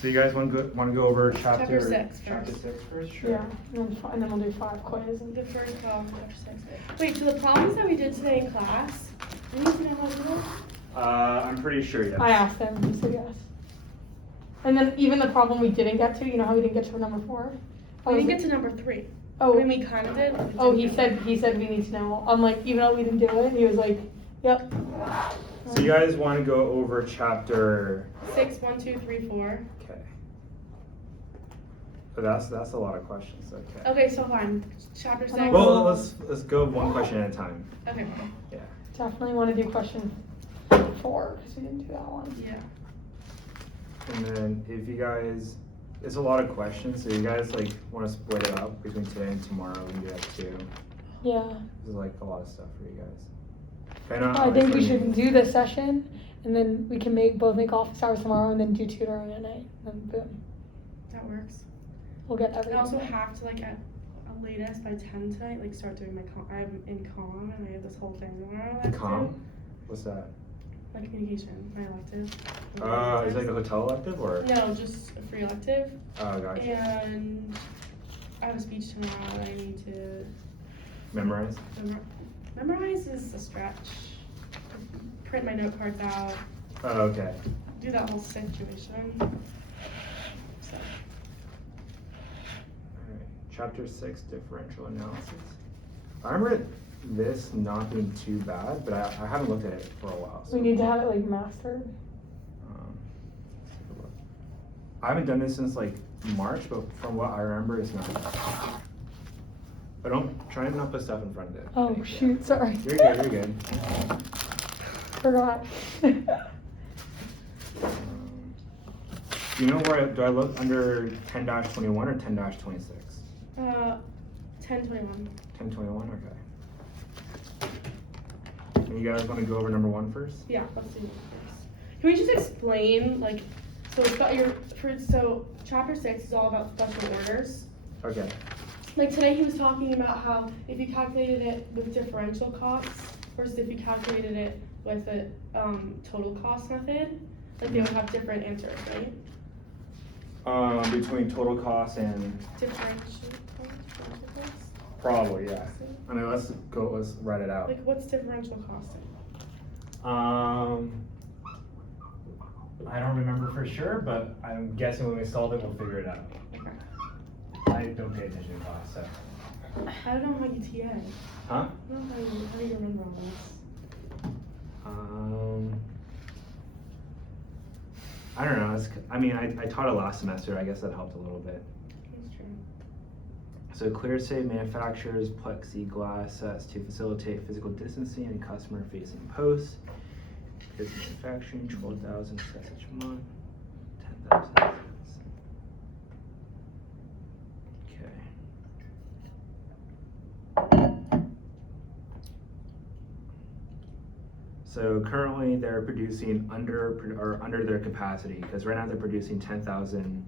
So you guys want to go over Chapter 6 Chapter first. 6 first? Sure. Yeah, and then we'll do 5 quiz. The first problem, chapter 6. Wait, so the problems that we did today in class, do you need to know how to do them? I'm pretty sure, yes. I asked him, he said yes. And then even the problem we didn't get to, you know how we didn't get to number 4? We didn't get to number 3. Oh, I mean, we kind of did. but we oh, didn't he said we need to know. I'm like, even though we didn't do it, he was like, yep. So you guys want to go over chapter... 6, 1, 2, 3, 4. Okay. So that's a lot of questions, okay. Okay, so fine. Chapter 6. Well, let's go one question at a time. Okay. Yeah. Definitely want to do question 4, because we didn't do that one. Yeah. And then if you guys, it's a lot of questions, so you guys like want to split it up between today and tomorrow. We can do that too. Yeah. There's like a lot of stuff for you guys. I think we should do this session, and then we can both make office hours tomorrow, and then do tutoring at night, and boom. That works. We'll get I everything. also have to, like, at latest by 10 tonight, like, start doing my I'm in comm, and I have this whole thing tomorrow. that I have to Comm? do. What's that? My communication, my elective. Is it like a hotel elective or? No, just a free elective. Oh, gotcha. And I have a speech tomorrow that I need to Memorize? memorize is a stretch. Print my note cards out, Oh, okay. do that whole situation. So, Alright. Chapter 6, differential analysis. I remember this not being too bad, but I haven't looked at it for a while. So. We need to have it like mastered. Let's take a look. I haven't done this since like March, but from what I remember, it's not bad. But don't try and not put stuff in front of it. Oh shoot, sorry. You're good, you're good. Forgot. Do you know where, do I look under 10-21 or 10-26? 10:21. 10-21, okay. And you guys want to go over number 1 first? Yeah, let's do it first. Can we just explain, like, so it's got so chapter 6 is all about special orders. Okay. Like today he was talking about how if you calculated it with differential costs versus if you calculated it with a total cost method, like they would have different answers, right? Between total cost and Differential cost? probably, yeah. I mean, let's write it out. Like what's differential costing? I don't remember for sure, but I'm guessing when we solve it, we'll figure it out. Okay. I don't pay attention to class, so. I don't know how you TA. Huh? I don't know how you remember all this. I don't know. I mean, I taught it last semester. I guess that helped a little bit. That's true. So ClearSafe manufactures plexiglass sets to facilitate physical distancing and customer-facing posts. It's manufacturing 12,000 sets each month, 10,000 sets. So currently they're producing under their capacity, because right now they're producing 10,000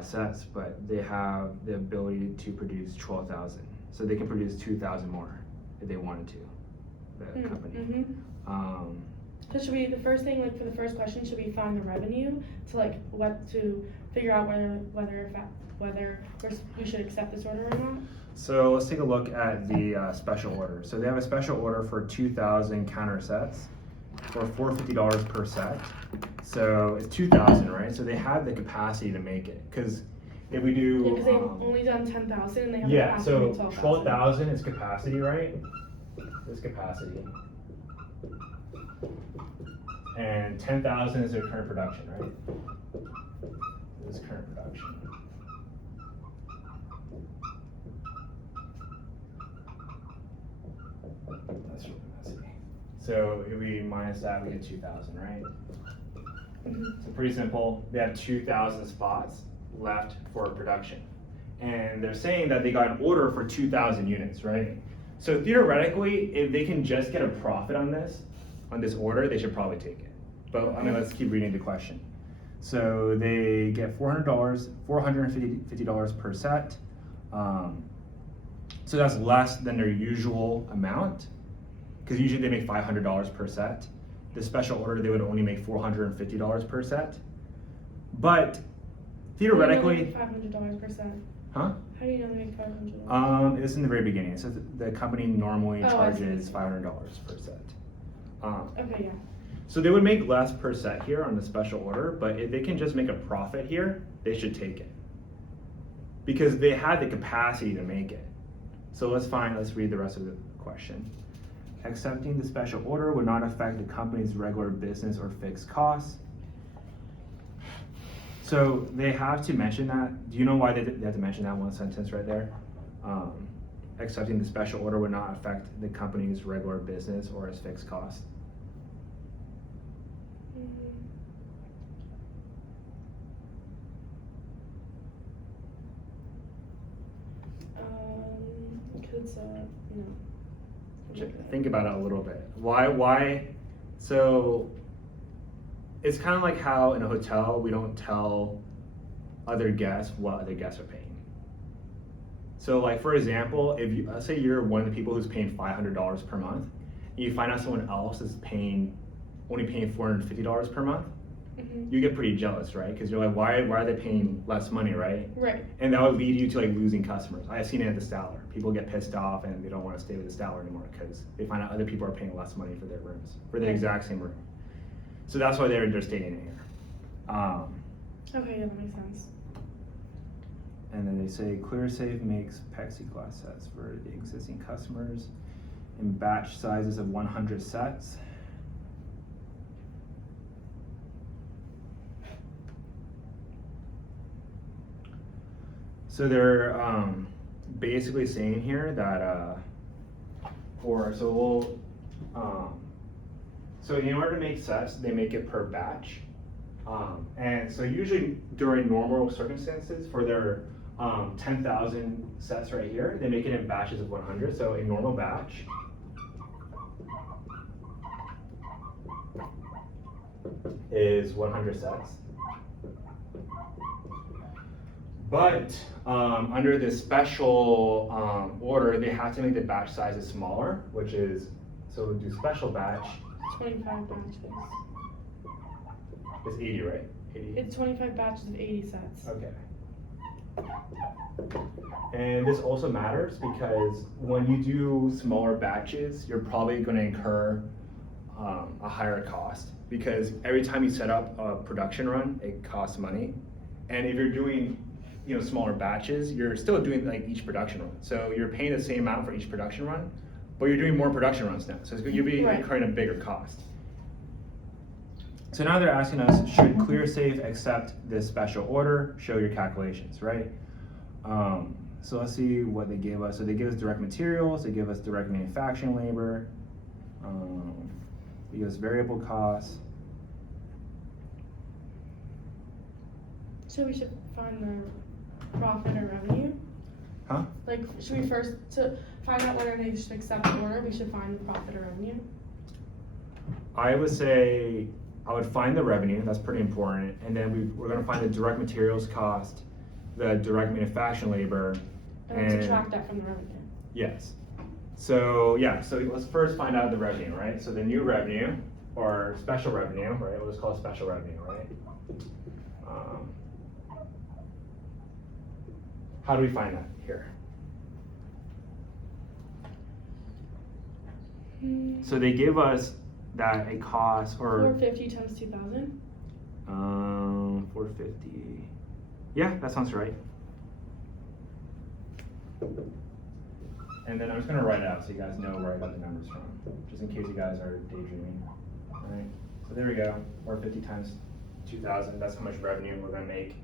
sets, but they have the ability to produce 12,000. So they can produce 2,000 more if they wanted to, the company. So should we, the first thing, like for the first question, should we find the revenue to figure out whether we should accept this order or not? So let's take a look at the special order. So they have a special order for 2,000 counter sets for $450 per set. So it's 2,000, right? So they have the capacity to make it. Because if we do... Yeah, because they've only done 10,000 and they have yeah, capacity so of 12,000. 12,000 is capacity, right? Is capacity. And 10,000 is their current production, right? This is current production. That's really messy. So if we minus that, we get 2,000, right? So pretty simple. They have 2,000 spots left for production. And they're saying that they got an order for 2,000 units, right? So theoretically, if they can just get a profit on this order, they should probably take it. But I mean, let's keep reading the question. So they get $450 per set. So that's less than their usual amount, because usually they make $500 per set. The special order, they would only make $450 per set. But theoretically, $500 per set. huh? How do you know they make $500? It's in the very beginning. It says the company normally Oh, I see. charges $500 per set. Okay, yeah. So they would make less per set here on the special order, but if they can just make a profit here, they should take it. Because they had the capacity to make it. So let's read the rest of the question. Accepting the special order would not affect the company's regular business or fixed costs. So they have to mention that. Do you know why they have to mention that one sentence right there? Accepting the special order would not affect the company's regular business or its fixed costs. Cause no. Think about it a little bit. Why? So it's kind of like how in a hotel we don't tell other guests what other guests are paying. So like for example, if you, let's say you're one of the people who's paying $500 per month, and you find out someone else is only paying $450 per month, you get pretty jealous, right? Because you're like, why are they paying less money, right? Right. And that would lead you to like losing customers. I've seen it at the Statler. People get pissed off and they don't want to stay with the Statler anymore because they find out other people are paying less money for their rooms, for the exact same room. So that's why they're staying in here. Okay, yeah, that makes sense. And then they say ClearSafe makes plexiglass sets for the existing customers in batch sizes of 100 sets. So they're basically saying here that so in order to make sets, they make it per batch, and so usually during normal circumstances for their 10,000 sets right here, they make it in batches of 100. So a normal batch is 100 sets. But under this special order, they have to make the batch sizes smaller, which is, so we'll do special batch. 25 batches. It's 80, right? 80? It's 25 batches of 80 sets. Okay. And this also matters because when you do smaller batches, you're probably going to incur a higher cost because every time you set up a production run, it costs money. And if you're doing smaller batches, you're still doing like each production run. So you're paying the same amount for each production run, but you're doing more production runs now. So you'll be incurring a bigger cost. So now they're asking us, should ClearSafe accept this special order? Show your calculations, right? So let's see what they gave us. So they give us direct materials, they give us direct manufacturing labor, they give us variable costs. So we should find the profit or revenue? Huh? Like, should we first, to find out whether they should accept the order, we should find the profit or revenue? I would say I would find the revenue, that's pretty important, and then we're going to find the direct materials cost, the direct manufacturing labor, And subtract that from the revenue. Yes. So yeah, so let's first find out the revenue, right? So the new revenue, or special revenue, right? We'll just call it special revenue, right? How do we find that here? So they give us that a cost, or 450 times 2,000. 450. Yeah, that sounds right. And then I'm just gonna write it out so you guys know where I got the numbers from, just in case you guys are daydreaming. All right. So there we go. 450 times 2,000. That's how much revenue we're gonna make.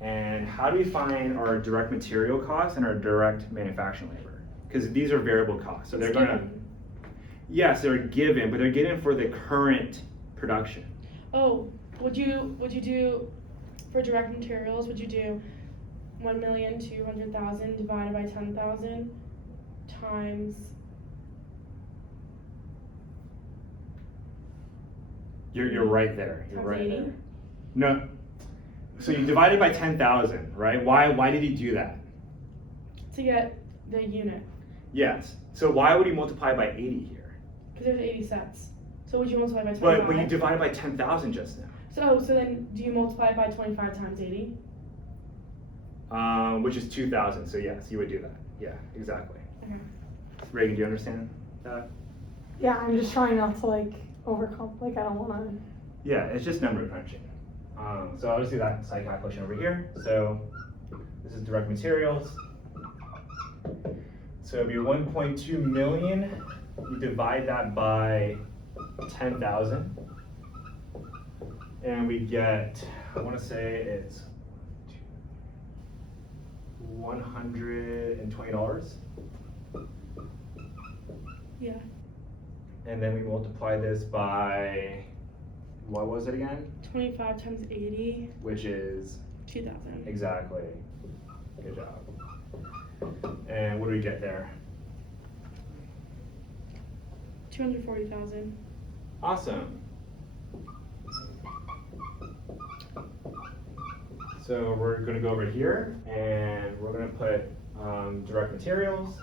And how do we find our direct material costs and our direct manufacturing labor? Because these are variable costs, so they're gonna. Yes, they're given, but they're given for the current production. Oh, would you do, for direct materials, would you do 1,200,000 divided by 10,000 times? You're right there. You're Times right 80? there. No. So you divide it by 10,000, right? Why did he do that? To get the unit, Yes. So why would he multiply by 80 here? because there's 80 sets. So would you multiply by 25? But you divided by 10,000 just now. So then do you multiply by 25 times 80? which is 2,000. So yes, you would do that. Yeah, exactly. Okay. Reagan, do you understand that? Yeah, I'm just trying not to like overcome, like I don't wanna. Yeah, it's just number crunching. So I'll just do that side calculation over here. So this is direct materials. So it'd be 1.2 million. We divide that by 10,000. And we get, I want to say it's $120. Yeah. And then we multiply this by, what was it again? 25 times 80, Which is 2,000. exactly. Good job. And what do we get there? 240,000. Awesome. So we're gonna go over here and we're gonna put direct materials.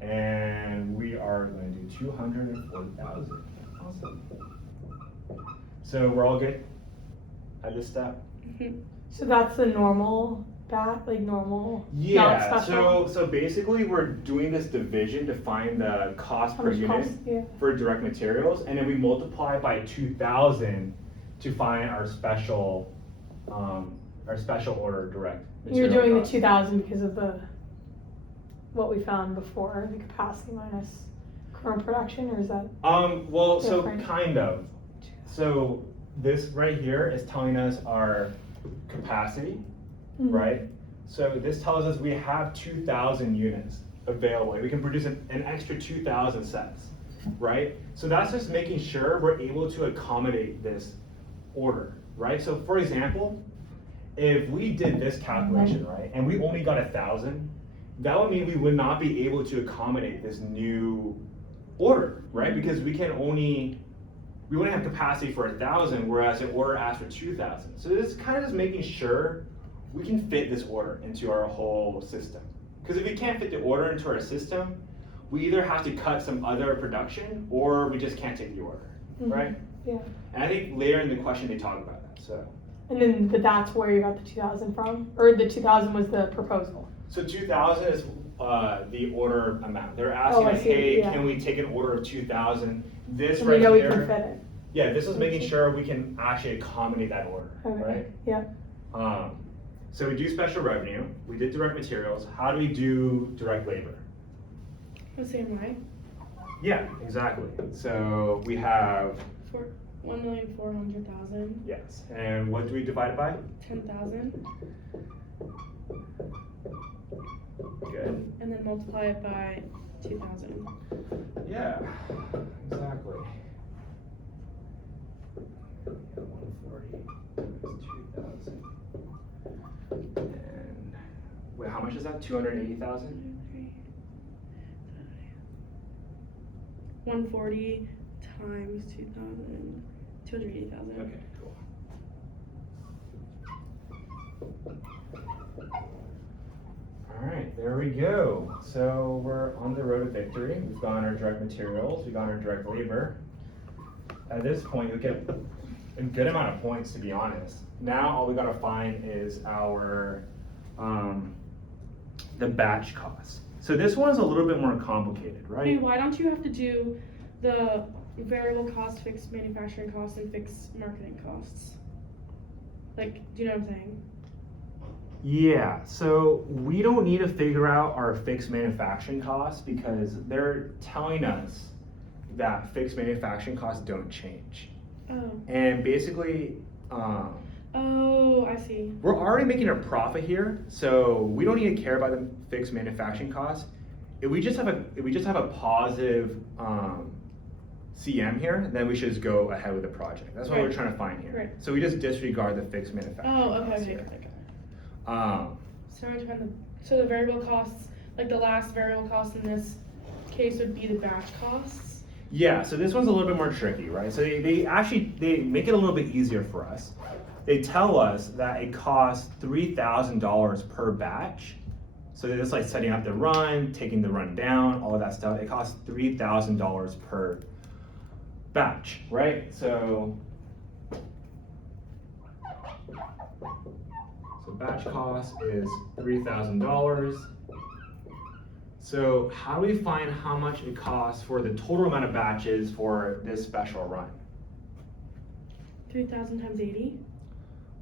And we are gonna do 240,000. Awesome. So we're all good at this step? Mhm. So that's the normal bat, like normal. Yeah, not special? so basically we're doing this division to find the cost How per much unit cost? Yeah. for direct materials, and then we multiply by 2,000 to find our special order direct You're material doing the cost. 2,000 because of what we found before, the capacity minus current production, or is that? Well, so Different. kind of. So this right here is telling us our capacity, Mhm. right? So this tells us we have 2,000 units available. We can produce an extra 2,000 sets, right? So that's just making sure we're able to accommodate this order, right? So for example, if we did this calculation, right, and we only got 1,000, that would mean we would not be able to accommodate this new order, right? Because we only have capacity for 1,000, whereas an order asks for 2,000. So this is kind of just making sure we can fit this order into our whole system. Because if we can't fit the order into our system, we either have to cut some other production or we just can't take the order, Mhm. right? Yeah. And I think later in the question they talk about that. But that's where you got the 2,000 from, or the 2,000 was the proposal. So 2,000 is the order amount. They're asking Oh, I like, see, hey, yeah. can we take an order of 2,000? This And right we know we here. can fit it. Yeah, this is making sure we can actually accommodate that order, Okay. right? Yeah. So we do special revenue, we did direct materials. How do we do direct labor? The same way. Yeah, exactly. So we have, For 1,400,000. yes, and what do we divide it by? 10,000. Good. And then multiply it by 2,000. Yeah, exactly. 140 times 2,000. And wait, how much is that? 280,000? 140 times 2,000. 280,000. Okay, cool. All right, there we go. So we're on the road to victory. We've got our direct materials, we've got our direct labor. At this point, you'll get a good amount of points, to be honest. Now all we gotta find is our the batch cost. So this one's a little bit more complicated, Hey, right? why don't you have to do the variable cost, fixed manufacturing costs, and fixed marketing costs? Like, do you know what I'm saying? Yeah, so we don't need to figure out our fixed manufacturing costs because they're telling us that fixed manufacturing costs don't change. Oh. And basically, Oh, I see. we're already making a profit here, so we don't need to care about the fixed manufacturing costs. If we just have a positive CM here, then we should just go ahead with the project. That's what we're Right. trying to find here. Right. So we just disregard the fixed manufacturing Oh, okay, costs okay, here. got it. So I'm trying to, so the variable costs, like the last variable cost in this case would be the batch costs. Yeah, so this one's a little bit more tricky, right? So they actually make it a little bit easier for us. They tell us that it costs $3,000 per batch. So they're just like setting up the run, taking the run down, all of that stuff. It costs $3,000 per batch, right? So batch cost is $3,000. So how do we find how much it costs for the total amount of batches for this special run? 3,000 times 80.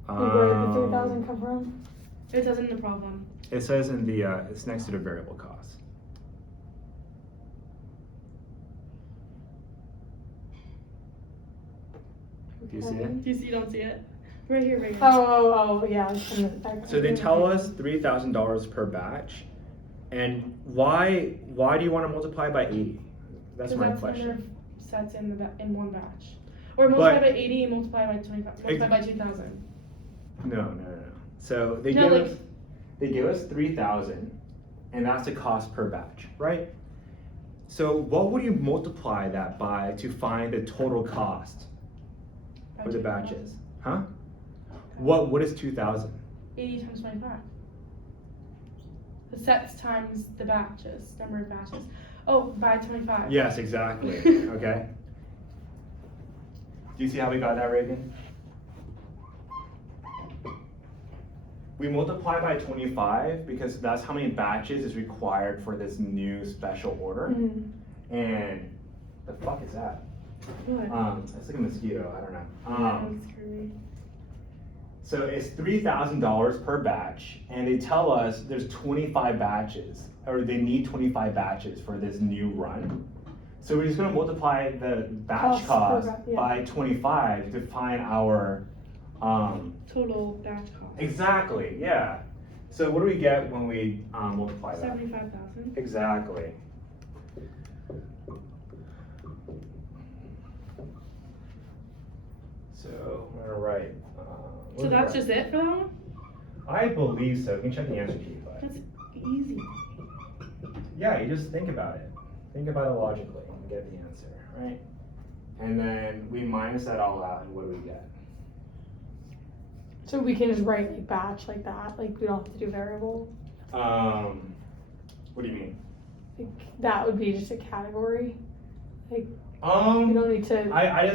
Like where did the 3,000 come from? It says in the problem. It says in the, it's next to the variable cost. Do you see it? Do you see? You don't see it? Right here, right here. Oh, yeah. It's in the back. So they tell us $3,000 per batch, and why do you want to multiply by 80? That's my question. Sets in in one batch, or multiply by 80 and multiply by 25. Multiply by 2,000. No. So they No, give us 3,000, and that's the cost per batch, right? So what would you multiply that by to find the total cost for the batches? Huh? What is 2,000? 80 times 25. The sets times the batches, number of batches. Oh, by 25. Yes, exactly. Okay. Do you see how we got that, Reagan? We multiply by 25 because that's how many batches is required for this new special order. Mm-hmm. And the fuck is that? What? It's like a mosquito. I don't know. That's screwy. So it's $3,000 per batch, and they tell us there's 25 batches, or they need 25 batches for this new run. So we're just gonna multiply the batch Cost per cost yeah. by 25 to find our, Total batch cost. exactly, yeah. So what do we get when we multiply that? 75,000. Exactly. So we're gonna write. So that's just it for that one? I believe so. You can check the answer sheet, but That's easy. yeah, you just think about it. Think about it logically and get the answer, right? And then we minus that all out, and what do we get? So we can just write like batch like that. Like we don't have to do variable. What do you mean? Like that would be just a category. Like we Um, don't need to. I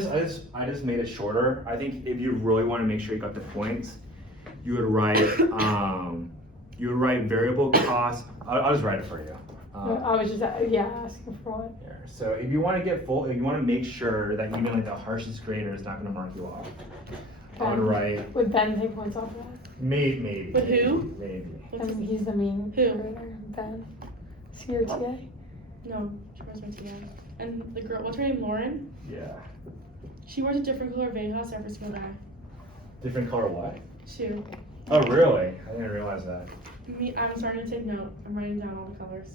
just made it shorter. I think if you really want to make sure you got the points, you would write variable cost. I'll just write it for you. I was just asking for one. Here. So if you want to get full, if you want to make sure that even like the harshest grader is not going to mark you off, I would write Would Ben take points off of that? maybe. But who? Maybe. I mean, he's the main Who? grader. Ben. Is he your TA? No, she was my TA. And the girl, what's her name? Lauren? Yeah. She wears a different color Vegas every single day. Different color what? Shoe. Oh really? I didn't realize that. I'm starting to take note. I'm writing down all the colors.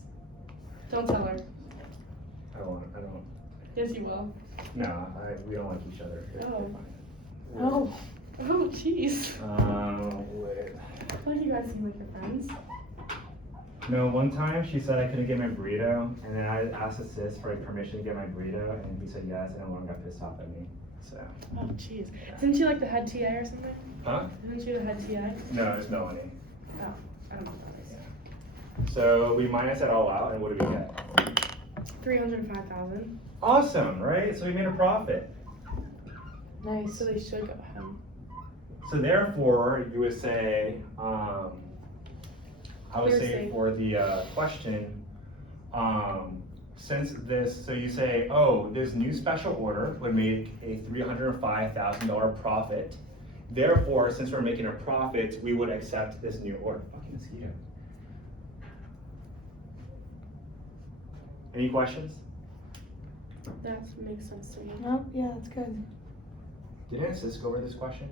Don't tell her. I don't. Yes, you will. No, we don't like each other. It's Oh. fine. Oh. Oh, jeez. Wait. I feel like you guys seem like your friends. No, one time she said I couldn't get my burrito, and then I asked Sis for permission to get my burrito, and he said yes, and Lauren got pissed off at me. So. Oh, jeez. Isn't she like the head TA or something? Huh? Isn't she the head TA? No, it's Melanie. Oh, I don't know what that is. So we minus that all out, and what do we get? 305,000. Awesome, right? So we made a profit. Nice. So they should go ahead. So therefore, you would say, I would Clear say safe. for the question, since this, so you say, oh, this new special order would make a $305,000 profit. Therefore, since we're making a profit, we would accept this new order. Fucking mosquito. Any questions? That makes sense to me. Oh, yeah, that's good. Didn't Sis go over this question?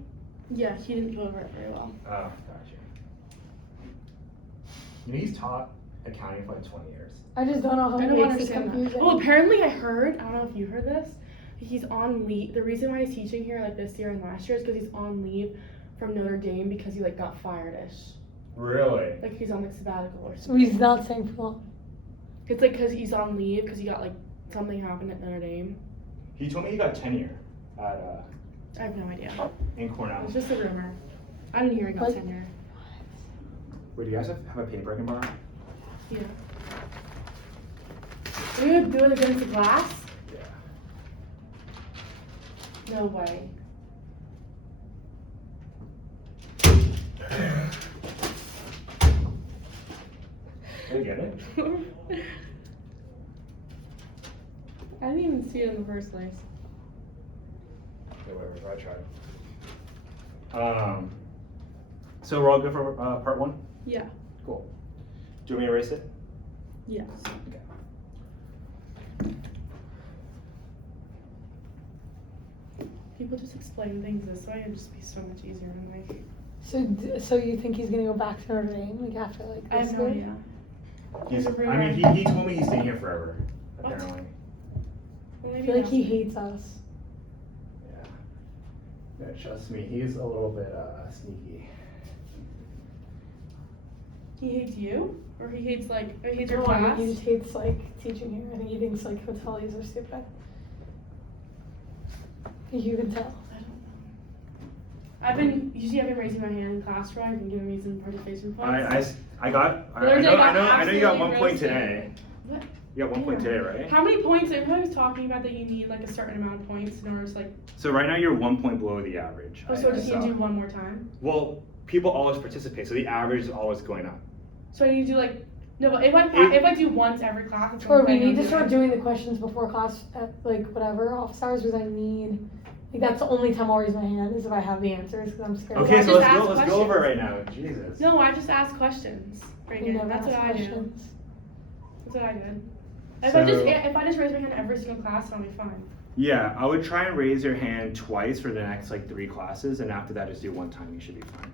Yeah, he didn't go over it very well. Oh, gotcha. You know, he's taught accounting for like 20 years. I just don't know how I it don't makes it understand that. confusing. Oh, apparently I heard, I don't know if you heard this, he's on leave. The reason why he's teaching here like this year and last year is because he's on leave from Notre Dame because he like got fired-ish. Really? Like he's on like sabbatical or So something. he's not staying for long. It's like because he's on leave because he got like something happened at Notre Dame. He told me he got tenure at I have no idea. in Cornell. It's just a rumor. I didn't hear he got What? tenure. Wait, do you guys have a paper I can borrow? Yeah. Are you gonna do it against the glass? Yeah. No way. I get it. I didn't even see it in the first place. Okay, whatever, I tried. So we're all good for part one? Yeah. Cool. Do you want me to erase it? Yes. Okay. People just explain things this way, it'd just be so much easier in life. So you think he's gonna go back to Notre Dame, like after like I this have no year? idea. I mean, he told me he's staying here forever, What? apparently. Well, I maybe feel like not. he hates us. Yeah. Yeah, trust me, he's a little bit sneaky. He hates you? Or he hates or he hates your No, I mean, class? he just hates like teaching here. I think he thinks like hoteliers are stupid. I think you can tell. I don't know. Usually I've been raising my hand in class, right? I've been giving me some participation points. I know you got 1 point today. What? You got 1 point today, right? How many points? Everybody was talking about that you need like a certain amount of points in order to like. So right now you're 1 point below the average. Oh, so I just need saw. to do one more time? Well, people always participate, so the average is always going up. So I need to do like, no, but if I do once every class, it's Or one we thing need to I'm start doing the questions before class at like whatever office hours because I need. Like that's the only time I'll raise my hand is if I have the answers because I'm scared. Okay, I so just let's ask go over it questions. right now. Jesus. No, I just ask questions. You Reagan. never That's what ask I do. questions. That's what I did. So- If I just raise my hand every single class, I'll be fine. Yeah, I would try and raise your hand twice for the next like 3 classes, and after that, just do 1 time. You should be fine.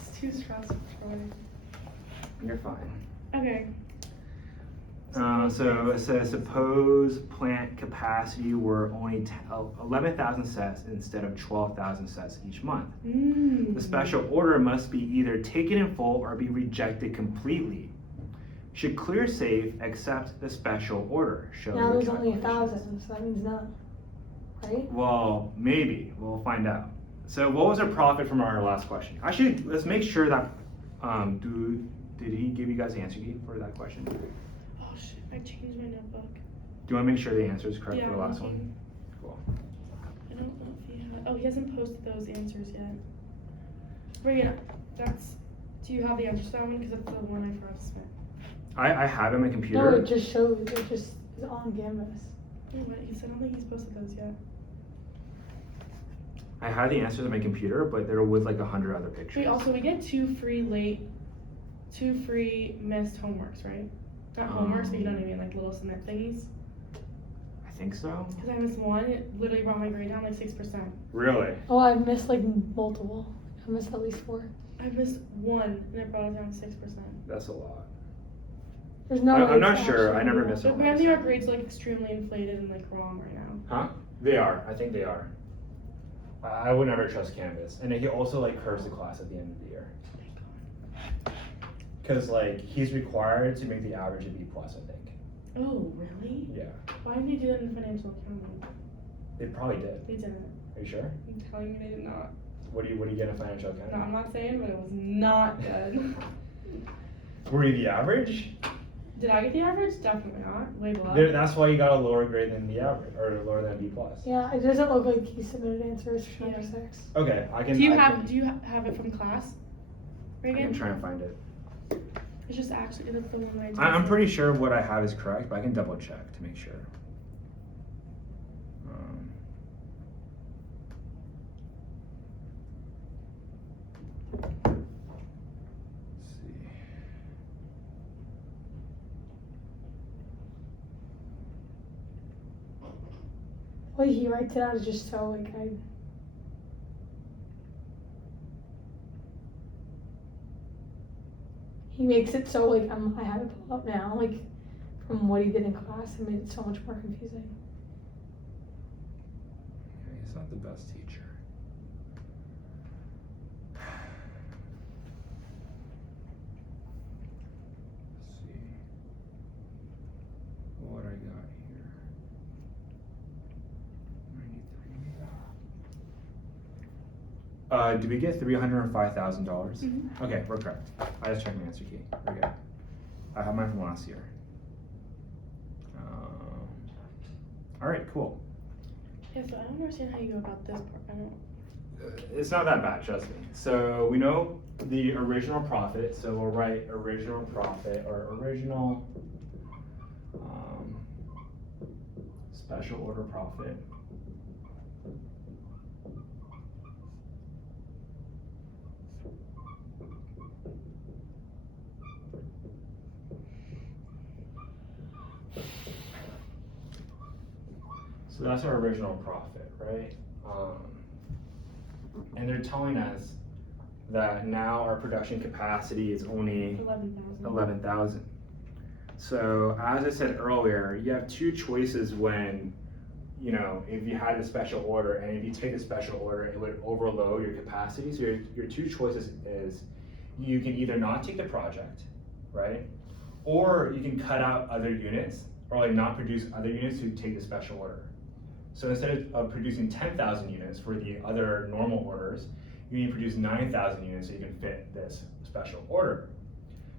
It's too stressful for me. You're fine. Okay. So it says suppose plant capacity were only 11,000 sets instead of 12,000 sets each month. The special order must be either taken in full or be rejected completely. Should ClearSafe accept the special order? Show Now the there's only calculations. 1,000, so that means none, right? Well, maybe. We'll find out. So what was our profit from our last question? Actually, let's make sure that, did he give you guys the answer key for that question? Do Oh shit! I changed my notebook. you want to make sure the answer is correct Yeah, for the I'm last looking. one? Cool. I don't know if he had. Oh, he hasn't posted those answers yet. Reagan, that's. Do you have the answers to that one? Because that's the one I first spent. I have it on my computer. No, it just shows. It just is on Canvas. Oh, but he said I don't think he's posted those yet. I have the answers on my computer, but they're with like 100 other pictures. Wait, also we get two free missed homeworks, right? Not homeworks, but you know what I mean, like little submit thingies. I think so. Because I missed one, it literally brought my grade down like 6%. Really? Oh, I've missed like multiple. I've missed at least 4. I missed one, and it brought it down 6%. That's a lot. There's no. I'm way not to sure. I actually never do missed that. But apparently our grades are like extremely inflated and like wrong right now. Huh? They are. I think they are. I would never trust Canvas. And he also like curves the class at the end of the year. Because like he's required to make the average a B+, I think. Oh, really? Yeah. Why didn't they do that in financial accounting? They probably did. They didn't. Are you sure? I'm telling you they did not. What do you get in financial No, accounting? I'm not saying, but it was not good. Were you the average? Did I get the average? Definitely not. Way below. That's why you got a lower grade than the average, or lower than B+. Yeah, it doesn't look like he submitted answers for Yeah. number 6. Okay, I can. Do you I have can- have it from class? I can Reagan? try and find it. It's just actually that's the one that I did. I'm pretty sure what I have is correct, but I can double check to make sure. Let's see. The way he writes it out is just so like He makes it so like I have it pulled up now, like from what he did in class, it made it so much more confusing. Okay, he's not the best teacher. Let's see what I got here. 93. Did we get $305,000? Mhm. Okay, we're correct. I just checked my answer key. We're good. I have mine from last year. All right, cool. Yeah, so I don't understand how you go about this part. I don't. It's not that bad, trust me. So we know the original profit, so we'll write original profit or original special order profit. So that's our original profit, right? And they're telling us that now our production capacity is only 11,000. 11,000. So as I said earlier, you have two choices when, if you had a special order, and if you take a special order, it would overload your capacity. So your two choices is you can either not take the project, right? Or you can cut out other units, or like not produce other units to take the special order. So instead of producing 10,000 units for the other normal orders, you need to produce 9,000 units so you can fit this special order.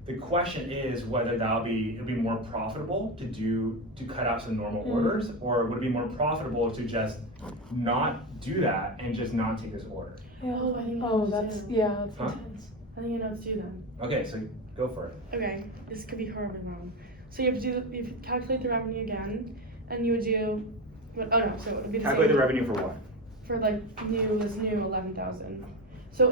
The question is whether it'll be more profitable to cut out some normal orders, or would it be more profitable to just not do that and just not take this order? Oh, I think that's too. that's Huh? intense. I think I know what to do then. Okay, so go for it. Okay, this could be horribly wrong. So you have to calculate the revenue again, and you would do, so it would be the Calculate same the revenue for what? for like this new 11,000. So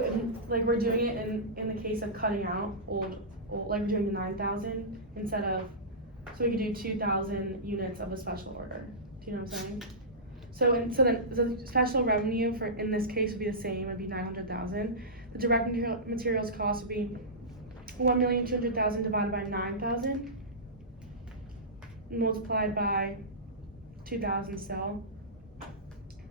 like we're doing it in the case of cutting out old, like we're doing the 9,000 instead of, so we could do 2,000 units of a special order. Do you know what I'm saying? So then the special revenue for in this case would be the same. It'd be 900,000. The direct materials cost would be 1,200,000 divided by 9,000 multiplied by 2,000 still,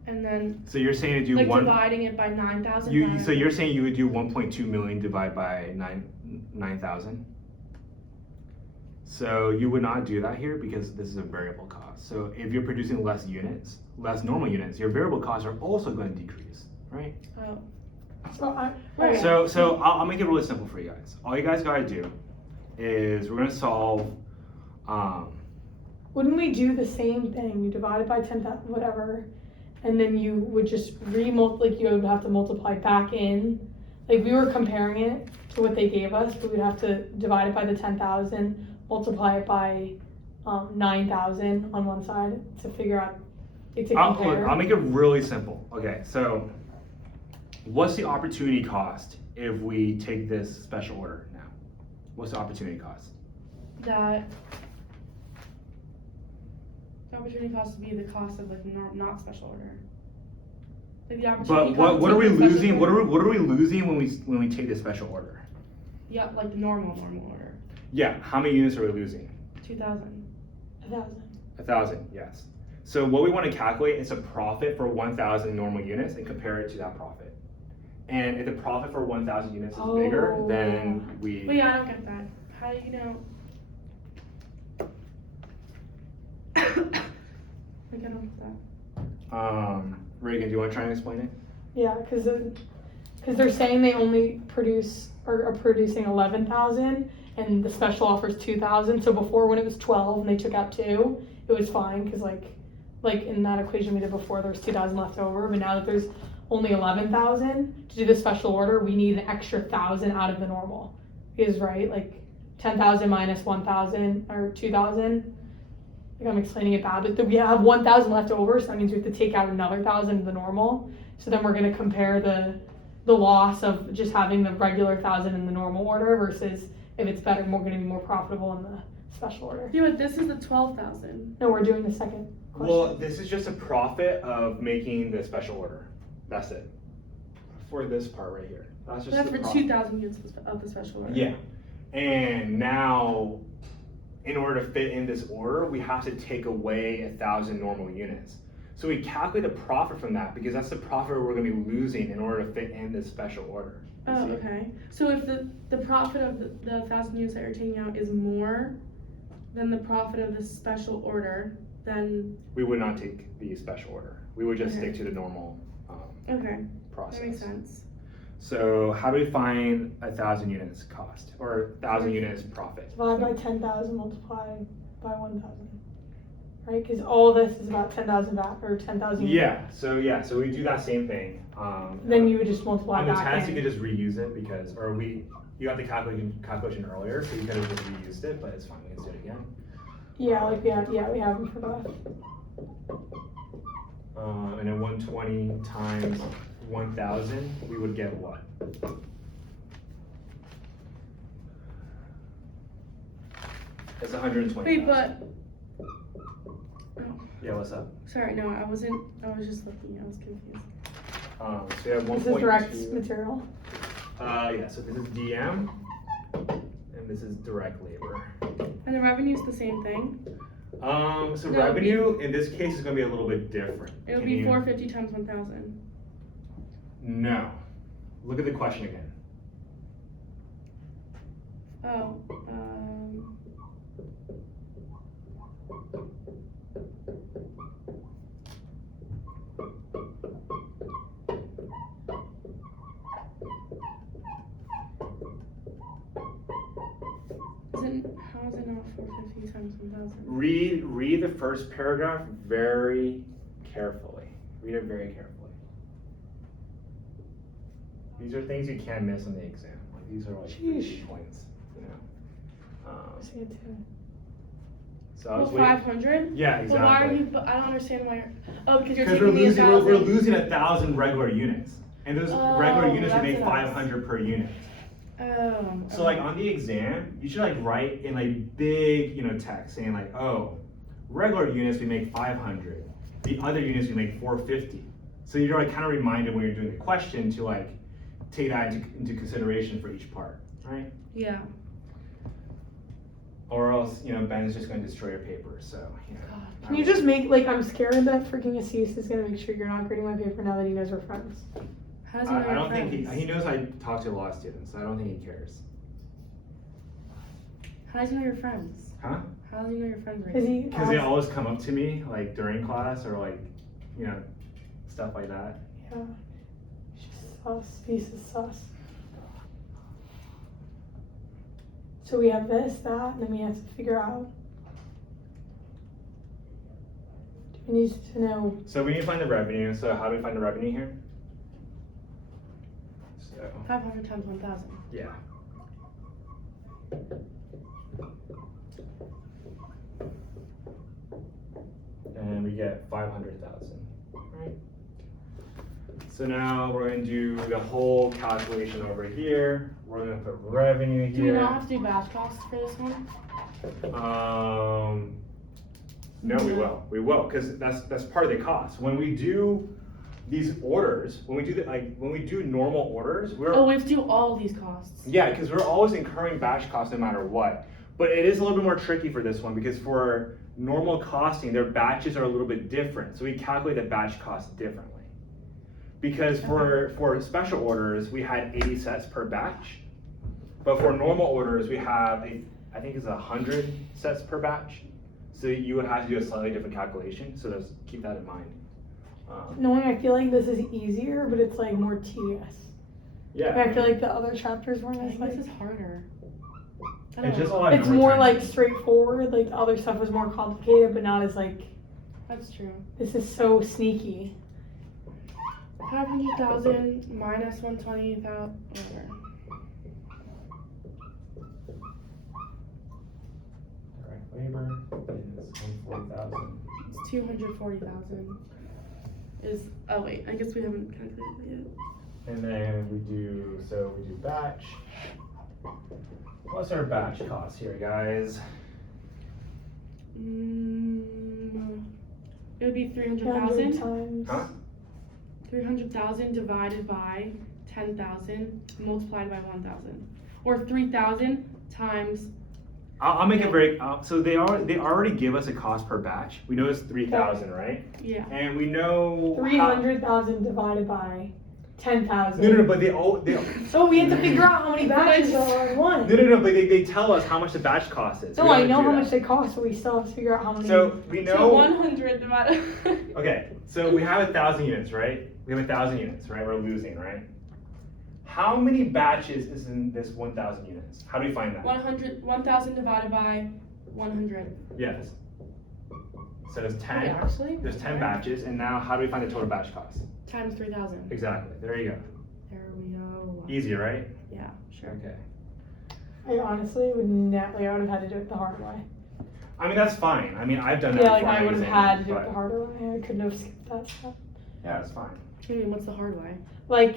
and then So you're saying to do like one. dividing it by 9,000. So you're saying you would do 1.2 million divided by 9,000. So you would not do that here because this is a variable cost. So if you're producing less units, less normal units, your variable costs are also going to decrease, right? Oh, So Right. So I'll make it really simple for you guys. All you guys gotta do is we're gonna solve. wouldn't we do the same thing? You divide it by 10,000, whatever, and then you would just like you would have to multiply back in. Like we were comparing it to what they gave us, but we'd have to divide it by the 10,000, multiply it by 9,000 on one side to figure out to compare. I'll make it really simple. Okay, so what's the opportunity cost if we take this special order now? What's the opportunity cost? that the opportunity cost would be the cost of like not special order. Like the opportunity But cost what are of we the special losing? order. What are we losing when we take this special order? Yeah, like the normal order. Yeah, how many units are we losing? 2,000. 1,000. 1,000, yes. So what we want to calculate is a profit for 1,000 normal units and compare it to that profit. And if the profit for 1,000 units is bigger, then we. But yeah, I don't get that. How do you know? Like I don't get that. Reagan, do you want to try and explain it? Yeah, because they're saying they only are producing 11,000, and the special offer is 2,000. So before, when it was 12 and they took out 2, it was fine because like in that equation we did before, there was 2,000 left over. But now that there's only 11,000 to do the special order, we need an extra 1,000 out of the normal. Is right, like 10,000 minus 1,000 or 2,000. Like I'm explaining it bad, but we have 1,000 left over, so that means we have to take out another 1,000 of the normal. So then we're going to compare the loss of just having the regular 1,000 in the normal order versus if it's better, we're going to be more profitable in the special order. Yeah, but this is the 12,000. No, we're doing the second question. Well, this is just a profit of making the special order. That's it. For this part right here. That's just That's the for profit. 2,000 units of the special order. Yeah. And now, in order to fit in this order, we have to take away 1,000 normal units. So we calculate a profit from that because that's the profit we're going to be losing in order to fit in this special order. You Oh, see? okay. So if the profit of the 1,000 units that you're taking out is more than the profit of the special order, then We would not take the special order. We would just Okay. stick to the normal okay, process. that makes sense. So how do we find 1,000 units cost or 1,000 units profit? Divide by 10,000, multiply by 1,000. Right? Because all this is about 10,000 baht or 10,000. Yeah. So we do that same thing. Then you would just multiply on the back test, in. you could just reuse it because, you got the calculation earlier, so you could have just reused it, but it's fine, we can do it again. Yeah, like we have them for both. And then 120 times 1,000, we would get what? It's 120. Wait, but, Yeah, what's up? sorry, no, I was just looking, I was confused. So we have 1.2. This is direct material. Yeah, so this is DM, and this is direct labor. And the revenue's the same thing? So No, revenue, in this case, is gonna be a little bit different. It would Can be you- 450 times 1,000. No. Look at the question again. Oh, how is it not 450 times 1,000? Read the first paragraph very carefully. Read it very carefully. These are things you can't miss on the exam. Like these are like easy Sheesh. points, you know. See it too. So I was Well, waiting. 500? Yeah, But why are exactly. you, but I don't understand why you're, oh, because you're Because taking the 1,000. we're losing 1,000 regular units, and those regular Oh, units would that's make what I was- 500 per unit. Oh. So like on the exam, you should like write in like big, text saying like, oh, regular units we make 500, the other units we make 450. So you're like kind of reminded when you're doing the question to like take that into consideration for each part, right? Yeah. Or else, Ben's just going to destroy your paper. So, God. Can you just make, like, I'm scared that freaking Assis is gonna make sure you're not grading my paper now that he knows we're friends. How does he know I your don't think friends? he knows I talk to a lot of students. So I don't think he cares. How does he know your friends? Huh? How does he know your friends? Cause he Because they asks- always come up to me like during class or like, stuff like that. Yeah. He's just sus. He's just sus. So we have this, that, and then we have to figure out. We need to know. So we need to find the revenue. So how do we find the revenue here? So 500 times 1,000. yeah. And we get 500,000, right? So now we're going to do the whole calculation over here. We're going to put revenue Do we here. not have to do batch costs for this one? No, we will. We will, because that's part of the cost. When we do these orders, when we do normal orders, Oh, we have to do all of these costs. yeah, because we're always incurring batch costs no matter what. But it is a little bit more tricky for this one because for normal costing, their batches are a little bit different. So we calculate the batch cost differently. Because for special orders, we had 80 sets per batch. But for normal orders, we have, I think it's 100 sets per batch. So you would have to do a slightly different calculation. So just keep that in mind. Knowing I feel like this is easier, but it's like more tedious. Yeah. I feel like the other chapters weren't I as think like. this is harder. I It's don't just a know. lot of It's number more crunching. like straightforward. Like the other stuff was more complicated, but not as like. That's true. This is so sneaky. 500,000 minus 120,000, whatever. Direct labor is 140,000. It's 240,000. Oh wait, I guess we haven't calculated it And then we do batch. What's our batch cost here, guys? yet. It would be 100 300,000. times. Huh? 300,000 divided by 10,000 multiplied by 1,000. Or 3,000 times, I'll make it very. So they already give us a cost per batch. We know it's 3,000, right? yeah. And we know 300,000 divided by 10,000. No, but they So we have to figure out how many batches are in one. No, but they tell us how much the batch cost is. No, We don't I have to know do how that. much they cost, but we still have to figure out how many. So we know. So 100 divided. Okay, so we have 1,000 units, right? We have 1,000 units, right? We're losing, right? How many batches is in this 1,000 units? How do we find that? 1,000 divided by 100. Yes. So there's Wait, 10, actually? there's 10 batches, and now how do we find the total batch cost? Times 3,000. Exactly, there you go. There we go. Easy, right? Yeah, sure. Okay. I honestly would not, like, I would have had to do it the hard way. I mean, that's fine. I mean, I've done that Yeah, like, before I on would have exam, had to do it but- the harder way. I couldn't have skipped that step. Yeah, it's fine. I mean, what's the hard way? Like,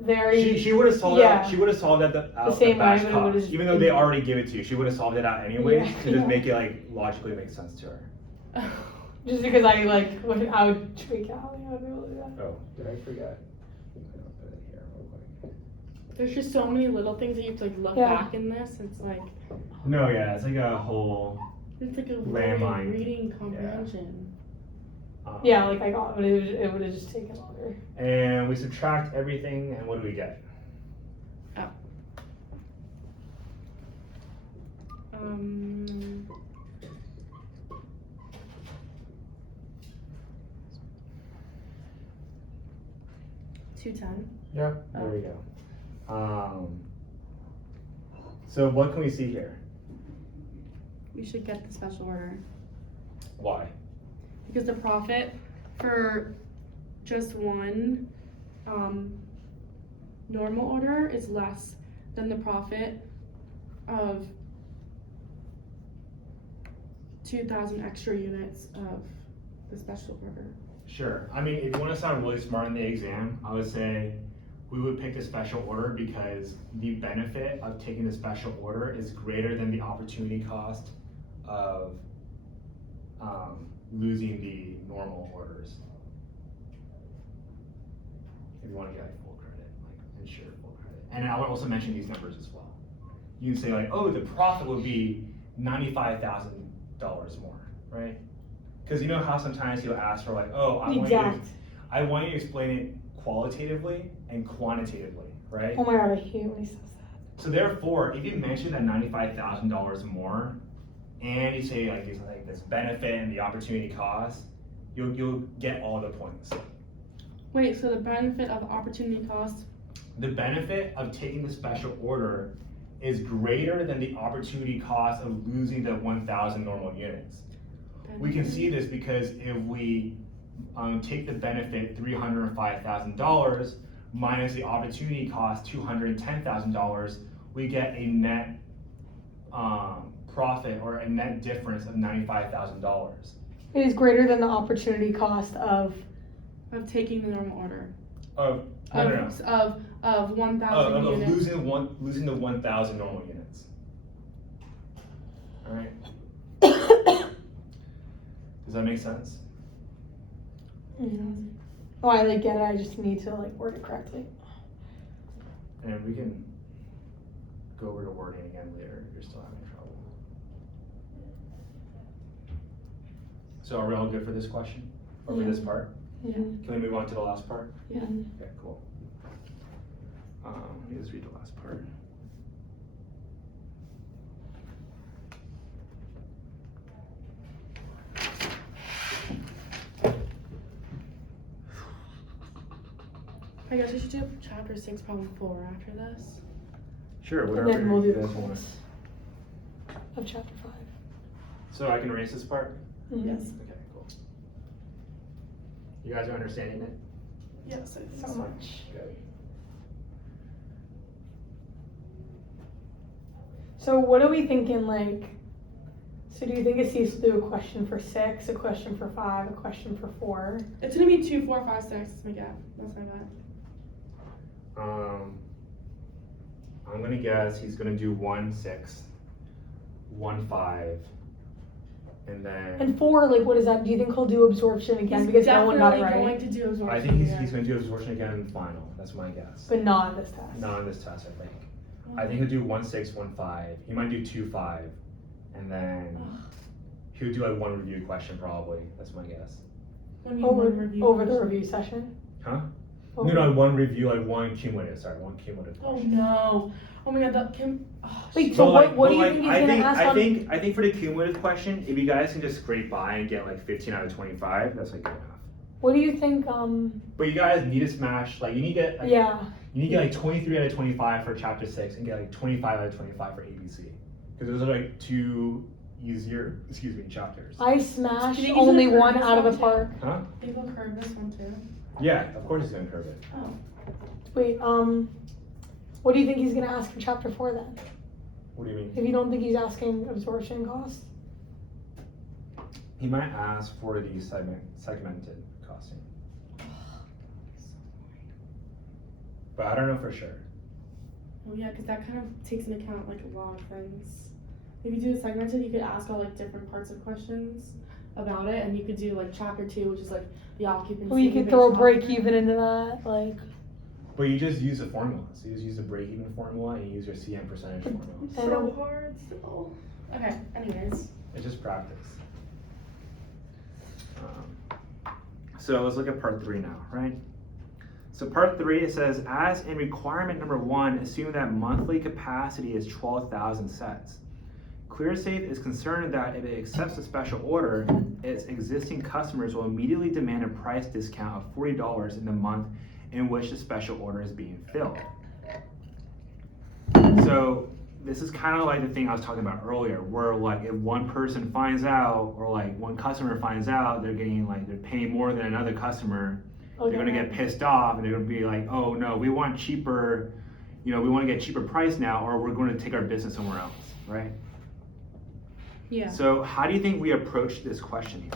very. She would have solved Yeah. it. She would have solved it out The same batch way, but it would've cost, just even though they already give it to you. She would have solved it out anyways Yeah, to just yeah. make it like logically make sense to her. Just because I, like, I would tweak out. Like, I would be able to do that. Oh, did I forget? I'll put it here real quick. There's just so many little things that you have to like look Yeah. back in this. It's like No, yeah, it's like a whole. a Landmine. reading comprehension. Yeah, like, I got it, but it would have just taken longer. And we subtract everything, and what do we get? Um. $210. Yeah, there we go. So what can we see here? We should get the special order Why? because the profit for just one normal order is less than the profit of 2,000 extra units of the special order. Sure. I mean, if you want to sound really smart in the exam, I would say we would pick the special order because the benefit of taking the special order is greater than the opportunity cost of losing the normal orders. If you want to get like full credit, like ensure full credit. And I would also mention these numbers as well. You can say like, oh, the profit would be $95,000 more, right? Because you know how sometimes he'll ask for like, oh, I want you to explain it qualitatively and quantitatively, right? Oh my god, I hate when he says that. So therefore, if you mention that $95,000 more, and you say like this benefit and the opportunity cost, you'll get all the points. Wait, so the benefit of opportunity cost? The benefit of taking the special order is greater than the opportunity cost of losing the 1,000 normal units. We can see this because if we take the benefit $305,000 minus the opportunity cost $210,000, we get a net profit or a net difference of $95,000. It is greater than the opportunity cost of. Of taking the normal order. Of Of 1,000 of units. losing the 1,000 normal units. All right. Does that make sense? Mhm. Oh, I like get it. I just need to like word it correctly. And we can go over to wording again later if you're still having trouble. So are we all good for this question? Or for Yeah. this part? Mhm. Can we move on to the last part? Yeah. Mhm. Okay, cool. Let me just read the last part. I guess we should do chapter 6, problem 4 after this. Sure, And whatever then we'll do you the guys want. quiz of chapter 5. So I can erase this part? Mhm. Yes. Okay, cool. You guys are understanding it? Yes, I think So much. Good. So what are we thinking like? So do you think it's used to do a question for 6, a question for 5, a question for 4? It's gonna be 2, 4, 5, 6. That's my bet. I'm gonna guess he's gonna do 1, 6, 1, 5, and then And 4, like what is that? Do you think he'll do absorption again He's because no one got it definitely right? going to do absorption. I think again. he's gonna do absorption again in the final. That's my guess. But not in this test. Not on this test, I think. I think he'll do 1, 6, 1, 5. He might do 2, 5, and then he'll do like one review question probably. That's my guess. What do you mean, Over, one review over the question? review session? Huh? Over- No, one review, like one cumulative. Sorry, one cumulative Oh question. no. Oh my god, that can. Oh, Wait, shit. so But, what do you but, think he's I gonna think, ask I on- think for the cumulative question, if you guys can just scrape by and get like 15 out of 25, that's like good enough. What do you think, But you guys need to smash, like you need to get like, yeah. you need to get like 23 out of 25 for chapter 6 and get like 25 out of 25 for ABC. Because those are like 2 chapters. I smashed Do you think he's only gonna one curve out of the this park. Huh? Think he'll curve this one too? Yeah, of course he's gonna curve it. Oh. Wait, what do you think he's gonna ask for chapter 4 then? What do you mean? If you don't think he's asking absorption costs? He might ask for the segmented costing. But I don't know for sure. Oh yeah, because that kind of takes into account like a lot of things. If you do the segmented, you could ask all like different parts of questions about it, and you could do like chapter 2, which is like the occupancy. Well, you could throw a based break off- even into that, like. But you just use a formula. So you just use the break-even formula and you use your CM percentage formula. I know. So hard still. Okay, anyways. It's just practice. So let's look at part 3 now, right? So part 3, it says, as in requirement number 1, assume that monthly capacity is 12,000 sets. ClearSafe is concerned that if it accepts a special order, its existing customers will immediately demand a price discount of $40 in the month in which the special order is being filled. So this is kind of like the thing I was talking about earlier, where like if one person finds out, or like one customer finds out they're paying more than another customer, they're gonna get pissed off and they're gonna be like, oh no, we want cheaper, we want to get cheaper price now, or we're going to take our business somewhere else, right? Yeah. So how do you think we approach this question here?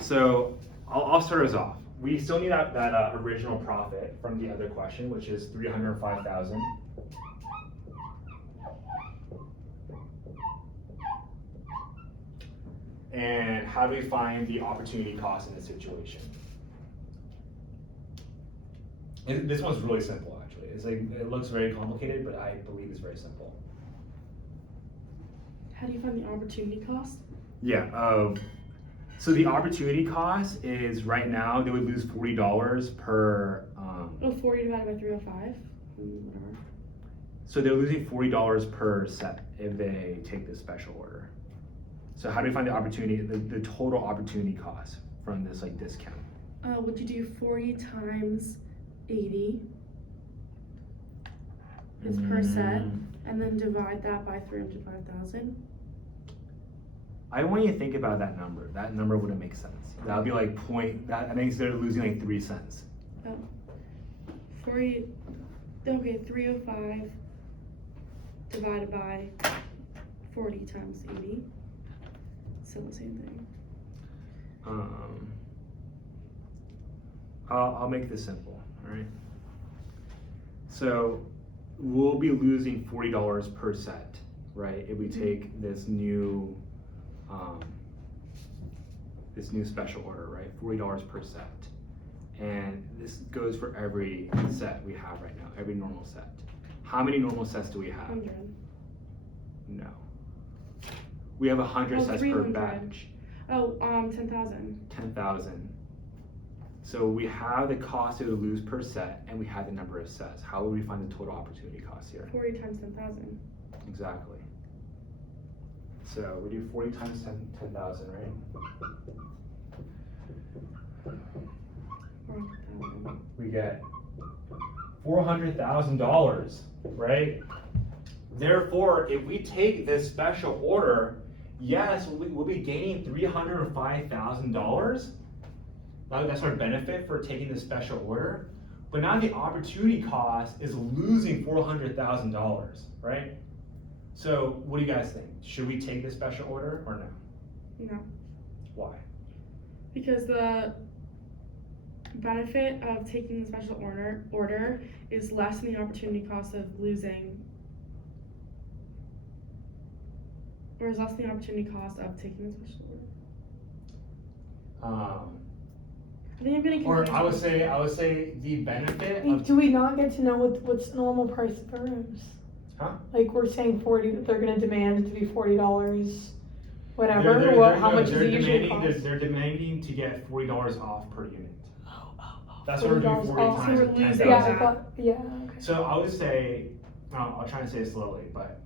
So I'll start us off. We still need that original profit from the other question, which is 305,000. And how do we find the opportunity cost in this situation? This one's really simple, actually. It's like, it looks very complicated, but I believe it's very simple. How do you find the opportunity cost? Yeah. So the opportunity cost is right now they would lose $40 per. 40 divided by 305. Whatever. So they're losing $40 per set if they take this special order. So how do we find the opportunity, the total opportunity cost from this like discount? Would you do 40 times 80 is per set, and then divide that by 305,000? I want you to think about that number. That number wouldn't make sense. That would be like I think they're losing like 3 cents. Oh. 40, okay, 305 divided by 40 times 80. Still the same thing. I'll make this simple, all right? So we'll be losing $40 per set, right? If we take this new special order, right? $40 per set. And this goes for every set we have right now, every normal set. How many normal sets do we have? 100. No. We have 100 sets per 300. batch. Oh, 10,000. 10,000. So we have the cost it would lose per set, and we have the number of sets. How would we find the total opportunity cost here? 40 times 10,000. Exactly. So we do 40 times 10,000, right? 400,000. We get $400,000, right? Therefore, if we take this special order, yes, we'll be gaining $305,000. That's our benefit for taking this special order. But now the opportunity cost is losing $400,000, right? So what do you guys think? Should we take this special order or no? No. Why? Because the benefit of taking the special order is less than the opportunity cost of losing, or is less than the opportunity cost of taking the special order. I think I'm getting confused. Or I would say the benefit Wait, of do we not get to know what's normal price of the rooms? Huh? Like we're saying 40, they're gonna demand it to be $40, whatever. How much does it usually cost? They're demanding to get $40 off per unit. Oh. That's what we're doing 40 $40 times. So we're losing 10,000. Yeah, I that. thought, yeah, okay. So I would say, I'll try and say it slowly, but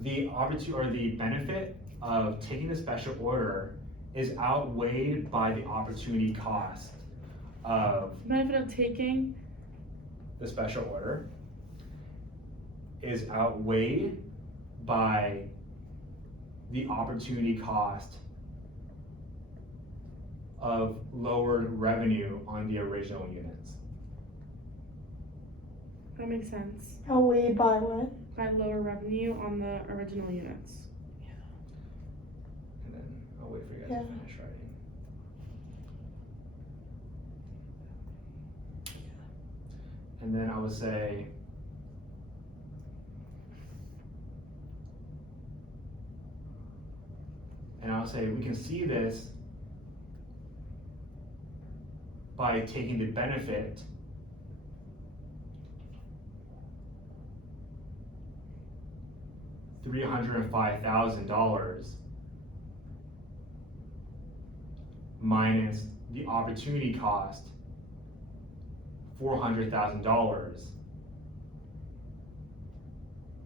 the opportunity or the benefit of taking the special order is outweighed by the opportunity cost of The benefit of taking, the special order is outweighed by the opportunity cost of lowered revenue on the original units. That makes sense. Outweighed by what? By lower revenue on the original units. And then I'll wait for you guys Yeah. to finish writing. And then I would say, we can see this by taking the benefit $305,000 minus the opportunity cost $400,000.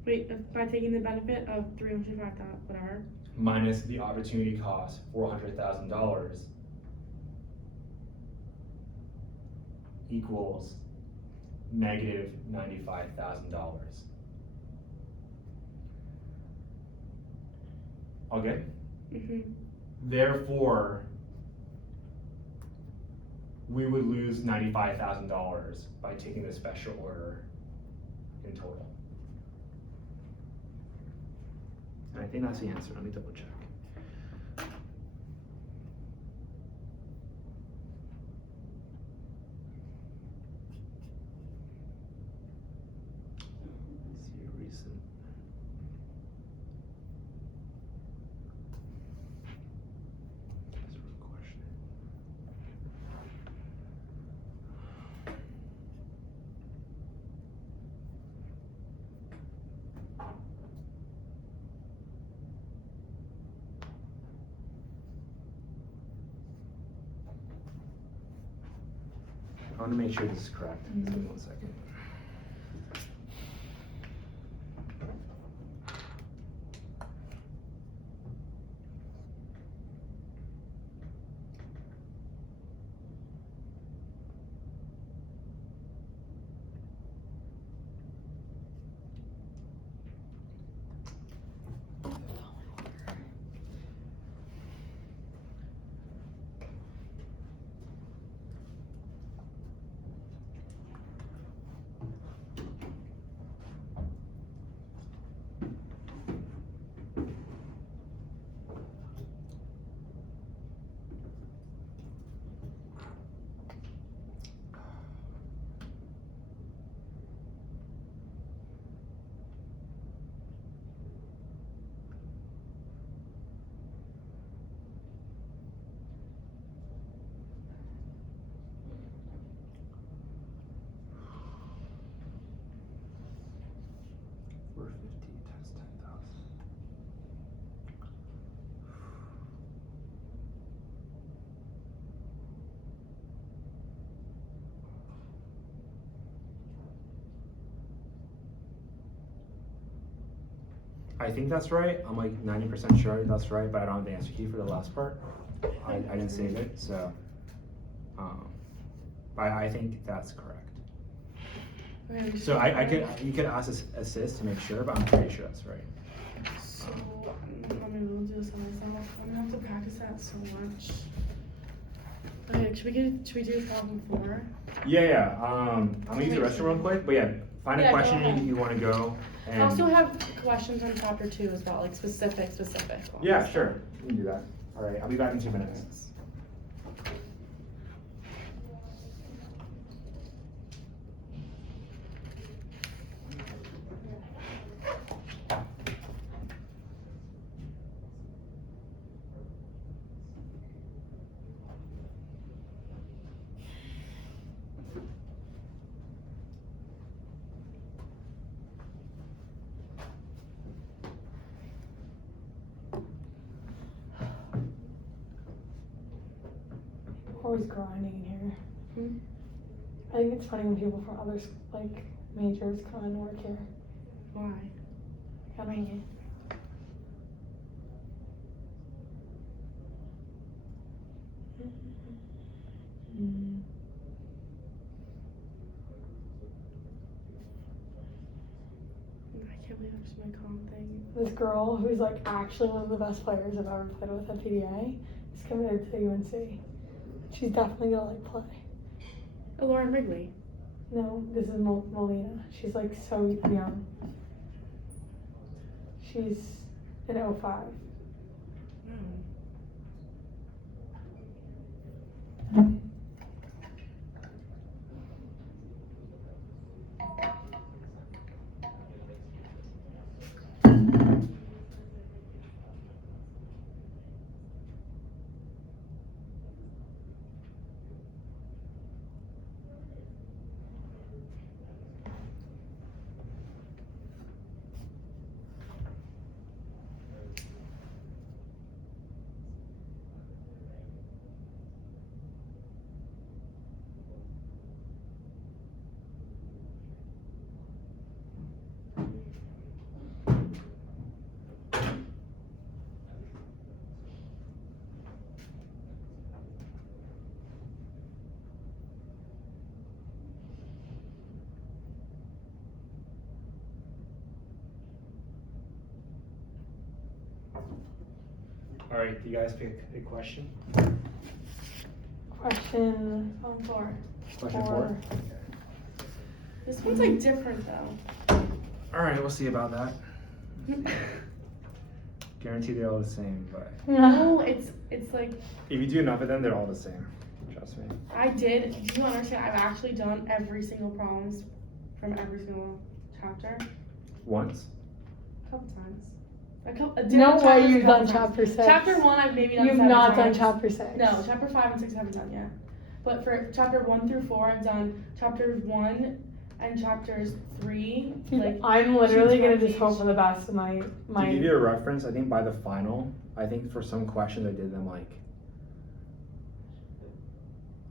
Wait, by taking the benefit of 305,000, whatever. Minus the opportunity cost $400,000 equals negative $95,000. All good? Mm-hmm. Therefore, we would lose $95,000 by taking the special order in total. And I think that's the answer. Let me double check. Let's see, recent. That's a real question. I want to make sure this is correct. Just give me 1 second. We're 50 times 10,000. I think that's right. I'm like 90% sure that's right, but I don't have the answer key for the last part. I didn't save it, so. But I think that's correct. Okay, we So you could ask assist to make sure, but I'm pretty sure that's right. So, I'm gonna do this on myself. I'm gonna have to practice that so much. Okay, should we do problem 4? Yeah. I'm gonna use the restroom real quick, but yeah, find a Yeah, go question ahead. you want to go. I also have questions on chapter 2 as well, like specific ones. Yeah, sure. We can do that. All right, I'll be back in 2 minutes. Always grinding in here. Hmm? I think it's funny when people from other like majors come and work here. Why? I don't know. Mm. Where's my comp thing? This girl who's like actually one of the best players I've ever played with at PDA is committed to UNC. She's definitely gonna like play. Oh, Lauren Wrigley. No, this is Molina. She's like so young. She's an 05. All right, you guys pick a question. Question On 4. Question 4. 4. This one's like different though. All right, we'll see about that. Guarantee they're all the same, but No, it's like if you do enough of them, they're all the same. Trust me. I did. Do you understand? I've actually done every single problems from every single chapter Once. a couple times. No different way chapters you've a couple done times. chapter 6. Chapter 1 I've maybe done You've 7 not done times. chapter 6. No, chapter 5 and 6 I haven't done yet. But for chapter 1 through 4 I've done chapter 1 and chapters 3. Like I'm literally gonna choose just one hope for the best of my To give you a reference, I think by the final, I think for some questions I did them like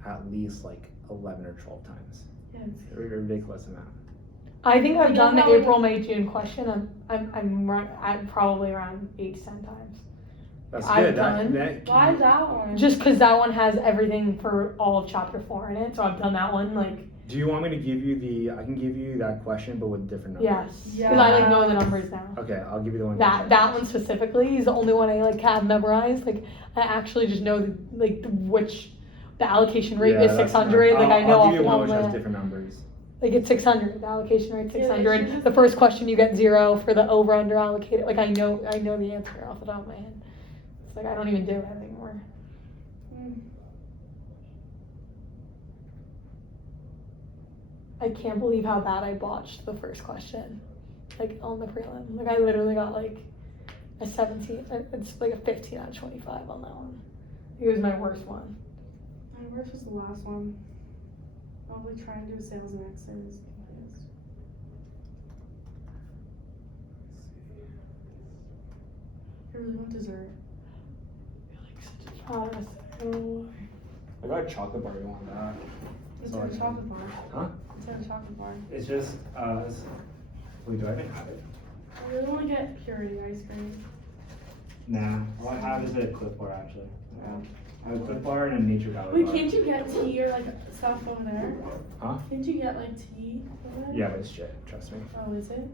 at least like 11 or 12 times. Yeah, A ridiculous amount. I think I've You done know the how- April, May, June question. I'm probably around 8 to 10 times. That's I've good. done- why that one? Just because that one has everything for all of chapter 4 in it, so I've done that one. Like, Do you want me to give you I can give you that question, but with different numbers. yes, because I like know the Yeah. numbers now. Okay, I'll give you the one. That one specifically is the only one I like have memorized. Like, I actually just know which the allocation rate is 600. Like, I know I'll off give the you one top which of has my head. different numbers. Like, it's 600. The allocation rate Yeah, they 600. should The first question you get 0 for the over under allocated. Like, I know the answer off the top of my head. It's like I don't even do it anymore. Mm. I can't believe how bad I botched the first question, like on the prelim. Like I literally got like a 17. It's like a 15 out of 25 on that one. It was my worst one. My worst was the last one. Probably trying to do sales next. I was confused. I really want dessert. I don't know why. I got a chocolate bar. You want that? It's So a I can- chocolate bar. Huh? It's a chocolate bar. It's just wait, do I even have it? I really want to get purity ice cream. Nah. All I have is a Cliff Bar actually. I have a Cliff Bar and a Nature Valley Wait, bar. can't you get tea or like stuff over there? Huh? Can't you get like tea over there? Yeah, but it's shit. Trust me. Oh, is it?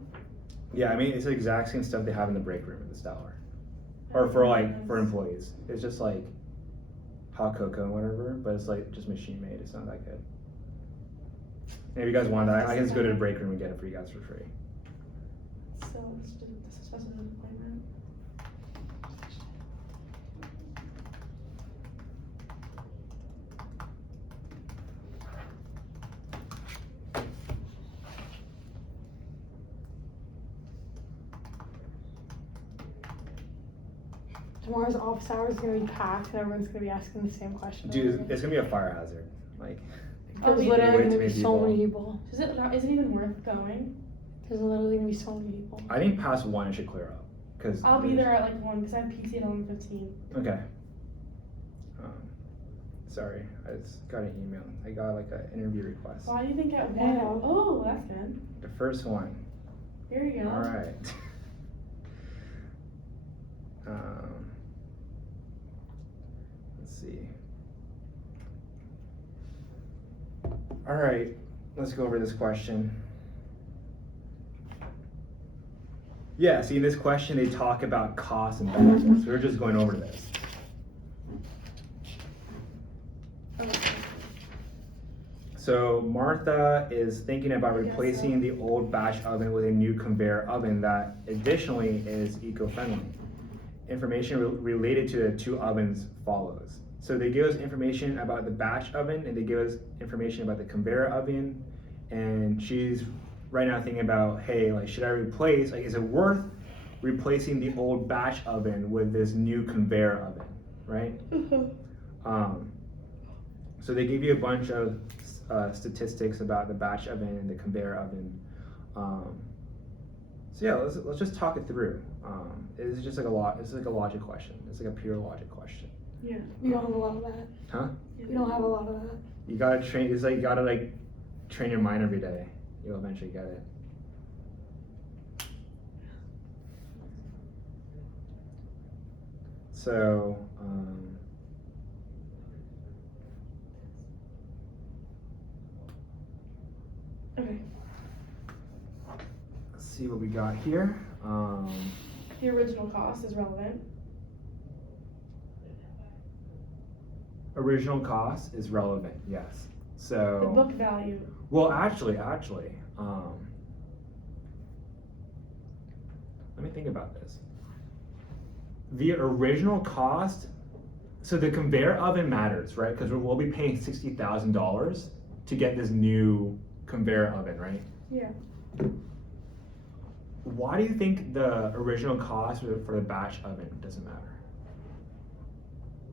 Yeah, I mean it's the exact same stuff they have in the break room at the Stellar, or for employees. It's just like hot cocoa and whatever, but it's like just machine made. It's not that good. Maybe you guys want that. I can just go to the break room and get it for you guys for free. So it's just supposed to be the flavor. Tomorrow's office hours is gonna be packed and everyone's gonna be asking the same question. Dude, it's gonna be a fire hazard. Like, Oh, There's we- literally Way gonna too be many so many people. people. Is it not? Is it even worth going? There's literally gonna be so many people. I think past 1 it should clear up. Cause I'll be there at like 1 because I have PT at 11:15. Okay. Sorry, I just got an email. I got like an interview request. Why do you think at 1? Yeah. Oh, that's good. The first one. Here you go. All right. Let's see. All right, let's go over this question. Yeah, see, in this question, they talk about costs and benefits. We're just going over this. So Martha is thinking about replacing the old batch oven with a new conveyor oven that additionally is eco-friendly. Information related to the two ovens follows. So they give us information about the batch oven and they give us information about the conveyor oven. And she's right now thinking about, hey, like, should I replace, like, is it worth replacing the old batch oven with this new conveyor oven, right? So they give you a bunch of statistics about the batch oven and the conveyor oven. So yeah, let's just talk it through. It's just like it's like a logic question. It's like a pure logic question. Yeah. We don't have a lot of that. Huh? We don't have a lot of that. You gotta train. It's like you gotta like train your mind every day. You'll eventually get it. So. Okay. Let's see what we got here. The original cost is relevant. Original cost is relevant, yes. So. The book value. Well, actually, let me think about this. The original cost, so the conveyor oven matters, right? Because we'll be paying $60,000 to get this new conveyor oven, right? Yeah. Why do you think the original cost for the batch oven doesn't matter?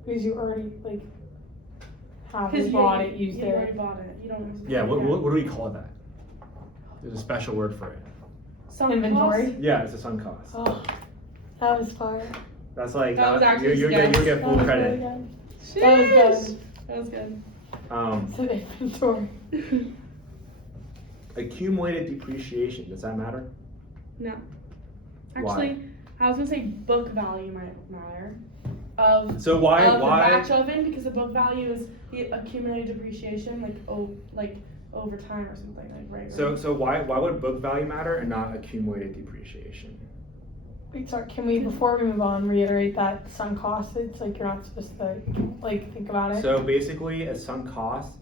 Because you already like have Because bought it, used you it. already bought it. You don't. Yeah, what do we call that? There's a special word for it. Some Inventory? cost? Yeah, it's a sunk cost. Oh, that was fire. That's like, That was actually you'll good. get full That was credit. really good. That was good. That was good. So the inventory. Accumulated depreciation, does that matter? No. Why? Actually, I was gonna say book value might matter. So why The batch oven, because the book value is the accumulated depreciation, like over time or something, like right. So why would book value matter and not accumulated depreciation? Wait, sorry, can we, before we move on, reiterate that sunk cost, it's like you're not supposed to, like, think about it? So basically, at sunk cost,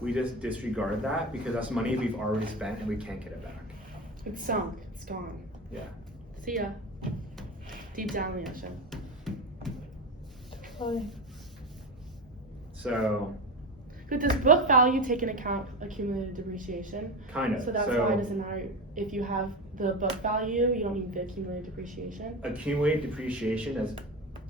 we just disregard that because that's money we've already spent and we can't get it back. It's sunk. It's gone. Yeah. See ya. Deep down in the ocean. Totally. So But does book value take into account accumulated depreciation? kind of. So that's why it doesn't matter if you have the book value, you don't need the accumulated depreciation. Accumulated depreciation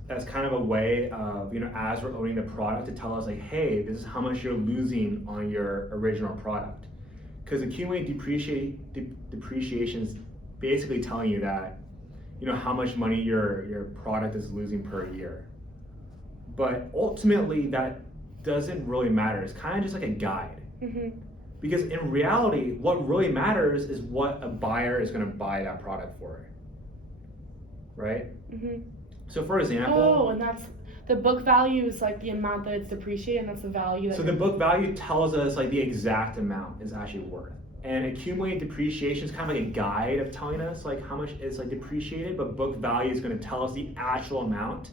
as kind of a way of, as we're owning the product to tell us like, hey, this is how much you're losing on your original product. Because accumulated depreciation is basically telling you that, how much money your product is losing per year. But ultimately that doesn't really matter. It's kind of just like a guide. Mm-hmm. Because in reality, what really matters is what a buyer is going to buy that product for, right? Mm-hmm. So for example, Oh, and that's the book value is like the amount that it's depreciated, and that's the value. so the book value tells us like the exact amount is actually worth. And accumulated depreciation is kind of like a guide of telling us like how much it's like depreciated, but book value is going to tell us the actual amount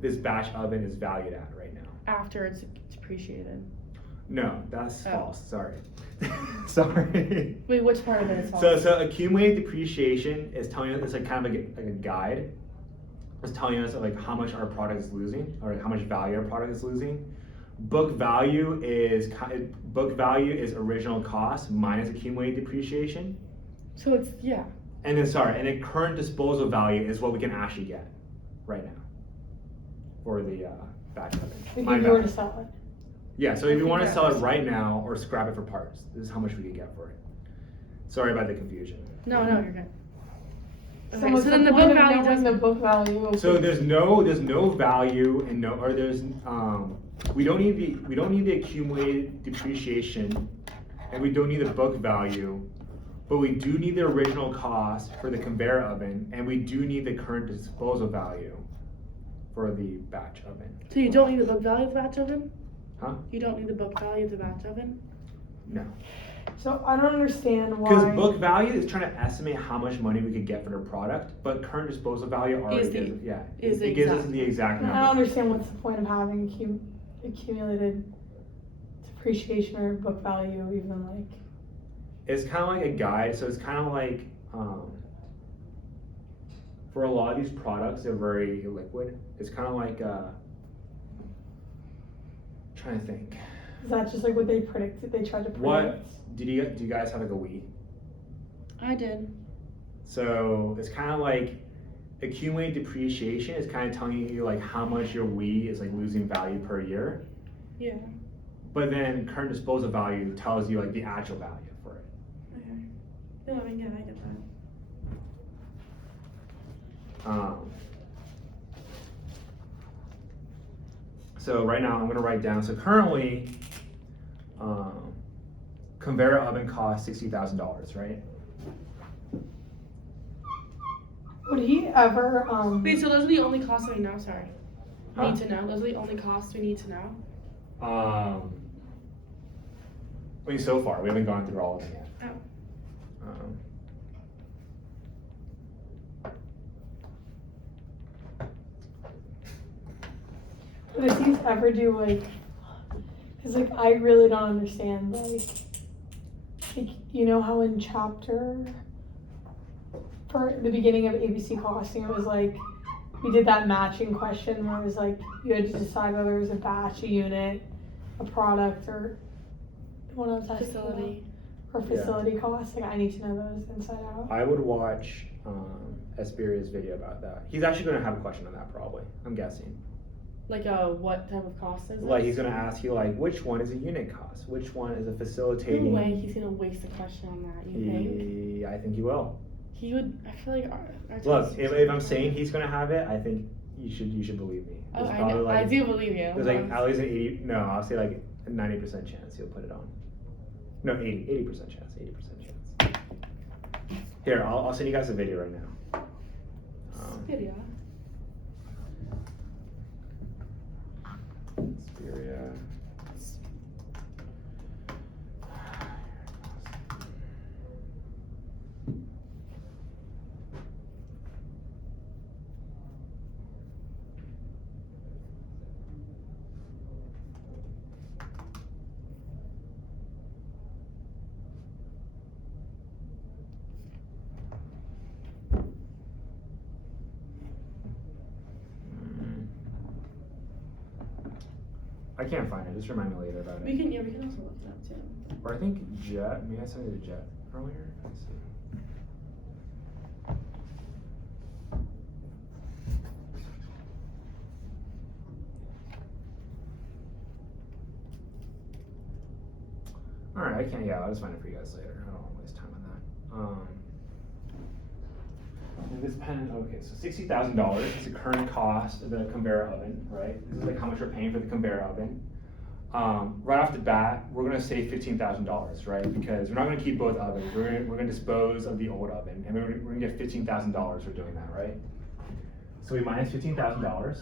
this batch oven is valued at right now. After it's depreciated. No, that's Oh. false. Sorry. Sorry. Wait, which part of it is false? So accumulated depreciation is telling us, it's like kind of like a guide. It's telling us like how much our product is losing or how much value our product is losing. Book value is original cost minus accumulated depreciation. So it's, yeah. And then current disposal value is what we can actually get right now for the batch oven. If My you were bad. to sell it. Yeah, so if you want to sell it Congrats. right now or scrap it for parts, this is how much we could get for it. Sorry about the confusion. No, you're good. So Okay, what's so then the point book of value knowing does. the book value. So there's no value and we don't need the accumulated depreciation and we don't need the book value, but we do need the original cost for the conveyor oven and we do need the current disposal value for the batch oven. So you don't need the book value of the batch oven? Huh? You don't need the book value of the batch oven? No. So I don't understand Because why. book value is trying to estimate how much money we could get for the product, but current disposal value already Is the- gives, yeah, is the it gives us exact the exact I don't number. understand what's the point of having accumulated depreciation or book value even like. It's kind of like a guide, so it's kind of like, for a lot of these products, they're very liquid. It's kind of like, trying to think. Is that just like what they predicted? They tried to predict. What do you guys have like a Wii? I did. So it's kind of like accumulated depreciation is kind of telling you like how much your Wii is like losing value per year. Yeah. But then current disposal value tells you like the actual value for it. Okay. No, I mean, yeah, I get that. So right now I'm gonna write down, so currently, Convera oven costs $60,000, right? Would he ever Wait, so those are the only costs we know, sorry. We Huh? need to know, those are the only costs we need to know? I mean, so far, we haven't gone through all of them yet. Oh. does he ever do like? Cause like I really don't understand like you know how in chapter for the beginning of ABC costing it was like we did that matching question where it was like you had to decide whether it was a batch, a unit, a product, or what else? Facility. Or facility costs. Like I need to know those inside out. I would watch Esperia's video about that. He's actually gonna have a question on that probably, I'm guessing. Like what type of cost is it? Like he's gonna ask you like, which one is a unit cost? Which one is a No facilitating? way he's gonna waste a question on that, you think? I think he will. He would, I feel like our Look, test- if I'm saying he's gonna have it, I think you should believe me. Oh, There's I probably, know, I like- do believe you. There's like at least an 80, no, I'll say like a 90% chance he'll put it on. No, 80% chance, 80% chance. Here, I'll send you guys a video right now. Video. Xperia. I can't find it. Just remind me later about it. We can also look it up too. Or I think Jet. Maybe I sent it to Jet earlier. Let's see. All right, I can't. Yeah, I'll just find it for you guys later. I don't want to waste time on that. And this pen. Okay, so $60,000 is the current cost of the Convera oven, right? This is like how much we're paying for the Convera oven. Right off the bat, we're gonna save $15,000, right? Because we're not gonna keep both ovens. We're gonna dispose of the old oven, and we're gonna get $15,000 for doing that, right? So we minus $15,000,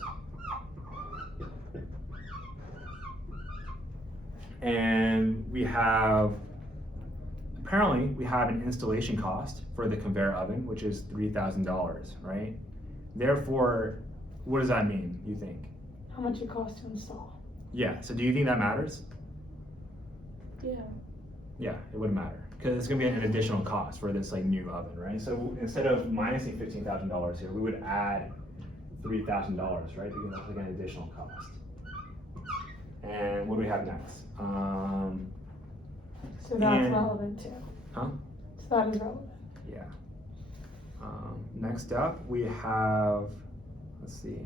and we have apparently we have an installation cost for the Convera oven, which is $3,000, right? Therefore, what does that mean? You think? How much it costs to install? Yeah. So do you think that matters? Yeah. Yeah, it wouldn't matter because it's gonna be an additional cost for this like new oven, right? So instead of minusing $15,000 here, we would add $3,000, right? Because that's like an additional cost. And what do we have next? So that's And- relevant too. Huh? So that is relevant. Yeah. Next up, we have. Let's see.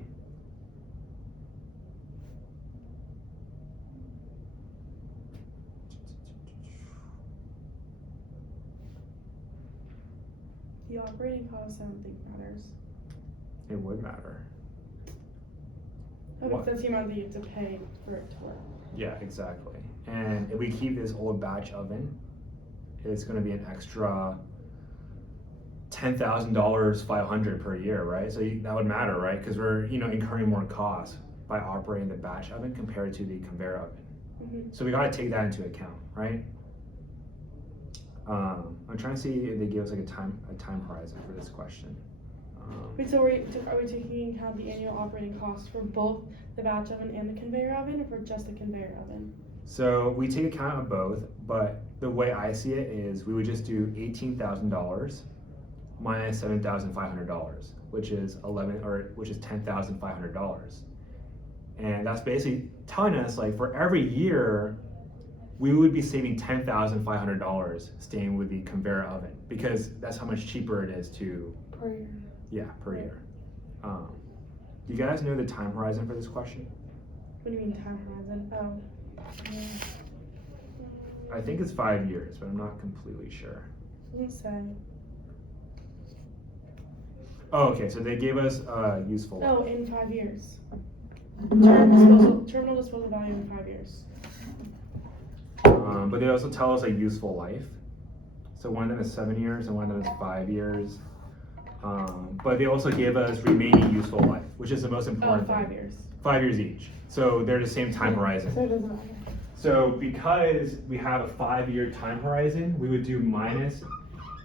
The operating cost, I don't think matters. It would matter. Oh, What? because that's the amount that you have to pay for it to work. Yeah, exactly. And if we keep this old batch oven, it's going to be an extra $10,000, $500 per year, right? So that would matter, right? Because we're incurring more costs by operating the batch oven compared to the Convera oven. Mm-hmm. So we got to take that into account, right? I'm trying to see if they give us like a time horizon for this question. Wait, so are we taking into account the annual operating costs for both the batch oven and the conveyor oven, or for just the conveyor oven? So we take account of both, but the way I see it is we would just do $18,000 minus $7,500, which is $10,500. And that's basically telling us like for every year, we would be saving $10,500 staying with the conveyor oven because that's how much cheaper it is to, Per year. yeah, per year. Do you guys know the time horizon for this question? What do you mean time horizon? Oh. I think it's 5 years, but I'm not completely sure. Doesn't say. Oh, okay, so they gave us useful life. Oh, in 5 years. Terminal disposal value in 5 years. But they also tell us a useful life. So one of them is 7 years and one of them is 5 years. But they also gave us remaining useful life, which is the most Oh, important 5 thing. years. 5 years each. So they're the same time horizon. So it doesn't matter. So because we have a 5-year time horizon, we would do minus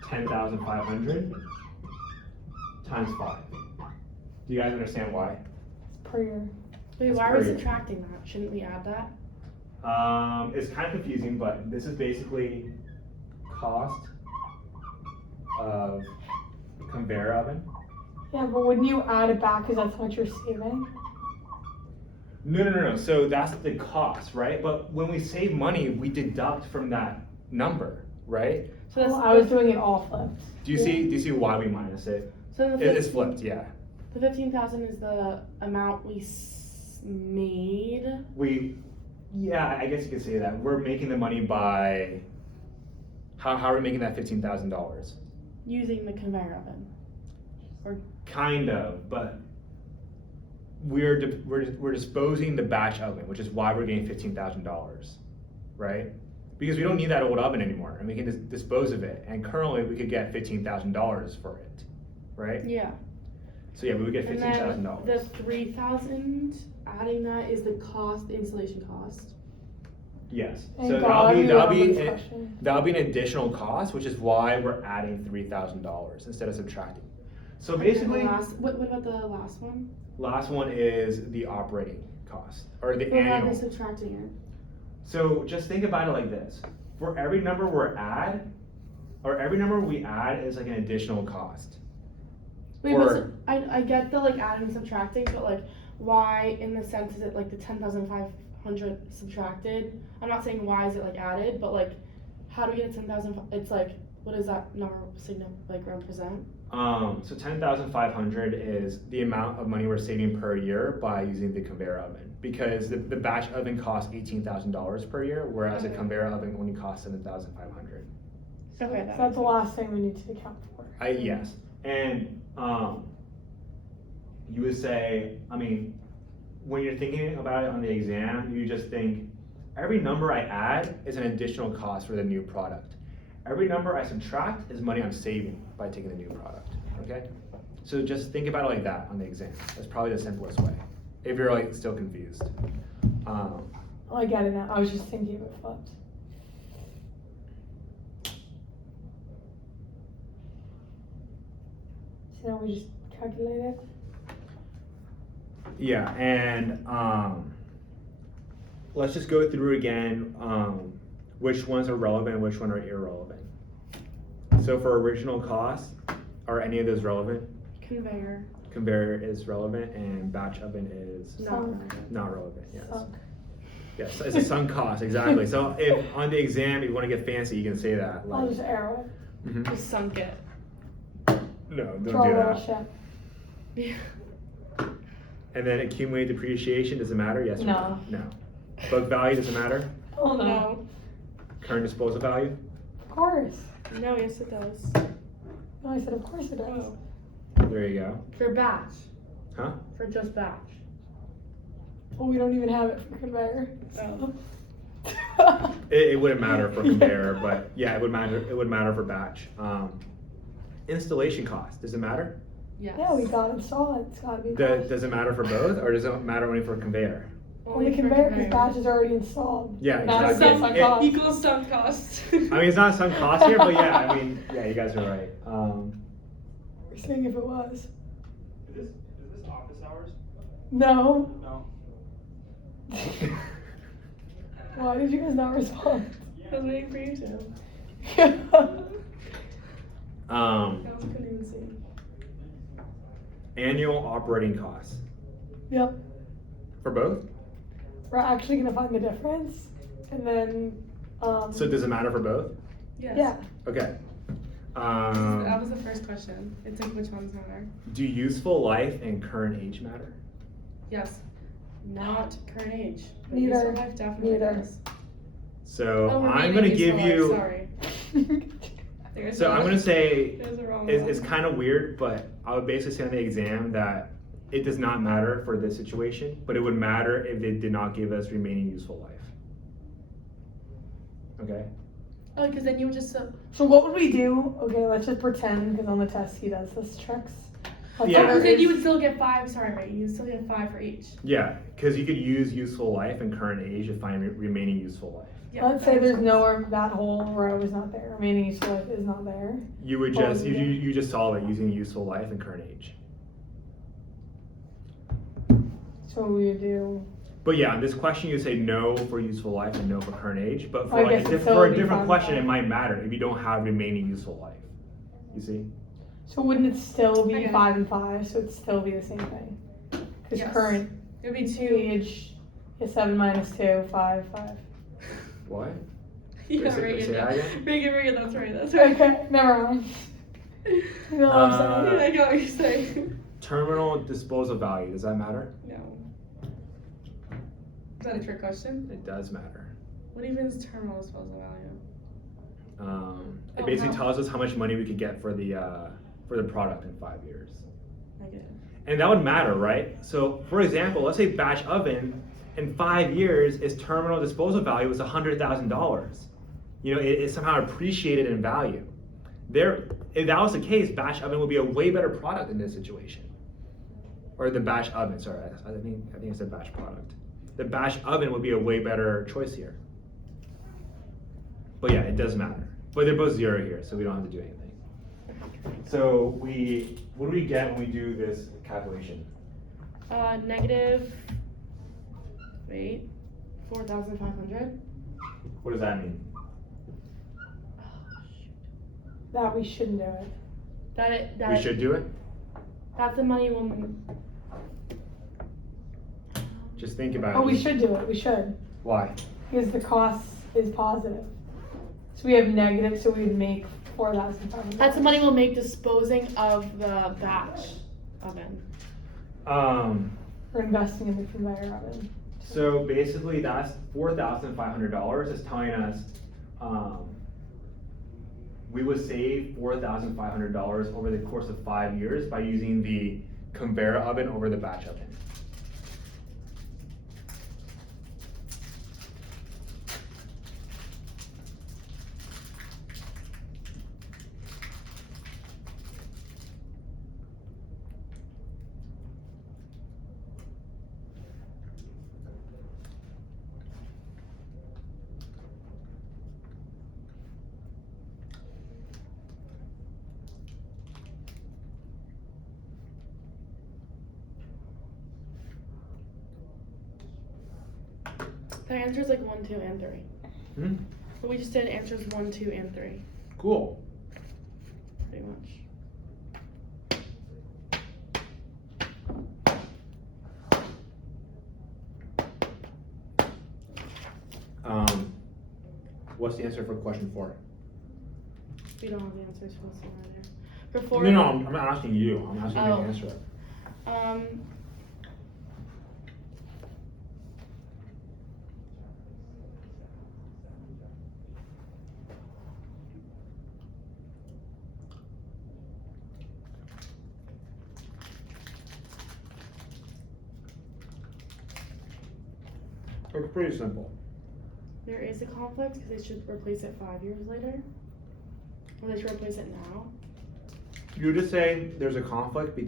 10,500 times 5. Do you guys understand why? Per year. Wait, That's why are we great. subtracting that? Shouldn't we add that? It's kind of confusing, but this is basically cost of conveyor oven. Yeah, but wouldn't you add it back because that's how much you're saving? No. So that's the cost, right? But when we save money, we deduct from that number, right? So that's, Oh, I was doing it all flipped. Do you see why we minus it? so the It is flipped, yeah. The 15,000 is the amount we made. Yeah, I guess you could say that. We're making the money by, how are we making that $15,000? Using the conveyor oven. Kind of, but we're disposing the batch oven, which is why we're getting $15,000, right? Because we don't need that old oven anymore, and we can dispose of it. And currently, we could get $15,000 for it, right? Yeah. So yeah, we would get And $15,000. then the 3,000, adding that is the cost, the installation cost. Yes. And So God, that'll we be love this question. an additional cost, which is why we're adding $3,000 instead of subtracting. So And then basically, what about the last one? last one is the operating cost or the Well, how are annual. we subtracting it? So just think about it like this: for every number every number we add is like an additional cost. Wait, Or- but I get the like adding and subtracting, but like why in the sense is it like the 10,500 subtracted? I'm not saying why is it like added, but like how do we get 10,000? It's like what does that number represent? So 10,500 is the amount of money we're saving per year by using the conveyor oven, because the batch oven costs $18,000 per year, whereas a Okay. conveyor oven only costs 7,500. Okay, So that that's makes the last thing we need to account for. Yes, and you would say, I mean, when you're thinking about it on the exam, you just think every number I add is an additional cost for the new product. Every number I subtract is money I'm saving by taking the new product, okay? So just think about it like that on the exam. That's probably the simplest way, if you're like still confused. Oh, I get it now. I was just thinking of it flipped. So now we just calculate it. Yeah, and let's just go through again which ones are relevant and which one are irrelevant. So for original cost, are any of those relevant? Conveyor. Conveyor is relevant and batch oven is Not Sunk. relevant. not relevant, yes. Sunk. Yes, it's a sunk cost, exactly. So if on the exam you want to get fancy, you can say that. I'll Like, just arrow mhm. Just sunk it. No, it. don't Draw do a little that. Yeah. And then accumulated depreciation, does it matter? Yes or No. no? No. Book value, does it matter? Oh no. No. Current disposal value? Of course. No, yes it does. No, I said of course it does. Oh. There you go. For batch. Huh? For just batch. Well, we don't even have it for conveyor. Oh. It wouldn't matter for conveyor, but yeah, it would matter. It would matter for batch. Installation cost, does it matter? Yes. Yeah, we got installed. It's gotta be. Does it matter for both, or does it matter only for conveyor? Only conveyor because batch is already installed. Yeah, Not exactly. based on It- cost. Equals sunk cost. I mean, it's not some cost here, but yeah, I mean, yeah, you guys are right. We're saying if it was. Is this office hours? No. No. Why did you guys not respond? I was waiting for you to. Um, I also couldn't even see. annual operating costs Yep. for both. We're actually gonna find the difference, and then. So does it matter for both? Yes. Yeah. Okay. That was the first question. It's like which ones matter. Do useful life and current age matter? Yes. Not current age. But Neither. useful life definitely Neither. does. So Oh, I'm remaining gonna give useful life, you. Sorry. There's So a- I'm gonna say There's a wrong it's one. kind of weird, but I would basically say on the exam that it does not matter for this situation, but it would matter if they did not give us remaining useful life. Okay. Oh, because then you would just. So what would we do? Okay, let's just pretend because on the test he does this tricks. Let's Yeah. say Oh, there because then is- you would still get 5. Sorry, right? You would still get 5 for each. Yeah, because you could use useful life and current age to find remaining useful life. Yeah, Let's that say makes there's sense. nowhere that hole where I was not there. Remaining useful life is not there. You would Oh, just yeah. you just solve it using useful life and current age. So we would do. But yeah, on this question you say no for useful life and no for current age. But for I like guess a it for still a would be different fine, question, fine. it might matter if you don't have remaining useful life. You see? So wouldn't it still I be get it. 5 and 5? So it'd still be the same thing. Because Yes. current It would be 2. age is 7 minus 2, 5, 5. What? Yeah, Say- Reagan. say that again? Reagan, that's right. That's right. Okay, never mind. You know what I'm Uh, saying? I got what you're saying. Terminal disposal value, does that matter? No. Is that a trick question? It does matter. What even is terminal disposal value? It Oh, basically how- tells us how much money we could get for the product in 5 years. I get it. And that would matter, right? So for example, let's say batch oven in 5 years its terminal disposal value was $100,000. You know, it somehow appreciated in value. If that was the case, batch oven would be a way better product in this situation. Or the batch oven, sorry, I think I said batch product. The batch oven would be a way better choice here. But yeah, it does matter. But they're both 0 here, so we don't have to do anything. So what do we get when we do this calculation? Negative. Wait. 4,500. What does that mean? That we shouldn't do it. We should do it? That's the money we'll. Just think about it. Oh, we should do it. We should. Why? Because the cost is positive. So we have negative, so we would make 4,500. That's the money we'll make disposing of the batch oven. We're investing in the conveyor oven. So basically that's $4,500 is telling us we would save $4,500 over the course of 5 years by using the conveyor oven over the batch oven. The answer is like 1, 2, and 3. Hmm? But we just did answers 1, 2, and 3. Cool. Pretty much. What's the answer for question 4? We don't have the answers for this one either. For 4. No, I'm not asking you. I'm asking you Oh. to answer it. It's pretty simple. There is a conflict because they should replace it 5 years later. Or they should replace it now. You just say there's a conflict.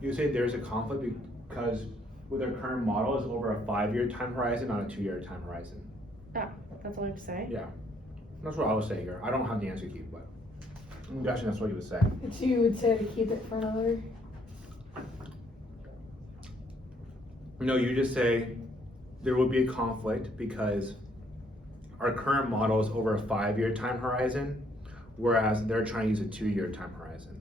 You say there's a conflict because with our current model is over a 5-year time horizon, not a 2-year time horizon. Oh, that's all I have to say? Yeah, that's what I would say here. I don't have the answer to you, but I'm guessing that's what you would say. So you would say to keep it for another. No, you just say there will be a conflict because our current model is over a 5-year time horizon, whereas they're trying to use a 2-year time horizon.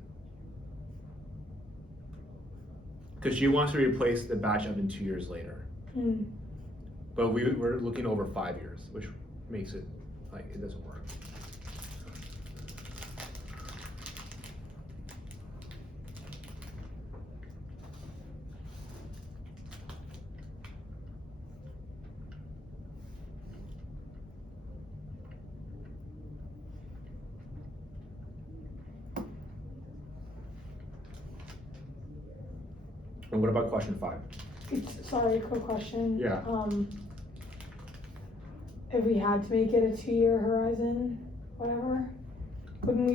Because she wants to replace the batch oven 2 years later. Mm. But we're looking over 5 years, which makes it like it doesn't work. And what about question 5? Sorry, quick question. Yeah. If we had to make it a 2-year horizon, whatever, wouldn't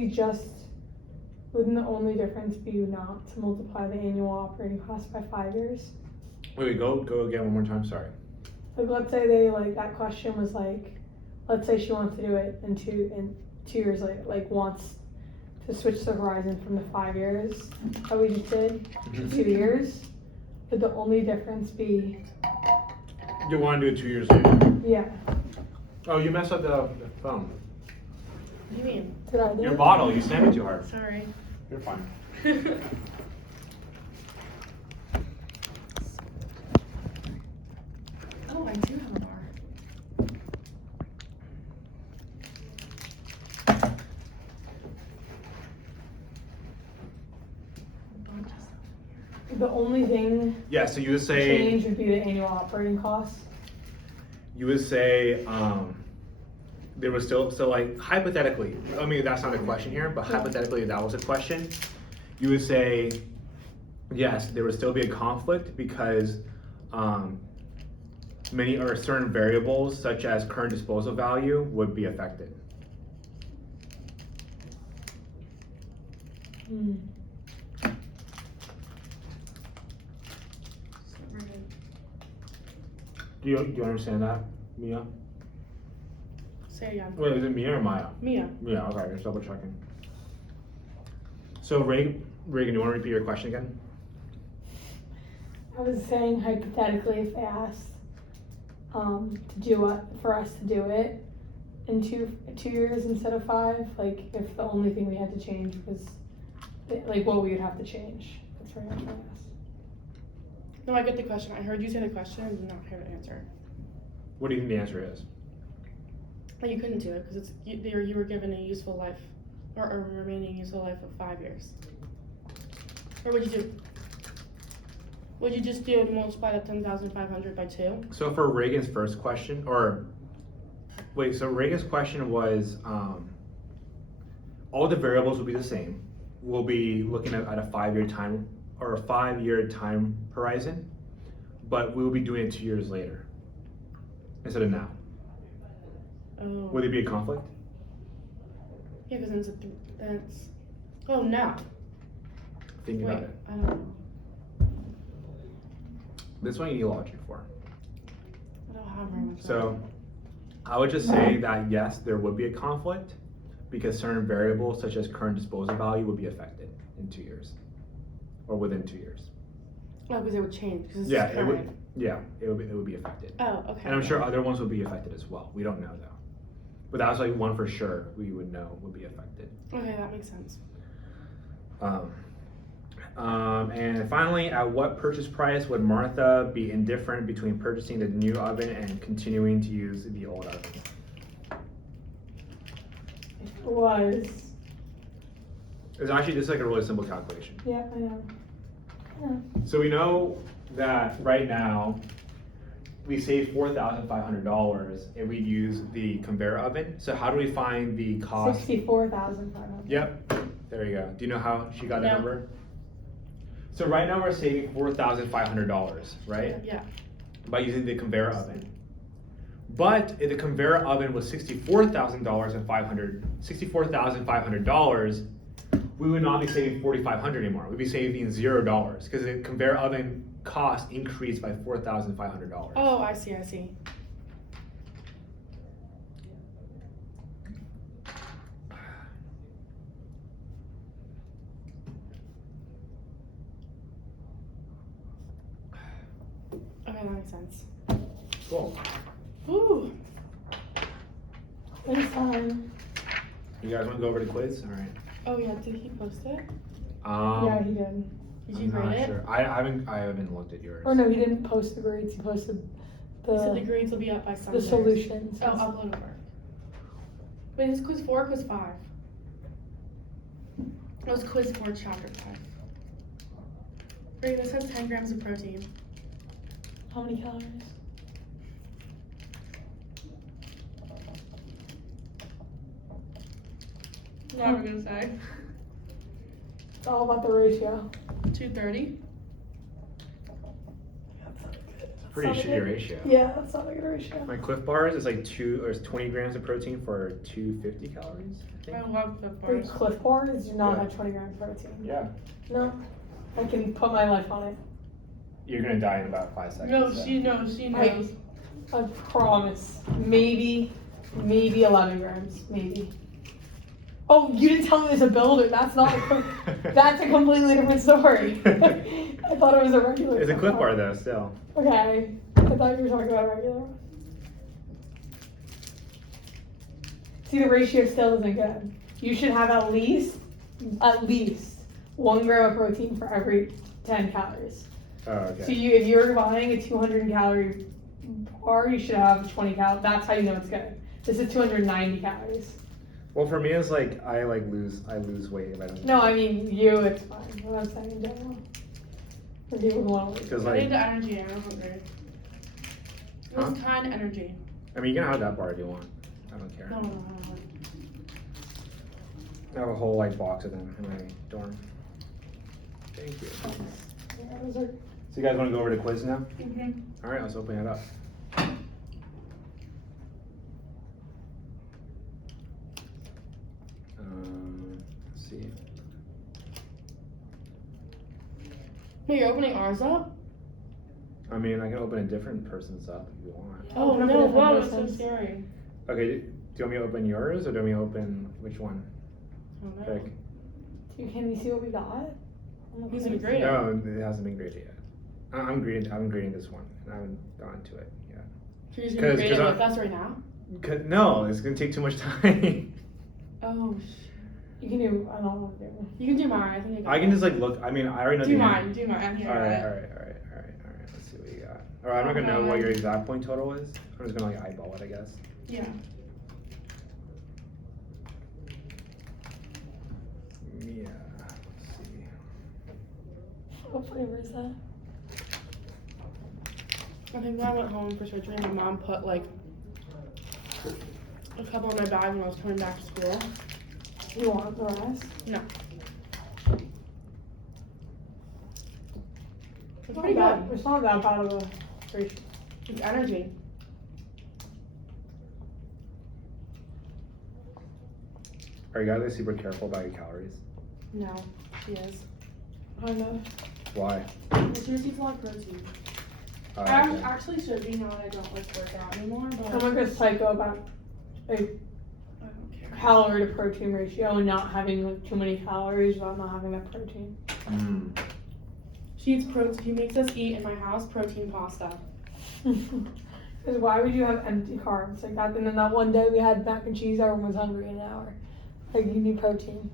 the only difference be not to multiply the annual operating cost by 5 years? Wait, go again one more time, sorry. Like, let's say that question was like, let's say she wants to do it in 2 years later, like wants to switch the horizon from the 5 years that we just did to 2 years. Would the only difference be, You want to do it 2 years later? yeah, Oh, you messed up the phone. What do you mean? did I do Your it? bottle, you slammed it too hard. Sorry. You're fine. Oh, I do have a bar. The only thing Yeah, so you would say, change would be the annual operating costs. there was still, so like hypothetically, I mean, that's not a question here, but hypothetically, if that was a question, you would say, yes, there would still be a conflict because many or certain variables such as current disposal value would be affected. Hmm. Do you understand that, Mia? Say again. Wait, is it Mia or Maya? Mia. Mia, okay, just double checking. So Reagan, do you want to repeat your question again? I was saying hypothetically, if they asked to do it, for us to do it in 2 years instead of 5, like if the only thing we had to change was like what we would have to change. That's what I'm trying to ask. No, I get the question. I heard you say the question and did not hear the answer. What do you think the answer is? But you couldn't do it because you were given a useful life or a remaining useful life of 5 years. Or would you do? Would you just do multiply that 10,500 by 2? So for Reagan's first question, or wait, so Reagan's question was, all the variables will be the same. We'll be looking at a 5-year time or a 5-year time horizon, but we will be doing it 2 years later instead of now. Oh. Would there be a conflict? Yeah, because then it's. Oh, no. Think Wait, about it. I don't know. This one you need logic for. I don't have very much. So I would just say that yes, there would be a conflict because certain variables such as current disposal value would be affected in 2 years or within 2 years. Oh, because it would change. Because it's Yeah, just it would. current. Yeah, it would be affected. Oh, okay. And I'm sure other ones would be affected as well. We don't know though. But that was like one for sure we would know would be affected. Okay, that makes sense. And finally, at what purchase price would Martha be indifferent between purchasing the new oven and continuing to use the old oven? It was. It's actually just like a really simple calculation. Yeah, I know. So we know that right now we save $4,500 if we use the conveyor oven. So how do we find the cost? 64,500. Yep, there you go. Do you know how she got that No. number? So right now we're saving $4,500, right? Yeah. By using the conveyor oven. But if the conveyor oven was $64,500, we would not be saving $4,500 anymore. We'd be saving $0 because the conveyor oven cost increased by $4,500. Oh, I see, I see. Okay, that makes sense. Cool. Ooh. It's time. You guys want to go over the quiz? All right. Oh yeah, did he post it? Yeah, he did. Did I'm you not grade it? sure. I haven't looked at yours. Or no, he didn't post the grades. He posted He said the the grades will be up by Sunday. solutions. Oh, upload work. Wait, is quiz 4 or quiz 5? It was quiz 4, chapter 5. Wait, this has 10 grams of protein. How many calories? Not gonna say. It's all about the ratio. 230. Pretty Sounds shitty good. ratio. Yeah, that's not a good ratio. My Cliff Bars is like 20 grams of protein for 250 calories. I I think. love the Wait, bars. Cliff Bars do not Yeah. have 20 grams of protein. Yeah. No, I can put my life on it. You're gonna die in about 5 seconds. No, so. she knows, she I- knows. I promise. Maybe 11 grams. Maybe. Oh, you didn't tell me there's a builder. That's not that's a completely different story. I thought it was a regular. It's a Cliff Bar though, still. Okay. I thought you were talking about a regular one. See, the ratio still isn't good. You should have at least 1 gram of protein for every 10 calories. Oh, okay. So if you're buying a 200 calorie bar, you should have 20 calories. That's how you know it's good. This is 290 calories. Well, for me, it's like I lose weight if I don't. No, I mean you. It's fine. What I'm saying in general. For people who want to lose. Because I need like, the energy, I'm hungry. It was kind of energy. I mean, you can have that bar if you want. I don't care. No. I have a whole like box of them in my dorm. Thank you. Yeah, those are- So you guys want to go over the quiz now? Mm-hmm. All right, let's open it up. Let's see. Wait, you're opening ours up? I mean, I can open a different person's up if you want. Oh Open up a no, different wow, that's so person's. scary. Okay, do you want me to open yours or do you want me to open which one? Oh no. Pick. Can you see what we got? He's gonna grade it. No, it hasn't been graded yet. I'm grading this one, and I haven't gone to it yet. So you're just gonna 'Cause- grade 'cause it I- with us right now? No, it's gonna take too much time. Oh, You can do. I don't want to do. you can do mine. I think I can just like look. I mean, I already know do the mine. Do mine. I'm here. All right. Let's see what you got. All right, I'm not gonna know what your exact point total is. I'm just gonna like eyeball it, I guess. Yeah. Yeah. Let's see. What flavor is that? I think when I went home for surgery, my mom put like a couple in my bag when I was coming back to school. You want the rest? No. It's Not pretty bad. good. It's not that bad of a ratio. It's energy. Are you guys like super careful about your calories? No, she is. I know. Why? She just eats a lot of protein. Uh, I okay. actually should be now that I don't like work out anymore, but I'm like a psycho about a I don't care. calorie to protein ratio and not having like too many calories without not having that protein. Mm. She eats protein. He makes us eat in my house protein pasta. Because why would you have empty carbs like that? And then that one day we had mac and cheese, everyone was hungry in an hour. Like you need protein.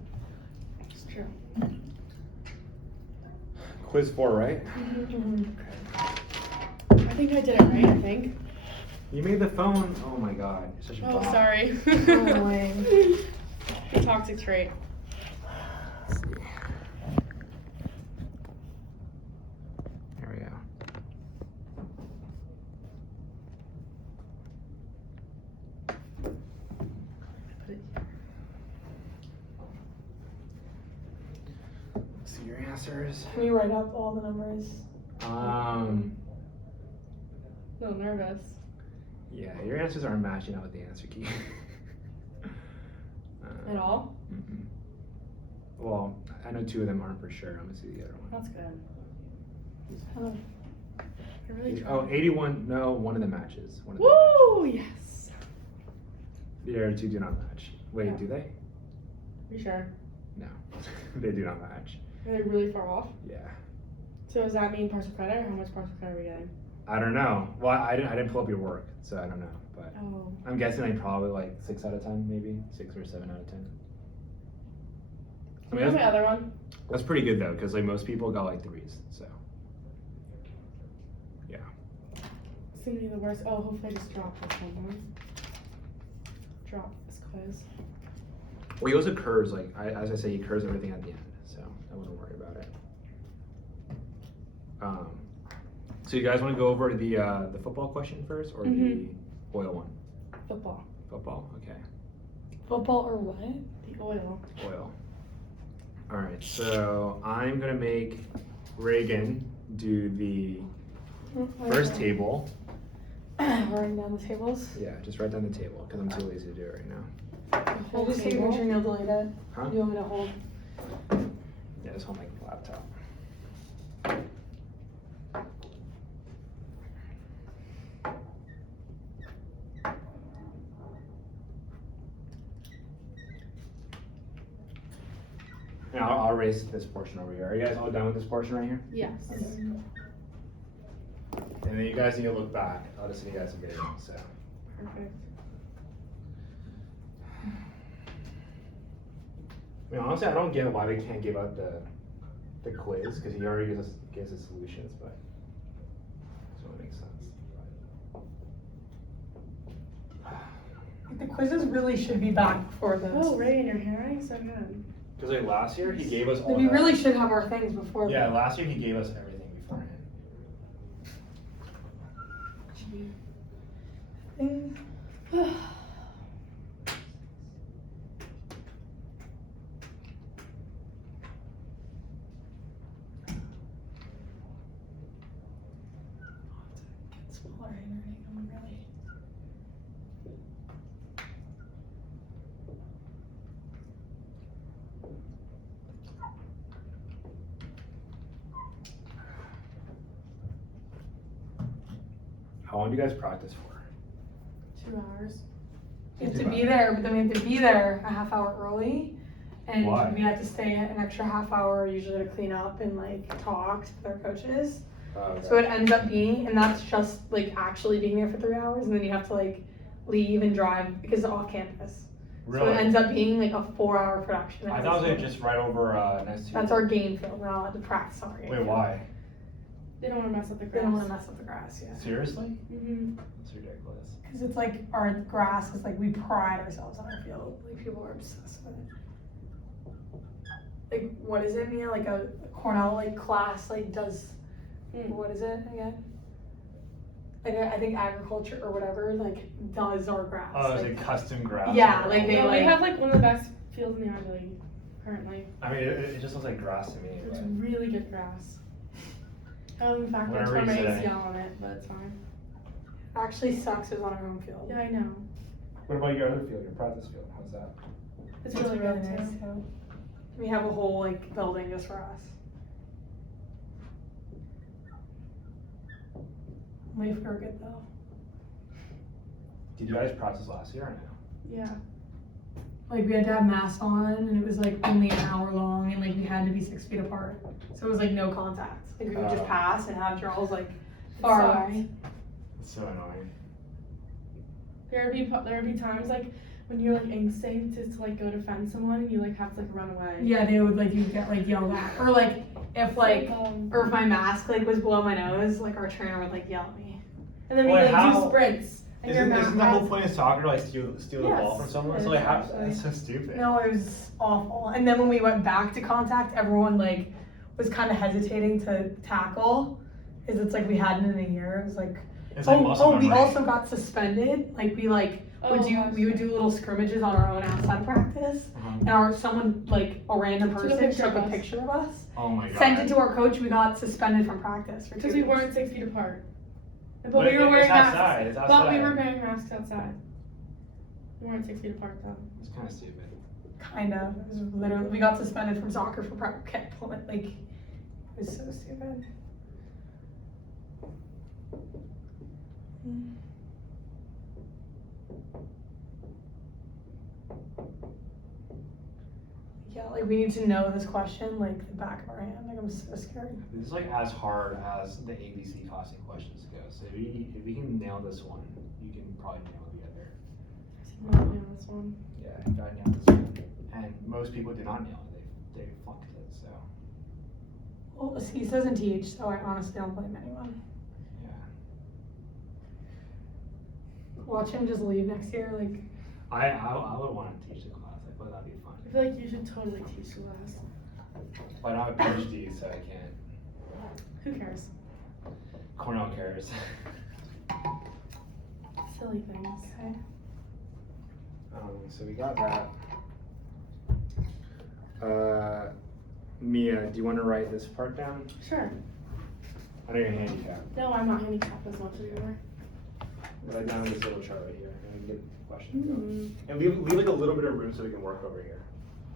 It's true. Quiz 4, right? Mm-hmm. I think I did it right. I think. You made the phone. Oh my god, you're such a Oh, bot. sorry. Annoying. The toxic trait. Let's see. There we go. Let's see your answers. Can you write up all the numbers? A little nervous. Yeah, your answers aren't matching up with the answer key. At all? Mm-mm. Well, I know 2 of them aren't for sure. I'm gonna see the other one. That's good. Kind of I really tried. Oh, 81, no, one of the matches. One of the Woo! matches. Yes. The other two do not match. Wait, Yeah. do they? You sure? No, they do not match. Are they really far off? Yeah. So does that mean partial credit, or how much partial credit are we getting? I don't know. Well, I didn't pull up your work, so I don't know. But Oh. I'm guessing like probably like 6 out of 10, maybe 6 or 7 out of 10. I mean, Where's my other one? that's pretty good though, because like most people got like 3s. So yeah. It's gonna be the worst. Oh, hopefully I just drop this one. Huh? Drop this quiz. Well, he also curves like as I say, he curves everything at the end, so I wouldn't worry about it. So you guys want to go over the football question first, or Mhm. the oil one? Football. Football, okay. Football or what? The oil. Oil. All right, so I'm gonna make Reagan do the first table. Writing down the tables. Yeah, just write down the table because I'm too lazy to do it right now. Can I just take a picture and you'll delete it? Huh? You want me to hold? Yeah, just hold my laptop. And I'll erase this portion over here. Are you guys all done with this portion right here? Yes. And then you guys need to look back. I'll just send you guys a video. So. Perfect. I mean, honestly, I don't get why they can't give out the quiz because he already gives us solutions, but so it makes sense. The quizzes really should be back for this. Oh, Reagan, your handwriting's so good. Because like last year he gave us all. We the- really should have our things before. Yeah, last year he gave us everything beforehand. Things. Get smaller handwriting. I'm really. How long do you guys practice for? 2 hours. We have to be there, but then we have to be there a half hour early. And Why? we have to stay an extra half hour usually to clean up and like talk with our coaches. Okay. So it ends up being, and that's just like actually being there for 3 hours, and then you have to like leave and drive because it's off campus. Really? So it ends up being like a 4 hour production. I thought it was just right over next to. That's our game field. We're not allowed to practice on our game Wait, field. why? They don't want to mess up the They grass. don't want to mess up the grass, yeah. Seriously? Mm-hmm. That's ridiculous. Because it's like our grass is like we pride ourselves on our field. Like people are obsessed with it. Like what is it, Mia? Like a Cornell like class like does what is it again? Like I think agriculture or whatever like does our grass. Oh, is like, it custom grass? Yeah, like they Yeah, like we have like one of the best fields in the Ivy League currently. I mean, it just looks like grass to me. It's But really good grass. In fact, I Whatever tore my you say. ACL on it, but it's fine. actually sucks is on our home field. Yeah, I know. what about your other field, your practice field? How's that? It's really good nice too. too. We have a whole like building just for us. Only if we're good though. Did you guys practice last year or no? Yeah. Like we had to have masks on and it was like only an hour long and like we had to be 6 feet apart. So it was like no contact. Like we would just Oh. pass and have drills like far sucked. away. It's so annoying. There would be times like when you're like instinct is to like go defend someone and you like have to like run away. Yeah, they would like you get like yelled at. Or like if like or if my mask like was below my nose, like our trainer would like yell at me. and then we Wait, like how- do sprints. And your Isn't the mask whole point of soccer to like steal the ball Yes, from someone? it So like, is how, actually. that's so stupid. No, it was awful. And then when we went back to contact, everyone like was kind of hesitating to tackle, because it's like we hadn't in a year. It was like, It's like muscle we memory. also got suspended. Like we like would we would do little scrimmages on our own outside of practice, Uh-huh. and someone like a random Took a person picture took of a us. picture of us, Oh my god. sent it to our coach. We got suspended from practice for 2 because we weeks. weren't 6 feet apart. But But we were wearing it's masks. outside, it's But we outside. were wearing masks outside. We weren't 6 feet apart though. It's kind of stupid. Kind of. It was literally we got suspended from soccer for like it was so stupid. Yeah, like we need to know this question like the back of our hand. Like I'm so scared. This is like as hard as the ABC costing questions go. So if you can nail this one, you can probably nail the other. Yeah, this one. Yeah, you gotta nail this one. And most people do not nail it. They flunked it. So Well, he doesn't teach, so I honestly don't blame anyone. yeah. Watch him just leave next year, like. I would want to teach the class. I thought that'd be fun. I feel like you should totally teach class. But I don't have a PhD, so I can't. Who cares? Cornell cares. Silly things. Okay. So we got that. Mia, do you want to write this part down? Sure. I know you're handicapped. No, I'm not handicapped as much as you are. Write down this little chart right here, and we can get the questions going. Mm-hmm. And leave like a little bit of room so we can work over here.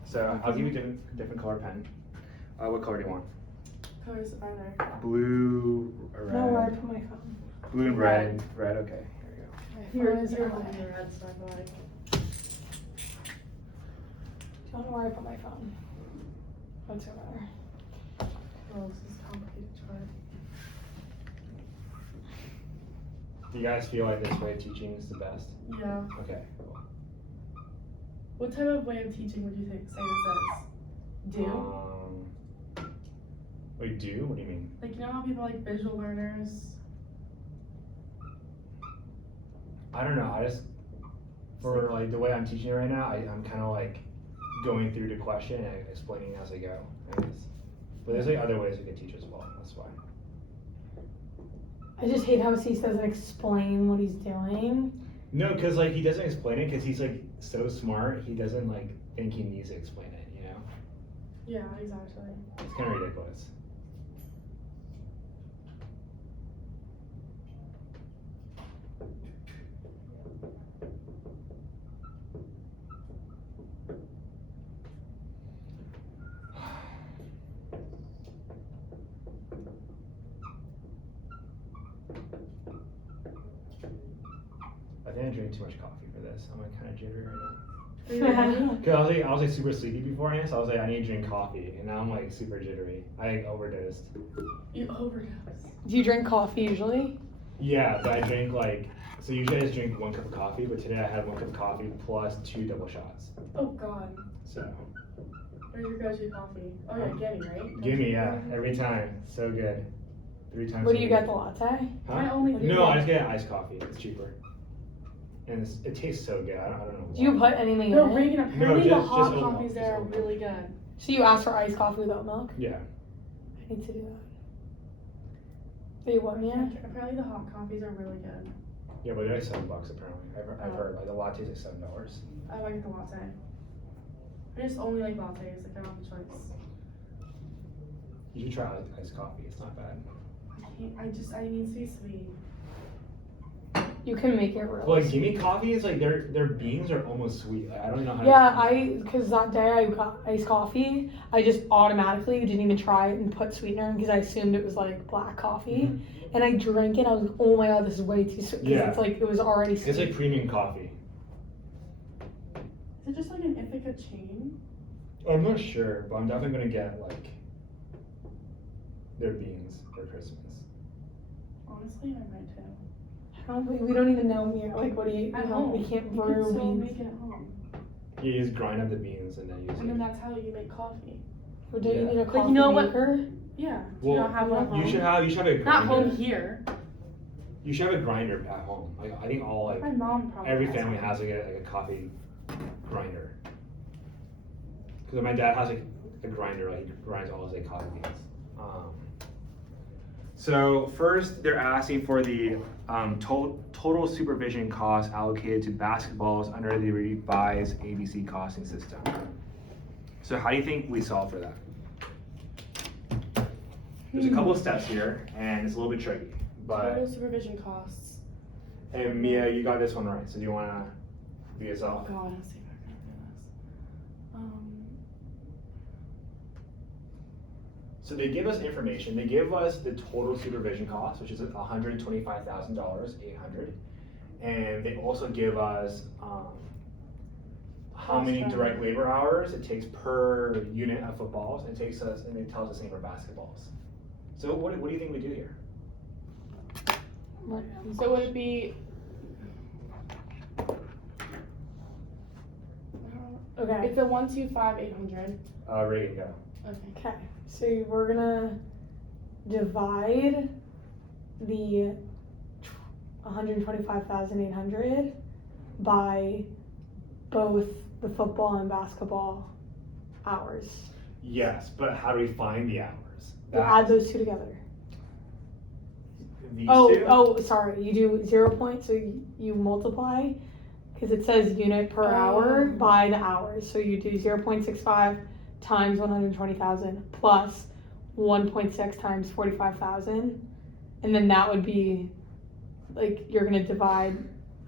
So I'll give you a different color pen. What color do you want? Colors are there. Blue, red. No, where I put my phone. Blue and red. Red. Okay. Here You're Where is it? holding your red, so I feel like. Don't know where I put my phone. What's it matter? Oh, this is a complicated chart. Do you guys feel like this way of teaching is the best? Yeah. Okay. Cool. What type of way of teaching would you say this is? Do? Wait, do? What do you mean? Like, you know how people are like visual learners? I don't know. I just for like the way I'm teaching it right now, I'm kind of like going through the question and explaining as I go. I guess. But there's like other ways we can teach as well. That's why. I just hate how he doesn't explain what he's doing. No, because like he doesn't explain it because he's like so smart. He doesn't like think he needs to explain it. You know? Yeah, exactly. It's kind of ridiculous. I think I drank too much coffee for this. I'm like kind of jittery right now. Cause I was like super sleepy beforehand, so I was like I need to drink coffee, and now I'm like super jittery. I like overdosed. You overdose. Do you drink coffee usually? Yeah, but I drank like so usually I just drink 1 cup of coffee, but today I had 1 cup of coffee plus 2 double shots. Oh God. So Where's your go-to coffee? Oh yeah, Gimme, right? gimme, yeah, every time, so good. 3 times. What a do you week. get, the latte? Huh? I only do No, I that. just get iced coffee. It's cheaper, and it tastes so good. I don't know. Do you why. put anything No, in it? Reagan, apparently just the hot oat milk, coffees just there are oat milk. really good. So you ask for iced coffee without milk? Yeah. I need to do that. Wait, what, Mia? Apparently the hot coffees are really good. Yeah, but they're like $7 apparently. I've Oh. heard like the latte's like $7. I like the latte. I just only like lattes, like I don't have a choice. You should try iced coffee. It's not bad. I need to be sweet. You can make it really Well, like sweet. gimme coffee is like their beans are almost sweet. Like, I don't know how. Yeah, because that day I got iced coffee, I just automatically didn't even try it and put sweetener in because I assumed it was like black coffee. Mhm. And I drank it, I was like, oh my god, this is way too sweet. Because Yeah. it's like, it was already sweet. It's like premium coffee. Is it just like an Ithaca chain? I'm not sure, but I'm definitely gonna get like their beans for Christmas. Honestly, I might too. we don't even know, Mia. Like, what do you, At you know, home. we can't You brew can still beans. make it at home. You just grind up the beans and then use And then it. that's how you make coffee. Or do you Yeah. need a But coffee you know what- maker? Yeah. Do Well, you not have one at home? You should have a grinder. Not home here. You should have a grinder at home. Like I think all like My mom probably every has family one. has like a coffee grinder. Because my dad has like a grinder, like he grinds all his like coffee beans. So first, they're asking for the total supervision costs allocated to basketballs under the revised ABC costing system. So how do you think we solve for that? There's a couple of steps here, and it's a little bit tricky, but Total supervision costs. hey, Mia, you got this one right. So do you want to read us Oh off? God, let's see if I can do this. So they give us information, they give us the total supervision cost, which is $125,800. And they also give us, how many direct labor hours it takes per unit of footballs, it takes us, and it tells us the same for basketballs. So what do you think we do here? So would it be? Okay. It's a 125,800. Reagan, go. Okay. Okay, so we're gonna divide the 125,800 by both the football and basketball hours. Yes, but how do we find the hours? You add those two together. These Oh, two? oh, sorry, you do 0 point, so you multiply, because it says unit per hour by the hours, so you do 0.65 times 120,000 plus 1.6 times 45,000, and then that would be, like, you're gonna divide,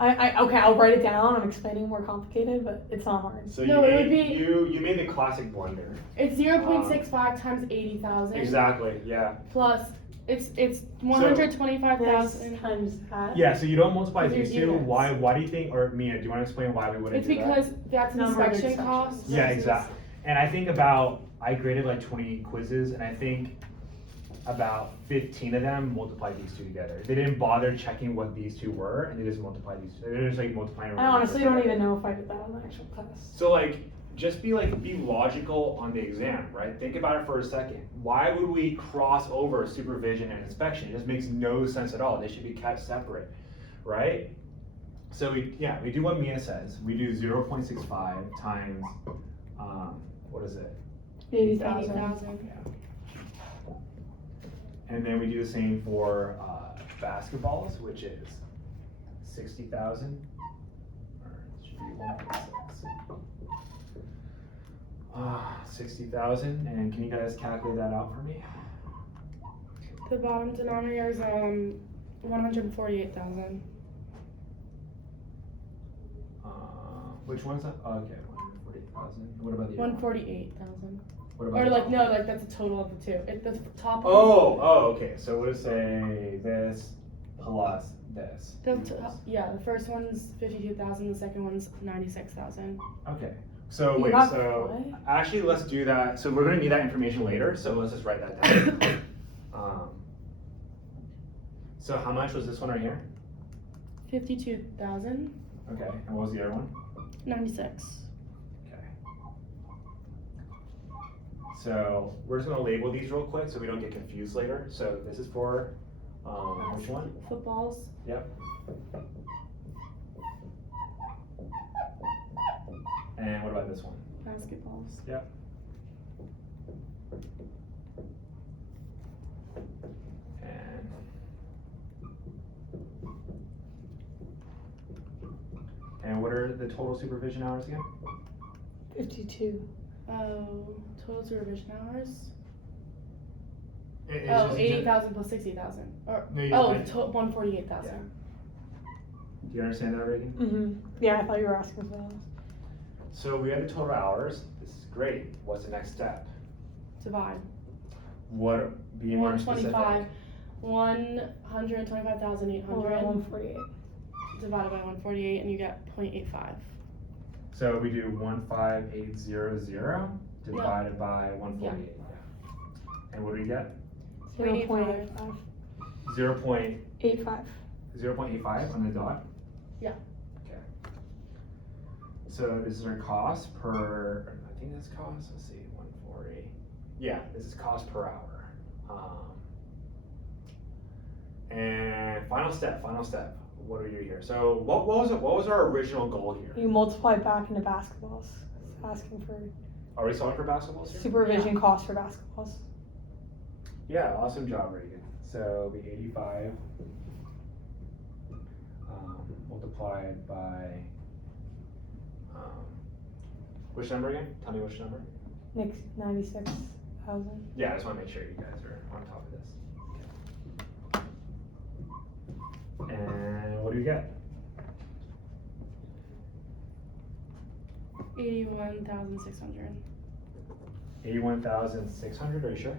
okay, I'll write it down, I'm explaining more complicated, but it's not hard. So No, you it would made, be- you made the classic blunder. It's 0.65 times 80,000. Exactly, yeah. Plus, it's 125,000. Times that. Yeah, so you don't multiply These are these two. units. Why do you think, or Mia, do you wanna explain why we wouldn't It's do that? because that's Number of inspection inspections. costs. Yeah, versus- exactly. And I think I graded like 20 quizzes, and I think about 15 of them multiplied these two together. They didn't bother checking what these two were, and they just multiplied these two. They're just like multiplying. I honestly don't even know if I did that on the actual test. So like, just be logical on the exam, right? Think about it for a second. Why would we cross over supervision and inspection? It just makes no sense at all. They should be kept separate, right? So we do what Mia says. We do 0.65 times, what is it? 80,000. 80,000. And then we do the same for basketballs, which is 60,000. Or it should be 1.6. 60,000. And can you guys calculate that out for me? The bottom denominator is 148,000. Which one's that? Oh, okay, 140,000. What about the other one? 148,000. What about Or the like top? no, like that's a total of the two. The top. Okay. So we'll say this plus this. The yeah, the first one's 52,000. The second one's 96,000. Okay. So You wait. got So what? actually, let's do that. So we're gonna need that information later. So let's just write that down. So how much was this one right here? 52,000. Okay. And what was the other one? 96. Okay. So we're just gonna label these real quick so we don't get confused later. So this is for which one? Footballs. Yep. And what about this one? Basketballs. Yep. And what are the total supervision hours again? 52. Oh, total supervision hours. It's Oh, just- 80,000 plus 60,000. Or No, you oh, just- 148,000. Do you understand that, Reagan? Mm-hmm. Yeah, I thought you were asking for that. So we have the total hours. This is great. What's the next step? Divide. What? Be more specific. 125. 125,800 Over 148. divided by 148, and you get 0.85. So we do 15800 divided by 148. And what do we get? 0.85. 0.85 on the dot? Yeah. Okay. So this is our cost per, I think that's cost, let's see, 140. Yeah, this is cost per hour. And final step. What do we do here? So what was our original goal here? You multiply back into basketballs. It's asking for Are we solving for basketballs here? supervision costs for basketballs. Yeah, awesome job, Reagan. So it'll be 85 multiplied by, which number again? Tell me which number. Next 96,000. Yeah, I just want to make sure you guys are on top of this. And what do you get? 81,600. 81,600, are you sure?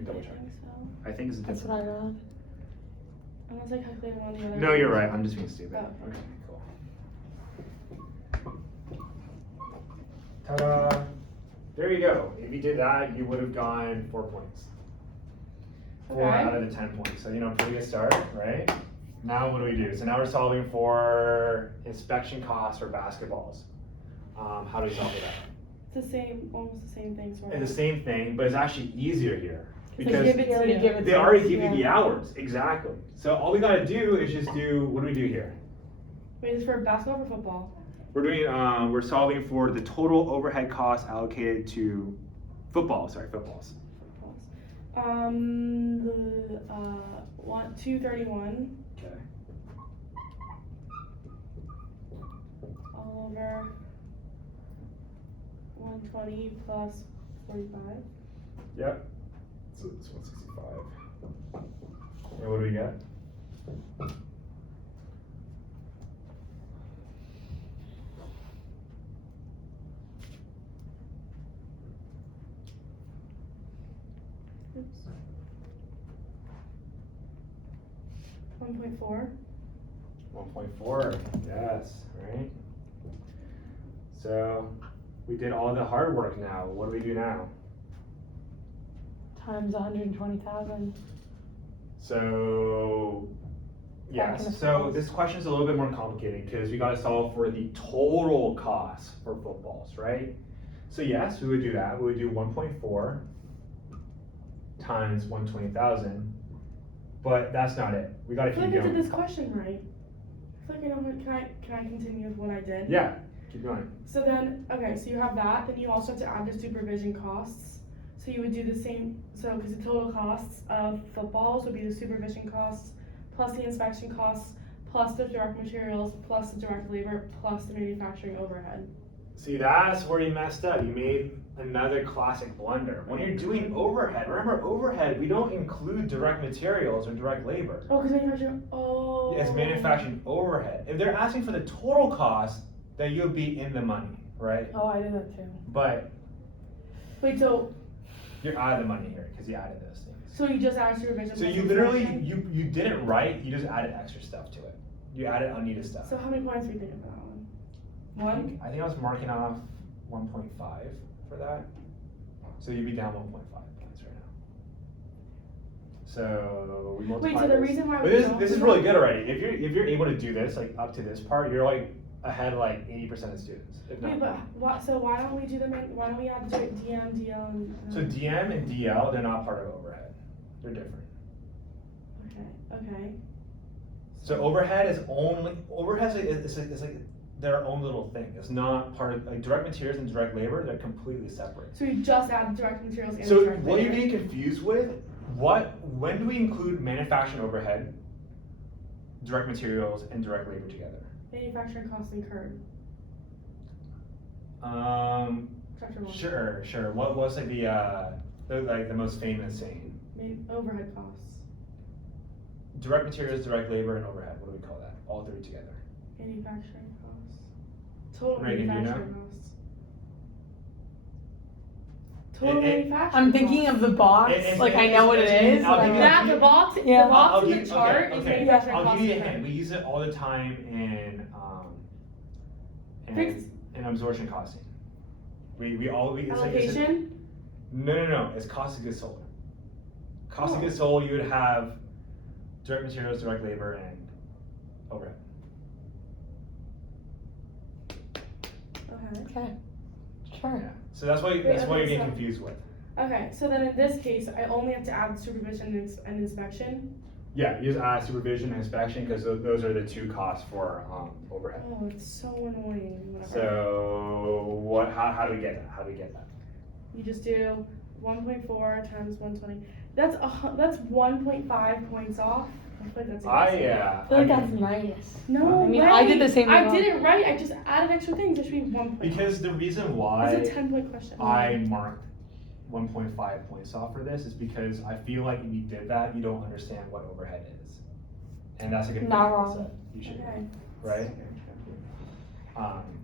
me double check. I think so. I think it's That's different. what I read. Unless I calculate one of the other. No, you're right. I'm just being stupid. Oh, okay. Cool. Ta-da! There you go. If you did that, you would have gotten 4 points. 4 Okay. out of the 10 points. So, pretty good start, right? Now what do we do? So now we're solving for inspection costs for basketballs. How do we solve for that? It's the same, almost the same thing, sort of. It's the same thing, but it's actually easier here. They Because give it to already you. give it they to already us, give you the yeah. hours. Exactly. So all we gotta do is just do, what do we do here? Wait, is it for basketball or for football? We're doing, we're solving for the total overhead costs allocated to footballs. Footballs. 231 Okay. all over 120 plus 45. Yep. So it's 165. And what do we get? Oops. 1.4. 1.4. Yes, right? So we did all the hard work now. What do we do now? Times 120,000. So, Back in the yes. So footballs. this question is a little bit more complicated because we got to solve for the total cost for footballs, right? So yes, we would do that. We would do 1.4 times 120,000, but that's not it. We got to I feel keep like I going. did this question right. I feel like I know what, can I continue with what I did? Yeah, keep going. So then, okay, so you have that, then you also have to add the supervision costs. So you would do the same, so because the total costs of footballs would be the supervision costs, plus the inspection costs, plus the direct materials, plus the direct labor, plus the manufacturing overhead. See, that's where you messed up. You made another classic blunder. When you're doing overhead, remember overhead, we don't include direct materials or direct labor. Oh, because manufacturing, oh. It's manufacturing overhead. If they're asking for the total cost, then you'll be in the money, right? Oh, I did that too. But Wait, so you're out of the money here because you added those things. so you just added supervision. So plus you literally, inspection? you did it right, you just added extra stuff to it. You added unneeded stuff. So how many points are you thinking for that one? I think I was marking off 1.5 for that. So you'd be down 1.5 points right now. So we multiply Wait, so the this. reason why But we this, don't this do is really that- good already. If you're able to do this, like up to this part, you're like ahead like 80% of students. If not Wait, but why don't we do why don't we add DM, DL, and? So DM and DL, they're not part of overhead. They're different. Okay. So overhead is like their own little thing. It's not part of, like direct materials and direct labor, they're completely separate. So you just add direct materials and So direct what you're labor. getting confused with, when do we include manufacturing overhead, direct materials, and direct labor together? Manufacturing costs incurred. Chapter 1. Sure. What was like the most famous saying? Overhead costs. Direct materials, direct labor, and overhead. What do we call that? All three together. Manufacturing costs. Total Reagan, do you know? manufacturing costs. Total It- manufacturing I'm thinking costs. of the box, like I know what it is. I'll but give I'm you like- That, the box, Yeah. the box I'll in the give- chart is okay. manufacturing I'll costs give you a incurred. hint. We use it all the time Fixed- in absorption costing. It's like, Allocation? no. It's cost of goods sold. Cost of Oh. goods sold, you would have direct materials, direct labor, and overhead. Okay. Okay, sure. Yeah. So that's why Wait, you're okay, getting so- confused with. Okay, so then in this case, I only have to add supervision and inspection. Yeah, you just add supervision and inspection because those are the two costs for overhead. Oh, it's so annoying. Whatever. So how do we get that? How do we get that? You just do 1.4 times 120. That's 1.5 points off. I feel like that's I feel like that's nice. No I mean, way. I did the same thing I wrong. did it right. I just added extra things. It should be 1 point. Because the reason why It's a 10-point question. I marked 1.5 points off for this is because I feel like if you did that, you don't understand what overhead is. And that's a good Not thing. wrong. So you should, Okay. right?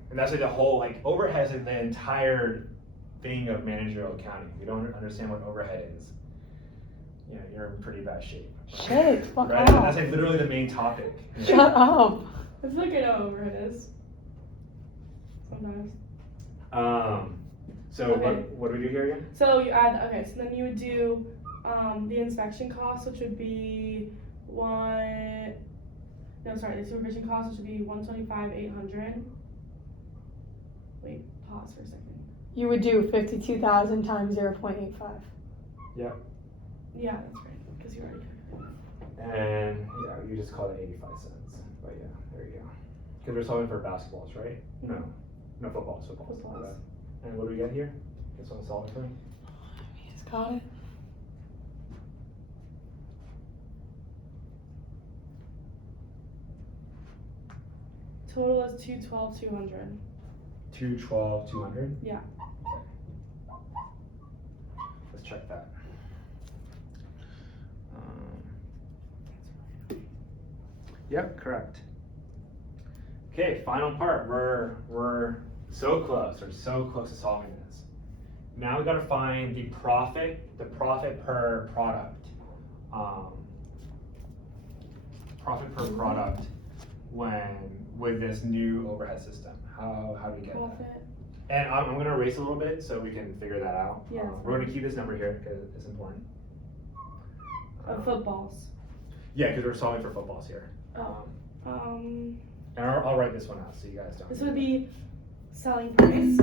And that's like the whole, like overhead is like the entire thing of managerial accounting. We don't understand what overhead is. Yeah, you're in pretty bad shape. Shit, fuck Right? off. That's like literally the main topic. Shut up. I feel like I know what overhead is. Sometimes. So Okay. what do we do here again? So you add, okay, so then you would do the inspection cost, which would be the supervision cost, which would be 125,800. Wait, pause for a second. You would do 52,000 times 0.85. Yeah, that's right, because you already calculated. And yeah, you just call it 85 cents. But yeah, there you go. Because we're solving for basketballs, right? No, footballs. Footballs. Okay. And what do we get here? This one's solving for? He's got it. Total is 212,200. 212,200? Yeah. Let's check that. Yep, correct. Okay, final part. We're so close. We're so close to solving this. Now we got to find the profit per product. Profit per product with this new overhead system. How do we get that? Profit. And I'm going to erase a little bit so we can figure that out. Yeah. We're going to keep this number here because it's important. Of footballs. Yeah, because we're solving for footballs here. Oh. And I'll write this one out so you guys don't. This would be selling price.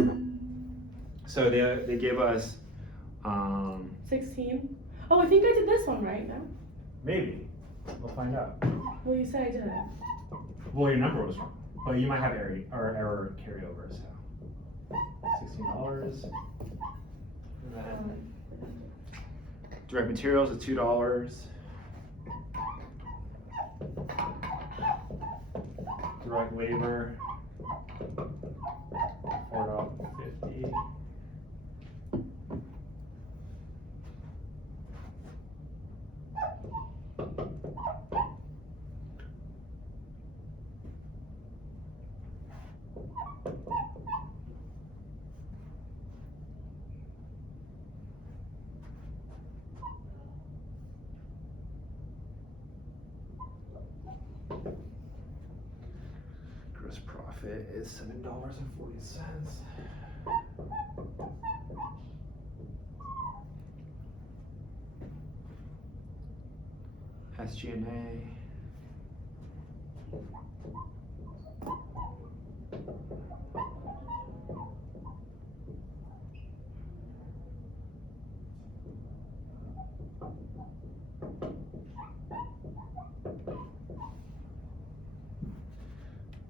So they give us 16. Oh, I think I did this one right now. maybe. We'll find out. Well, you said I didn't. Well, your number was wrong, but you might have error carryover. So $16. Direct materials is $2. Direct labor $4.50. Gross profit is $7.40. SG&A.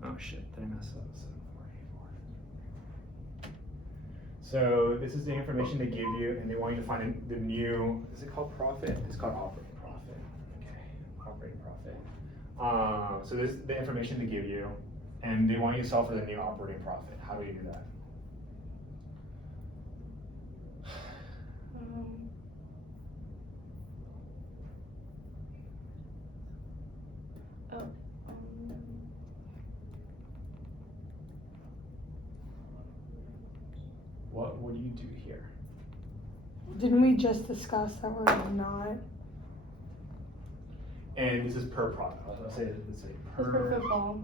Oh shit, did I mess up? 7,484. So this is the information they give you, and they want you to find the new. Is it called profit? It's called operating profit. Okay, operating profit. So this is the information they give you, and they want you to solve for the new operating profit. How do you do that? What would you do here? Didn't we just discuss that we're not? And this is per product. Let's say Per football.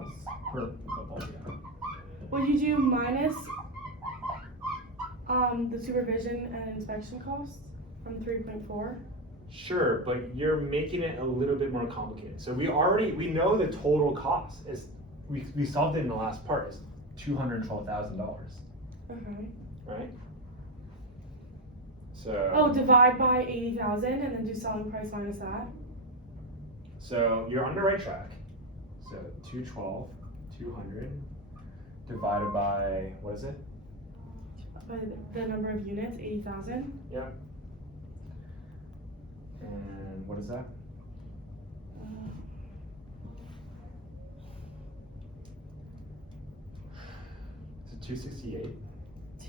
Per football, yeah. Would you do minus the supervision and inspection costs from 3.4? Sure, but you're making it a little bit more complicated. So we know the total cost is we solved it in the last part. It's $212,000, Okay. right? So Oh, divide by 80,000 and then do selling price minus that. So you're on the right track. So 212,200 divided by what is it? By the number of units, 80,000. Yep. And what is that? Is it 268?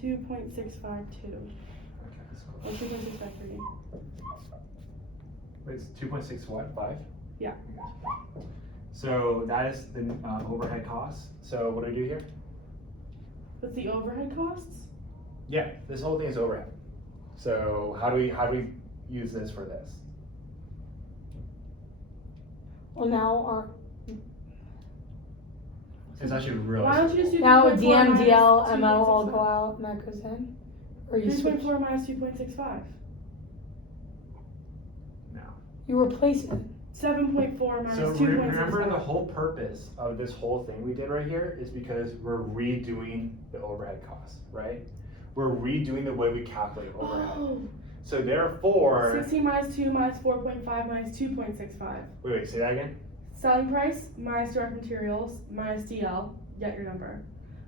2.652. Okay, that's Or close. 2.653. Wait, it's 2.6 what? 5? Yeah. So that is the overhead costs. So what do I do here? What's the overhead costs? Yeah, this whole thing is overhead. So how do we use this for this? Well, now our, It's actually really Why don't you just do now 3.4 minus DMDL, MO all 2.65? go out and that goes in? Or you switch? 3.4 minus 2.65. No. You replace it. 7.4 minus So 2.65. remember the whole purpose of this whole thing we did right here is because we're redoing the overhead costs, right? We're redoing the way we calculate overhead. Oh, So therefore, 16 minus 2 minus 4.5 minus 2.65. wait, say that again? Selling price minus direct materials minus DL, get your number,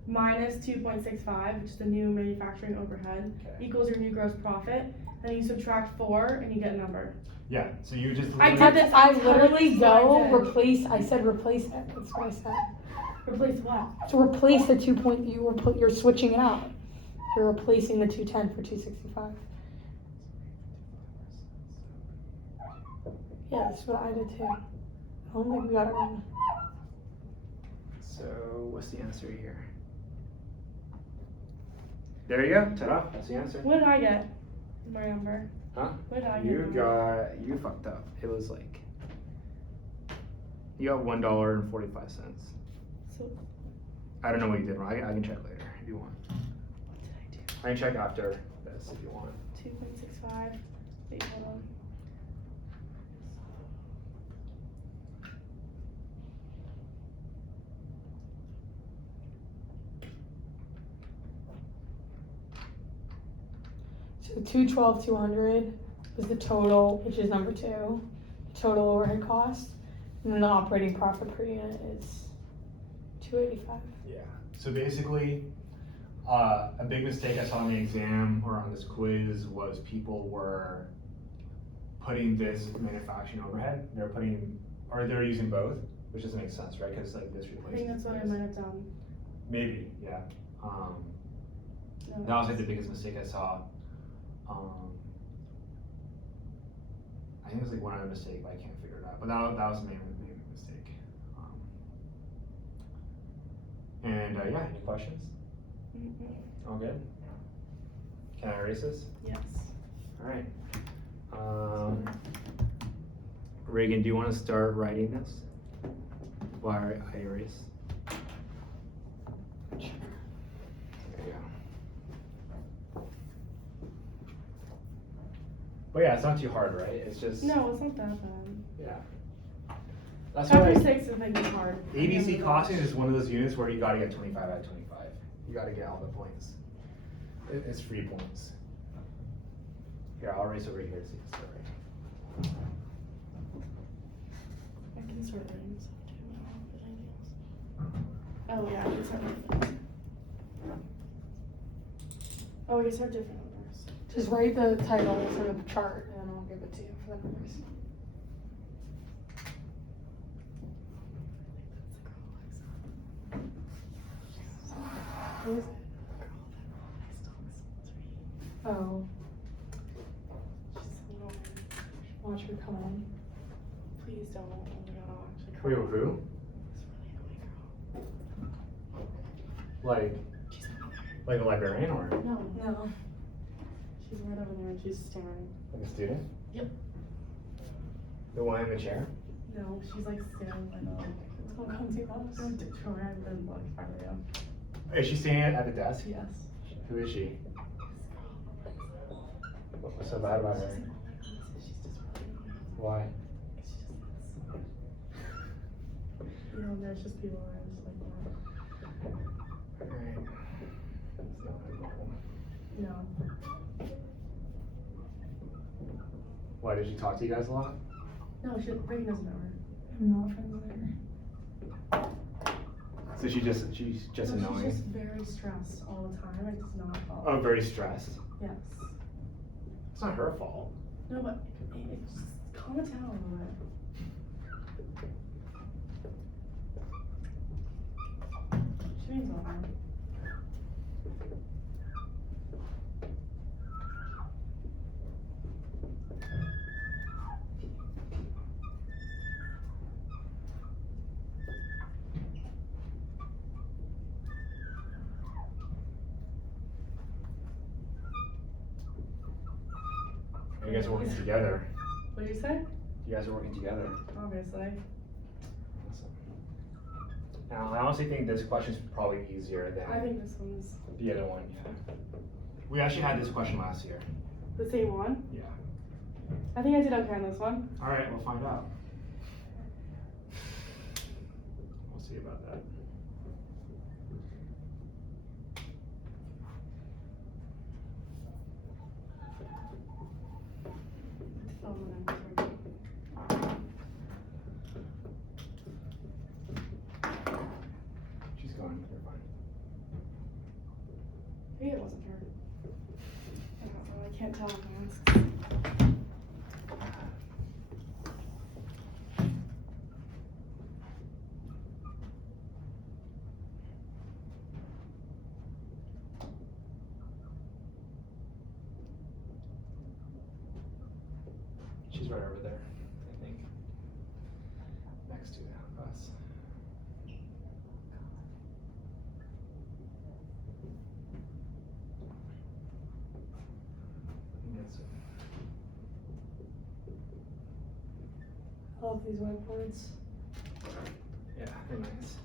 minus 2.65, which is the new manufacturing overhead, Okay. equals your new gross profit. Then you subtract 4 and you get a number. Yeah, so you just I literally- did this. I totally literally go slide in. replace, I said replace it, that's what I said. Replace what? So replace the 2 point, you're switching it out. You're replacing the 210 for 265. Yeah, that's what I did too. I don't think we got it wrong. So what's the answer here? There you go, ta-da, that's the answer. What did I get? My number. Huh? What did I get? You fucked up. It was like, you got $1.45. So, I don't know what you did wrong. I can check later if you want. what did I do? I can check after this if you want. 2.65. Wait, hold on. So 212, 200 is the total, which is number 2, total overhead cost. And then the operating profit per unit is 285. Yeah. So basically, a big mistake I saw on the exam or on this quiz was people were putting this manufacturing overhead. They're using both, which doesn't make sense, right? Because like this I replaces think that's what I this. might have done. Maybe, yeah. No, That was like the biggest mistake I saw. I think it was like one other mistake, but I can't figure it out. But that was the main mistake. Yeah, any questions? Mm-mm. All good? Can I erase this? Yes. All right. Reagan, do you want to start writing this while I erase? There you go. But yeah, it's not too hard, right? It's just No, it's not that bad. yeah. That's Chapter why 6 is making it hard. ABC costing is one of those units where you gotta get 25 out of 25. You gotta get all the points. It's free points. Here, I'll erase over here so you can start writing. I can start writing something. Oh yeah, I can start writing. Oh, we can start different numbers. Just write the title for the chart and then I'll give it to you for the numbers. What is it? Oh, watch her come in. Please don't. Oh my god, I'll actually cry. Wait, who? This really annoying girl. Like, She's over there. like a librarian or No, No. she's right over there and she's staring. like a student? Yep. The one in the chair? No, she's like staring like Don't come too close. I'm determined and like I am. Is she standing at the desk? Yes. Who is she? What's so bad about her? She's just really annoying. Why? She's just you know, there's just people that are just like that. Alright. It's not my problem. No. Why, did she talk to you guys a lot? No, Reagan doesn't know her. I'm not friends with her. So she's just No, annoying? She's just very stressed all the time. It's not her fault. Oh, very stressed. Yes. It's not her fault. No, but it's just calm it down a little bit. She means a lot. You guys are working together. What do you say? You guys are working together. Obviously. Now, I honestly think this question's probably easier I than think this one's the other one, yeah. We actually had this question last year. the same one. Yeah. I think I did okay on this one. Alright, we'll find out. We'll see about that. She's gone, you're fine. Maybe it wasn't her. I don't know, I can't tell on the masks. She's right over there, I think. Next to us. That's it. I love these whiteboards. Yeah, they're nice.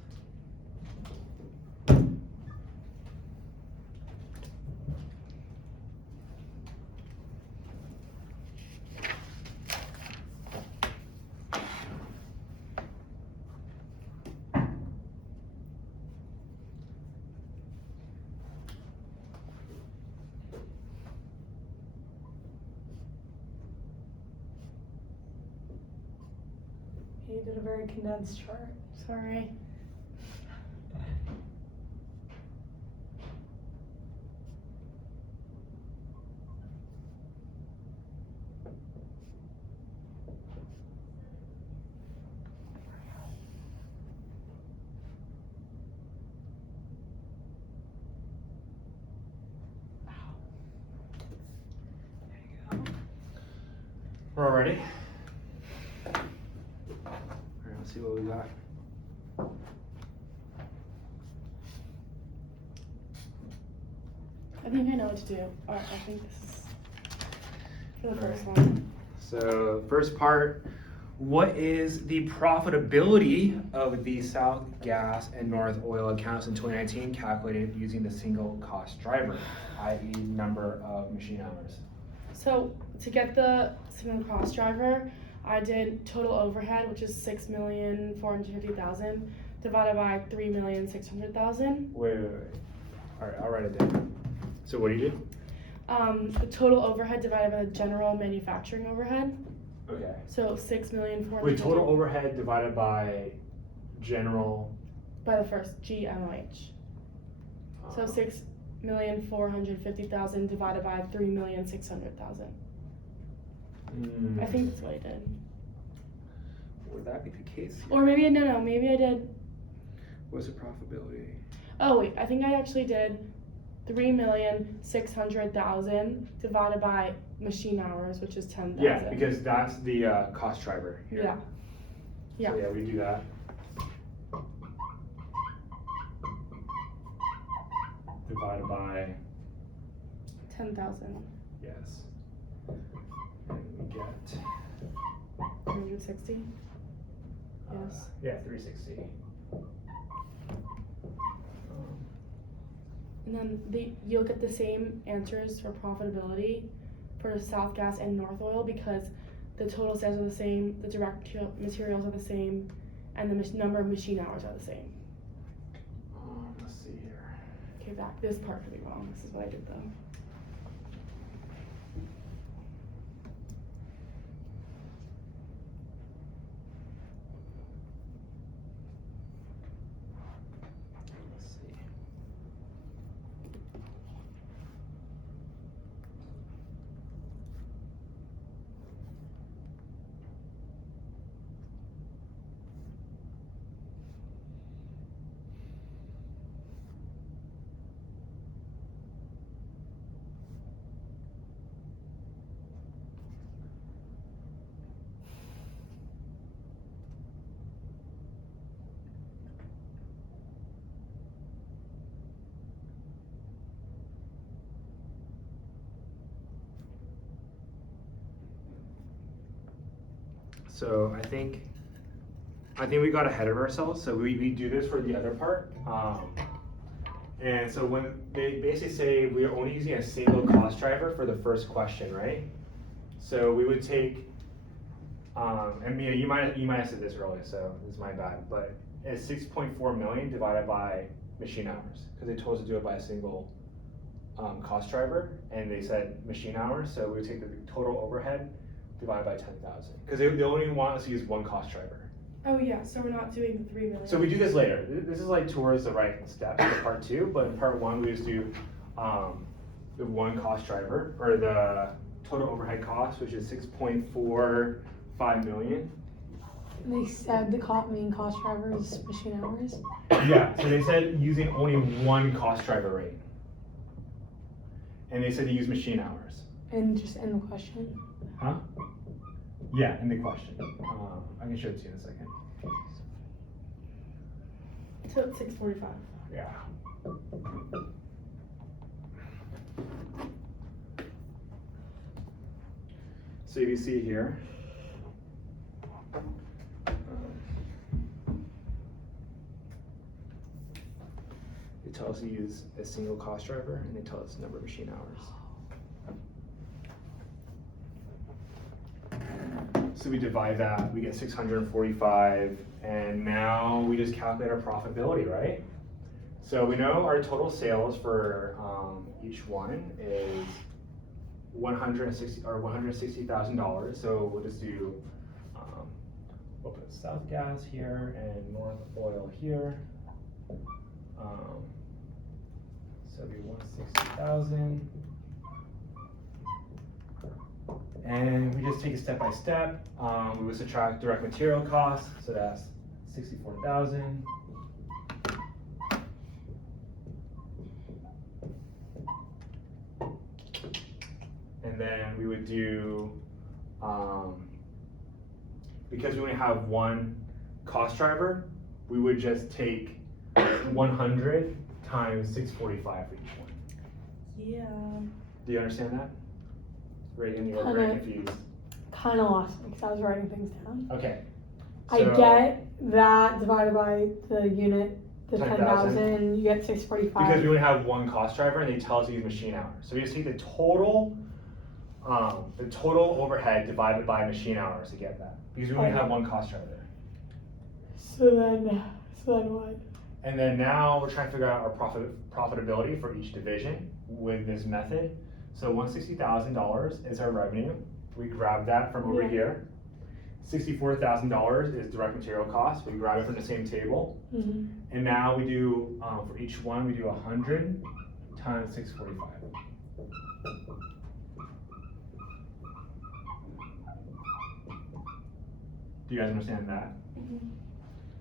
You did a very condensed chart. Sorry. We're all ready? Alright, let's see what we got. I think I know what to do. Alright, I think this is for the first Alright. one. So, first part, what is the profitability of the South Gas and North Oil accounts in 2019 calculated using the single cost driver, i.e. number of machine hours? So to get the single cost driver, I did total overhead, which is 6,450,000 divided by 3,600,000. Wait. Alright, I'll write it down. So what do you do? The total overhead divided by the general manufacturing overhead. Okay. So 6,450,000 Wait, total overhead divided by general. by the first GMOH. So 6,450,000 divided by 3,600,000. I think that's what I did. Would that be the case? Or maybe no, maybe I did. What's the profitability? Oh wait, I think I actually did 3,600,000 divided by machine hours, which is 10,000. Yeah, because that's the cost driver here. Yeah. Yeah. So yeah, we do that. Divided by 10,000. yes. And we get 360. Yes. Yeah, 360. And then you'll get the same answers for profitability for South Gas and North Oil because the total sales are the same, the direct materials are the same, and the number of machine hours are the same. Let's see here. Okay, this part could be wrong. This is what I did though. Let's see. So I think I think we got ahead of ourselves, so we do this for the other part. And so when they basically say we're only using a single cost driver for the first question, right? So we would take, and Mia, you might have said this earlier, so this is my bad, but it's 6.4 million divided by machine hours, because they told us to do it by a single cost driver, and they said machine hours, so we would take the total overhead divided by 10,000, because they only want us to use one cost driver. Oh yeah, so we're not doing the 3 million. So we do this later. This is like towards the right step for part 2, but in part 1 we just do the one cost driver, or the total overhead cost, which is 6.45 million. They said the main cost driver is machine hours. Yeah, so they said using only one cost driver rate. And they said to use machine hours. And just end the question. Huh? Yeah, in the question. I can show it to you in a second. So it's 645. Yeah. So you see here, it tells you use a single cost driver, and they tell us the number of machine hours. So we divide that, we get 645, and now we just calculate our profitability, right? So we know our total sales for each one is $160,000. So we'll just do, we'll put South Gas here and North Oil here. So it'll be 160,000. And we just take it step by step. We would subtract direct material costs, so that's 64,000. And then we would do, because we only have one cost driver, we would just take 100 times 645 for each one. Yeah. Do you understand that? Reagan, you were Kinda. very confused. Kind of lost me because I was writing things down. Okay. I So- get that divided by the unit, the 10,000. 10,000, you get 645. Because we only have one cost driver and they tell us to use machine hours. So we just take the total overhead divided by machine hours to get that. Because we only Okay. have one cost driver. So then what? And then now we're trying to figure out our profitability for each division with this method. So $160,000 is our revenue. We grab that from over Yeah. here. $64,000 is direct material cost. We grab it from the same table. Mm-hmm. And now we do, for each one, we do 100 times 645. Do you guys understand that? Mm-hmm.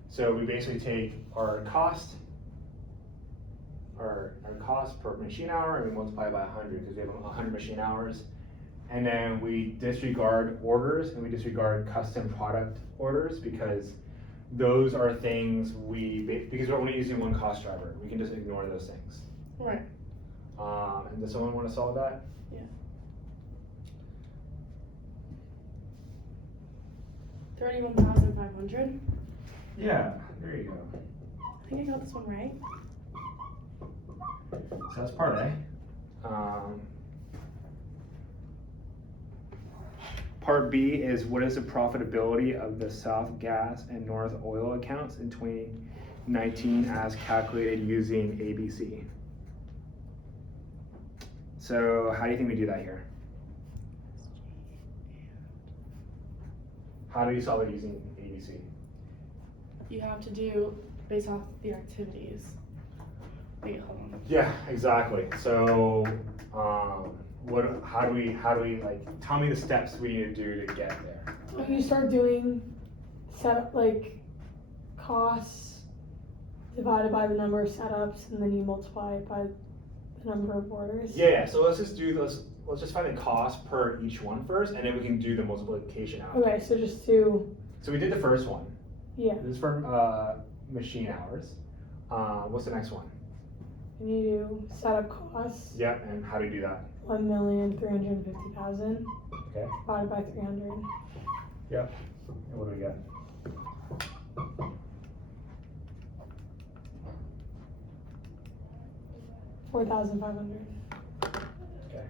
So we basically take our cost per machine hour, and we multiply it by 100 because we have 100 machine hours. And then we disregard orders and we disregard custom product orders because those are things because we're only using one cost driver. We can just ignore those things. Right. And does someone want to solve that? Yeah. 31,500. Yeah, there you go. I think I got this one right. So that's part A. Part B is what is the profitability of the South Gas and North Oil accounts in 2019 as calculated using ABC. So how do you think we do that here? How do you solve it using ABC? You have to do based off the activities. Wait, hold on. Yeah, exactly. So, how do we like, tell me the steps we need to do to get there. You start doing costs divided by the number of setups, and then you multiply it by the number of orders. Yeah, so let's just find the cost per each one first, and then we can do the multiplication out. Okay, so just do, So we did the first one. yeah, This is for machine hours. What's the next one? and you do setup costs, Yeah, and how do you do that? 1,350,000 Okay. divided by 300. Yep. And what do we get? $4,500. Okay.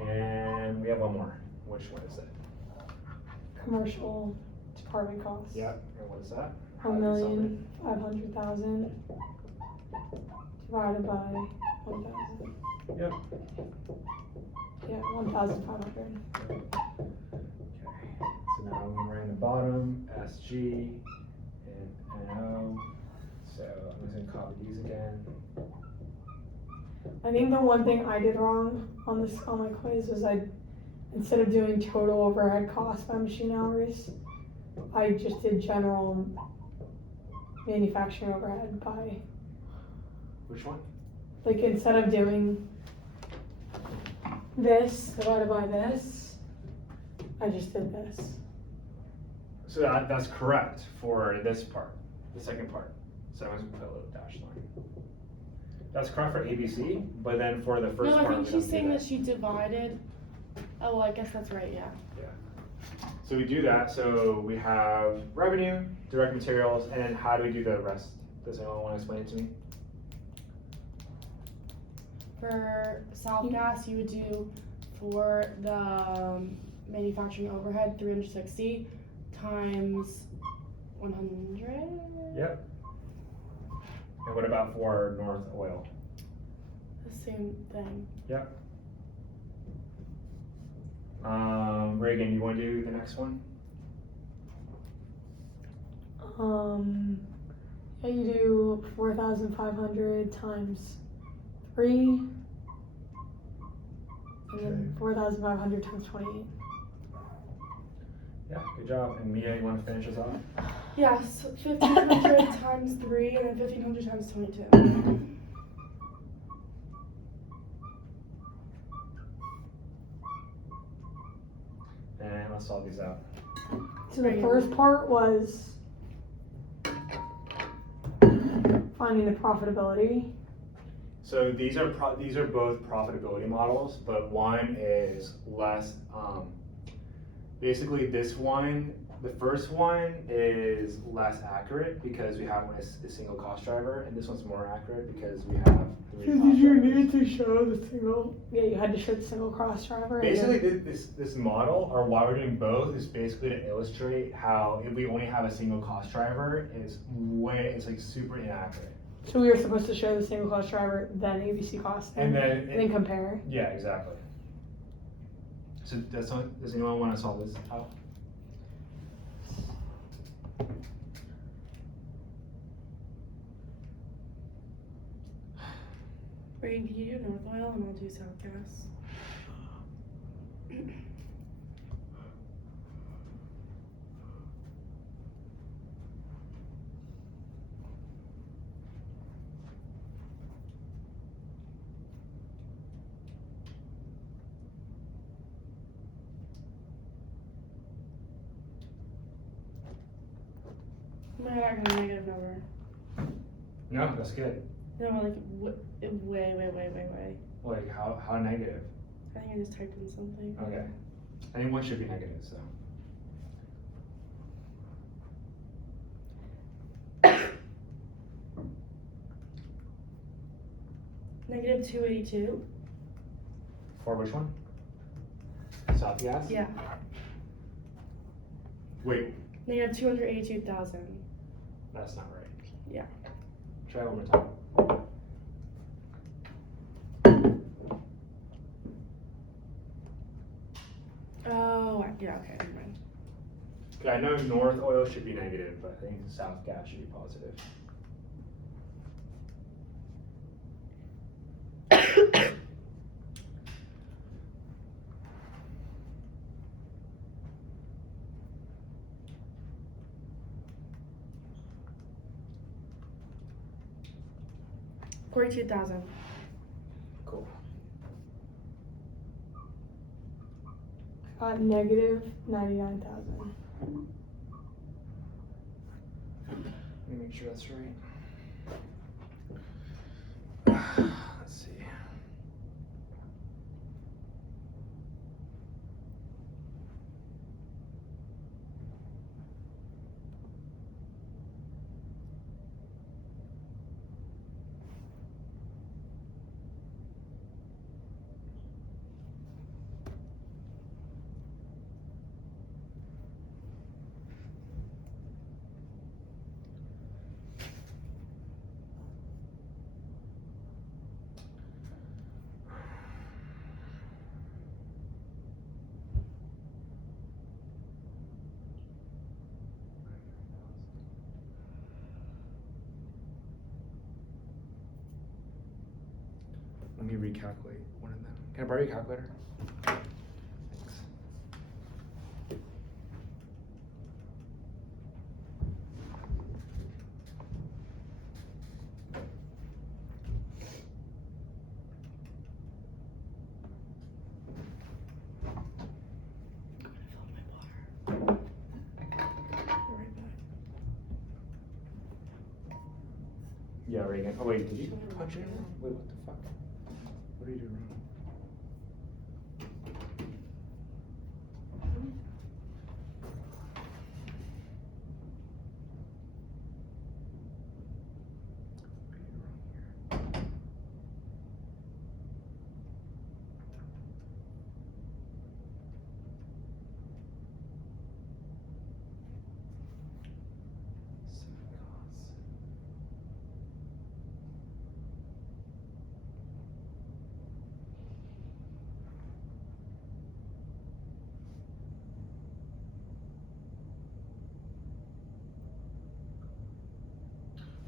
And we have one more. Which one is it? Commercial department costs. Yep. And what is that? 1,500,000 divided by 1,000. Yep. Yeah, 1,500. Okay. So now I'm writing the bottom, SG and NO. So I'm just gonna copy these again. I think the one thing I did wrong on my quiz was instead of doing total overhead cost by machine hours, I just did general manufacturing overhead by, Which one? like, instead of doing this divided by this, I just did this. So that's correct for this part, the second part. So I'm just gonna put a little dash line. That's correct for ABC, but then for the first No, part, I think we don't she's do saying that she divided. Oh, well, I guess that's right, yeah. So we do that, so we have revenue, direct materials, and then how do we do the rest? Does anyone want to explain it to me? For South Gas, you would do for the manufacturing overhead 360 times 100. Yep. And what about for North Oil? The same thing. Yep. Reagan, you want to do the next one? Yeah, you do 4,500 times 3, and then 4,500 times 28. Yeah, good job. And Mia, you want to finish us off? Yes, 1,500 times 3 and then 1,500 times 22. And let's solve these out. So the first part was finding the profitability. So these are both profitability models, but one is less. Basically, this one, the first one is less accurate because we have a single cost driver, and this one's more accurate because we have 3 cost drivers. to show the single? Yeah, you had to show the single cross driver. Basically, this model, or why we're doing both, is basically to illustrate how if we only have a single cost driver, it's like super inaccurate. So we were supposed to show the single cost driver, then ABC cost, And and then then compare. Yeah, exactly. So does anyone want to solve this out? Reagan, can you do North Oil and I'll do South Gas? I'm gonna back on a negative number. No, that's good. No, like way. Like how negative? I think I just typed in something. Okay. I think one should be negative, so. Negative 282. For which one? South Gas? Yeah. Wait, Negative 282,000. that's not right. Yeah. Try one more time. Oh, yeah, okay, never mind. Okay, I know North Oil should be negative, but I think South Gas should be positive. $42,000. Cool. Got negative 99,000. Let me make sure that's right. Let's see. Let me recalculate one of them. Can I borrow your calculator? Thanks. Yeah, Reagan. Oh wait, did you punch it wrong? Wait, what the fuck? What did you do wrong? What did you do wrong here? Seven costs.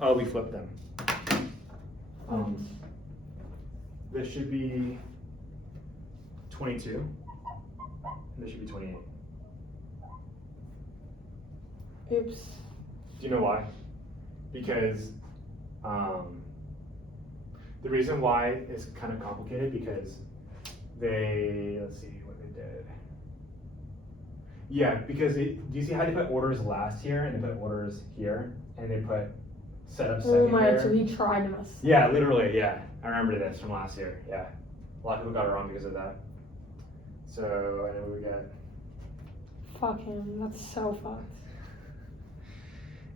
Oh, we flipped them. This should be 22. And this should be 28. Oops. Do you know why? Because the reason why is kind of complicated because let's see what they did. Yeah, because do you see how they put orders last here and they put orders here and they put setup second Oh my, here? so he tried to mess. Yeah, literally, yeah. I remember this from last year, yeah. A lot of people got it wrong because of that. So, and then we got Fuck him, that's so fucked.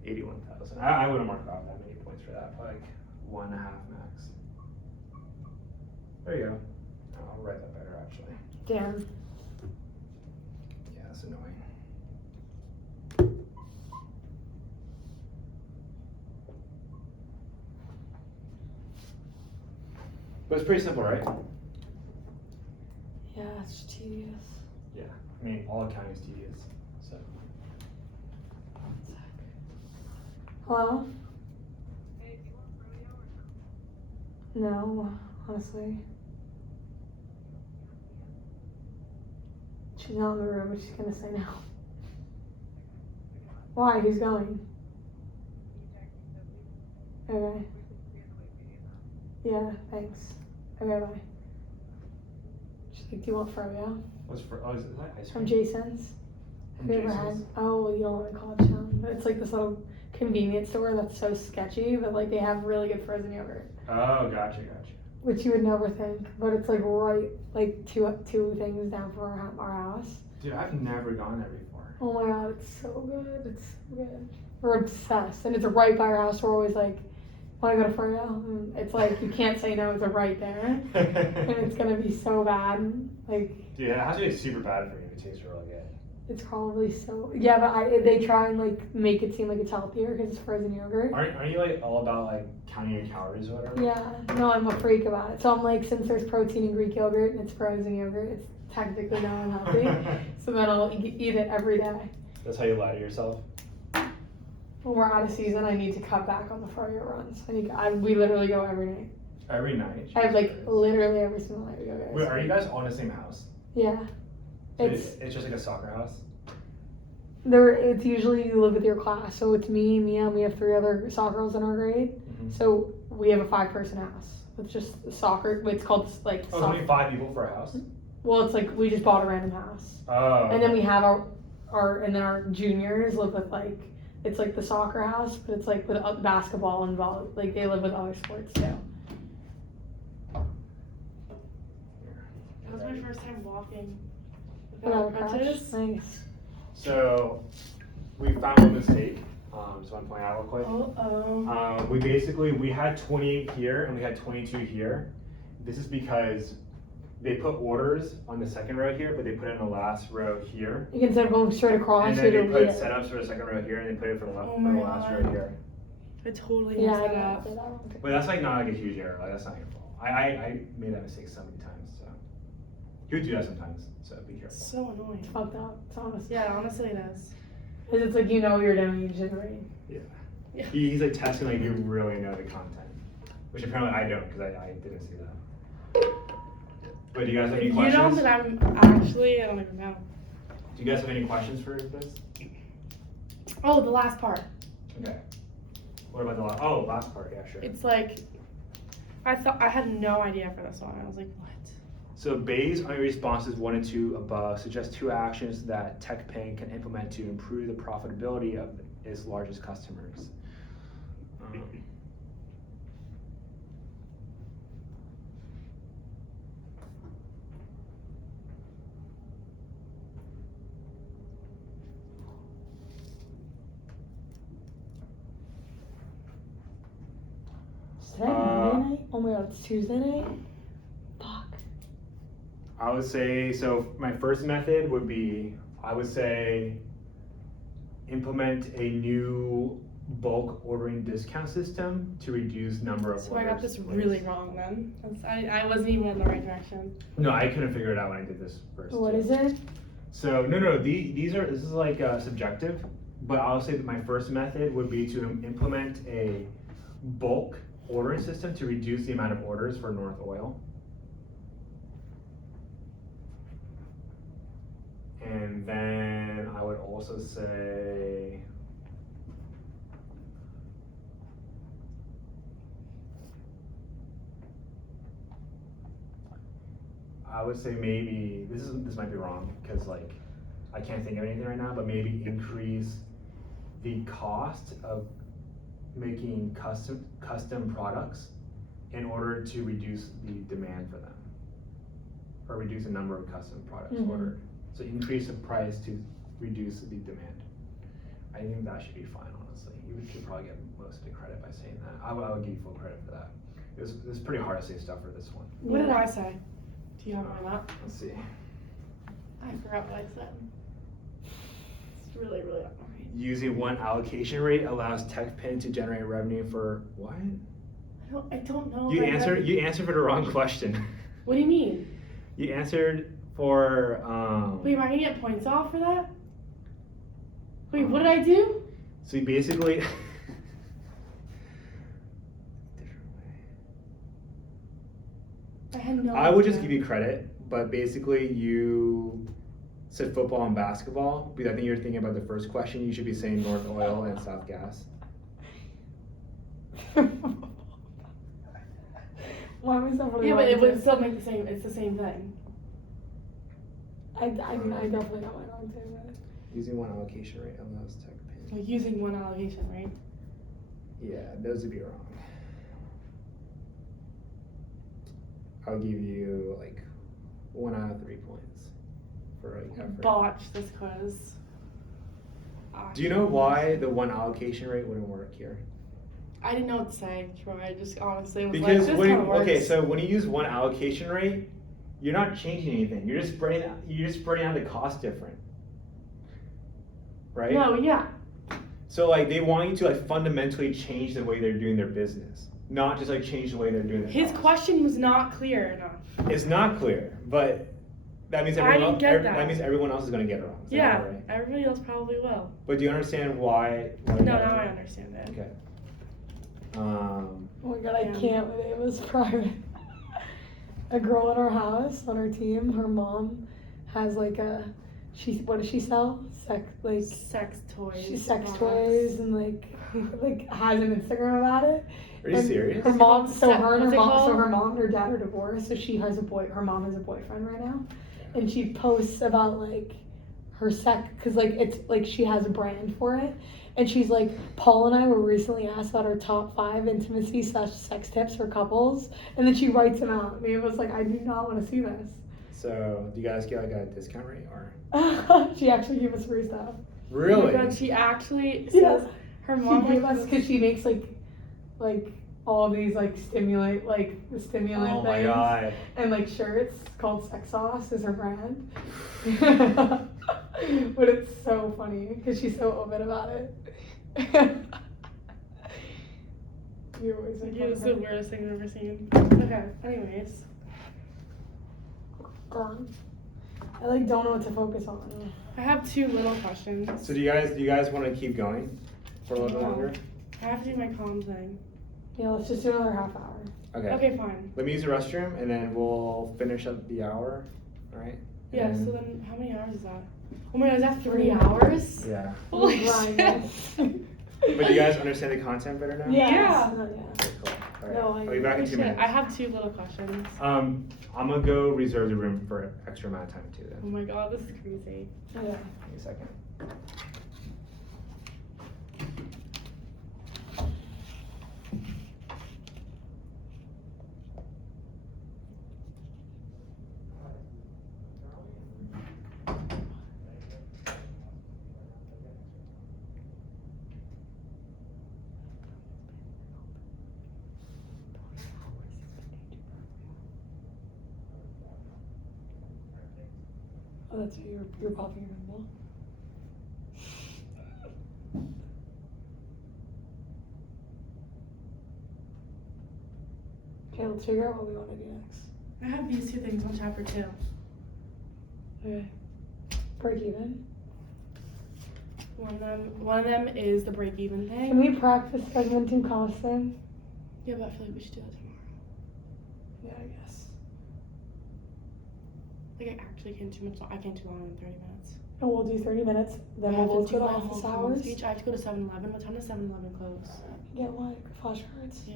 81,000. I wouldn't mark off that many points for that, like 1.5 max. There you go. I'll write that better actually. Damn. Yeah, that's annoying. But it's pretty simple, right? Yeah, it's tedious. Yeah. I mean, all accounting is tedious, so. Hello? No, honestly. She's not in the room, but she's gonna say no. Why? Who's going? Okay. Yeah, thanks. Okay, bye. She's like, do you want froyo? What's for? Oh, is that ice From cream? Jason's. From Have you ever had? Jason's? Oh, you don't want to call it town. But it's like this little convenience store that's so sketchy, but like they have really good frozen yogurt, Oh, gotcha. which you would never think. But it's like right, like two things down from our house. Dude, I've never gone there before. Oh my god, it's so good. It's so good. We're obsessed, and it's right by our house. We're always like, want to go to Froyo? And it's like you can't say no. It's right there, and it's gonna be so bad. Like Dude, it has to be super bad for you. It tastes really good. it's probably so. Yeah, but they try and like make it seem like it's healthier because it's frozen yogurt. Aren't you like all about like counting your calories or whatever? Yeah, no, I'm a freak about it. So I'm like, since there's protein in Greek yogurt and it's frozen yogurt, it's technically not unhealthy. So then I'll eat it every day. That's how you lie to yourself. When we're out of season, I need to cut back on the Froyo runs. We literally go every night. Every night. I have like Jesus. literally every single night we go, guys. Wait, are you guys all in the same house? Yeah. So It's just like a soccer house. it's usually you live with your class. So it's me, Mia, and we have 3 other soccer girls in our grade. Mm-hmm. So we have a 5-person house. It's just soccer. It's called like. Oh, only 5 people for a house. Well, it's like we just bought a random house. Oh. And then we have our juniors live with like, it's like the soccer house, but it's like with basketball and volleyball. Like they live with other sports too. That was my first time walking Without a without crutch. crutches. Nice. So we found a mistake. So I'm pointing out real quick. We had 28 here and we had 22 here. This is because they put orders on the second row here, but they put it in the last row here. You can instead of going straight across, And you then they do put it. setups for the second row here, and they put it for the, Oh for my the last God. row here. I totally Yeah, messed I that know. up. Did that one. But that's like not like a huge error. Like that's not your fault. I made that mistake so many times. So he would do that sometimes. So be careful. It's so annoying. It's fucked up. It's honest. Yeah, honestly it is. Because it's like you know what you're doing, you just read. Yeah. He's like testing like you really know the content, which apparently I don't because I didn't see that. But do you guys have any You questions? don't, then I'm actually, I don't even know. Do you guys have any questions for this? Oh, the last part. Okay. What about the last part? Yeah, sure. It's like, I had no idea for this one. I was like, what? So based on your responses 1 and 2 above, suggest 2 actions that TechPen can implement to improve the profitability of its largest customers. Is today Monday night? Oh my god, it's Tuesday night? Fuck. I would say, so my first method would be, I would say, implement a new bulk ordering discount system to reduce number of So orders. I got this placed. really wrong then. I wasn't even in the right direction. No, I couldn't figure it out when I did this first. What too. is it? So no, this is like subjective, but I'll say that my first method would be to implement a bulk ordering system to reduce the amount of orders for North Oil. And then I would also say, maybe this might be wrong because like I can't think of anything right now, but maybe increase the cost of making custom products in order to reduce the demand for them, or reduce the number of custom products ordered. So increase the price to reduce the demand. I think that should be fine, honestly. You should probably get most of the credit by saying that. I would give you full credit for that. It's pretty hard to say stuff for this one. What did I say? Do you have my map? Let's see. I forgot what I said. It's really, really not right. Using one allocation rate allows TechPen to generate revenue for what? I don't know. You if I answered read- for the wrong question. What do you mean? You answered for Wait, am I gonna get points off for that? Wait, what did I do? so you basically I had no I would just idea. give you credit, but basically you said football and basketball, because I think you're thinking about the first question. You should be saying North Oil and South Gas. Why was that really Yeah, but wrong? it would still make the same. It's the same thing. I mean, I definitely got my wrong too, but. Using one allocation rate allows TechPen. Like using one allocation, right? Yeah, those would be wrong. I'll give you like 1 out of 3 points for like effort. Botch this quiz. Do you know why the one allocation rate wouldn't work here? I didn't know what to say, Troy. I just honestly was Because like, this kind of works. okay, so when you use one allocation rate, you're not changing anything. You're just spreading out the cost different, right? No, yeah. So like they want you to like fundamentally change the way they're doing their business, not just like change the way they're doing their His costs. question was not clear enough. It's not clear, but that means I everyone didn't else, get that. that means everyone else is gonna get it wrong. Is that Yeah, right? everybody else probably will. But do you understand why? No, now I understand it. Okay. Oh my god, I Yeah. can't believe it was private. A girl in our house on our team, her mom has like what does she sell? Sex toys. She's sex box. toys and like has an Instagram about it. Are you And serious? Her mom, so her and What's her it mom, called? her mom and her dad are divorced, so she has her mom has a boyfriend right now, and she posts about like her sex, cause like it's like she has a brand for it, and she's like, Paul and I were recently asked about our top 5 intimacy / sex tips for couples, and then she writes them out. And it was like, I do not want to see this. So do you guys get like a discount rate or? She actually gave us free stuff. Oh my God, she actually says Yeah. her mom She gave has us because she makes like all these like stimulant Oh my things. god. And like shirts called Sex Sauce is her brand. But it's so funny because she's so open about it. You always make fun It's of the her. weirdest thing I've ever seen. Okay, anyways. Darn. I like don't know what to focus on. I have 2 little questions. So do you guys want to keep going for a little bit No. longer? I have to do my comm thing. Yeah, let's just do another half hour. Okay. Okay, fine. Let me use the restroom and then we'll finish up the hour, alright? Yeah, so then how many hours is that? Oh my god, is that 3 hours? Yeah. Holy Right. shit. But do you guys understand the content better now? Yeah. No, yeah. Okay, cool. Alright. No, I'll be back in 2 Shit, minutes. I have 2 little questions. I'm gonna go reserve the room for extra amount of time too Oh then. my god, this is crazy. Yeah. Give me a second. Oh, that's what you're popping your window. Okay, let's figure out what we want to do next. I have these 2 things on chapter 2. Okay. Break even. One of them is the break even thing. Can we practice segmenting costing? Yeah, but I feel like we should do that tomorrow. Yeah, I guess. Like I actually can't too much. I can't too long in 30 minutes. And we'll do 30 minutes, then I have we'll to go do to my office whole hours. speech. I have to go to 7-Eleven. What time does 7-Eleven close? Get what? Flashcards. Yeah.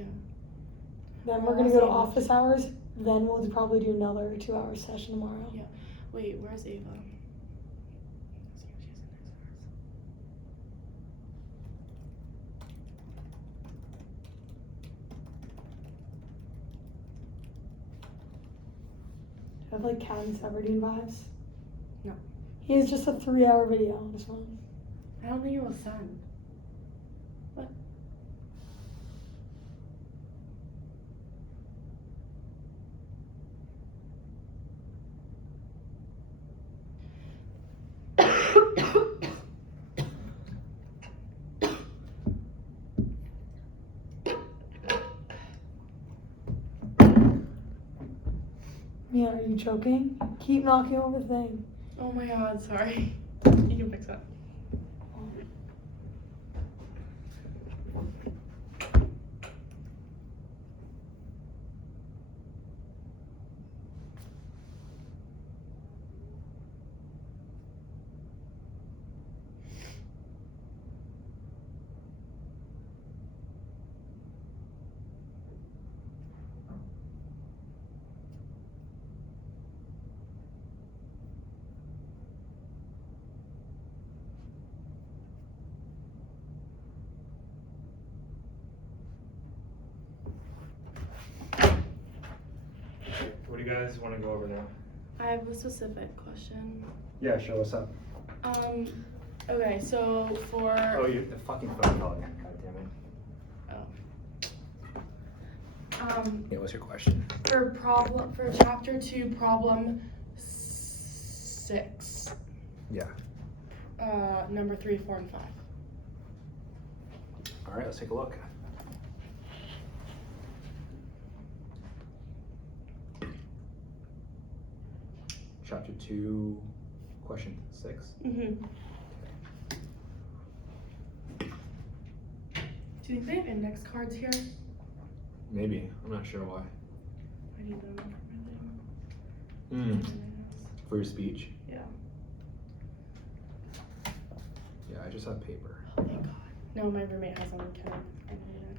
Then Oh, we're gonna go to same. office hours, then we'll probably do another 2-hour session tomorrow. Yeah. Wait, where's Ava? See if she's in next hours. I have like Katniss Everdeen vibes. No. He has just a 3-hour video on his phone. I don't think it was sent. What? Yeah, are you choking? Keep knocking over the thing. Oh my god, sorry. You can fix that. What do you guys wanna go over now? I have a specific question. Yeah, sure, what's up? Okay, so for Oh, the fucking phone call again, god damn it. Yeah, what's your question? for chapter 2, problem 6. Yeah. Number 3, 4, and 5. Alright, let's take a look. Chapter 2, question 6. Mm-hmm. Do you think they have index cards here? Maybe, I'm not sure why. I need them for my thing. For your speech? Yeah. Yeah, I just have paper. Oh, thank God. No, my roommate has one. Can I need it?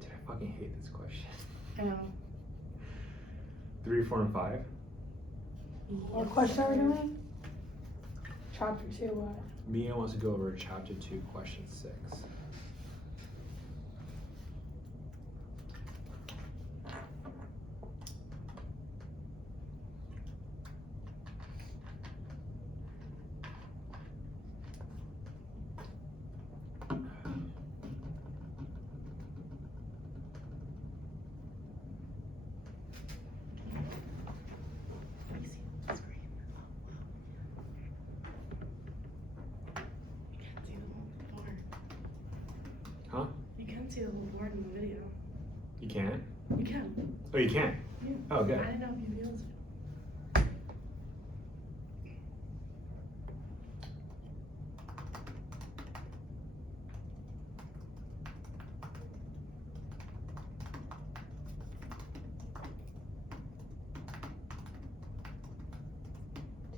Dude, I fucking hate this question. I know. 3, 4, and 5? What question are we doing? Chapter 2, what? Mia wants to go over chapter 2, question 6. I see the screen. Oh, wow. You can't see the whole board. Huh? You can see the whole board in the video. You can't? We can. Oh, you can? Yeah. Oh, good. I didn't know if you'd be able to.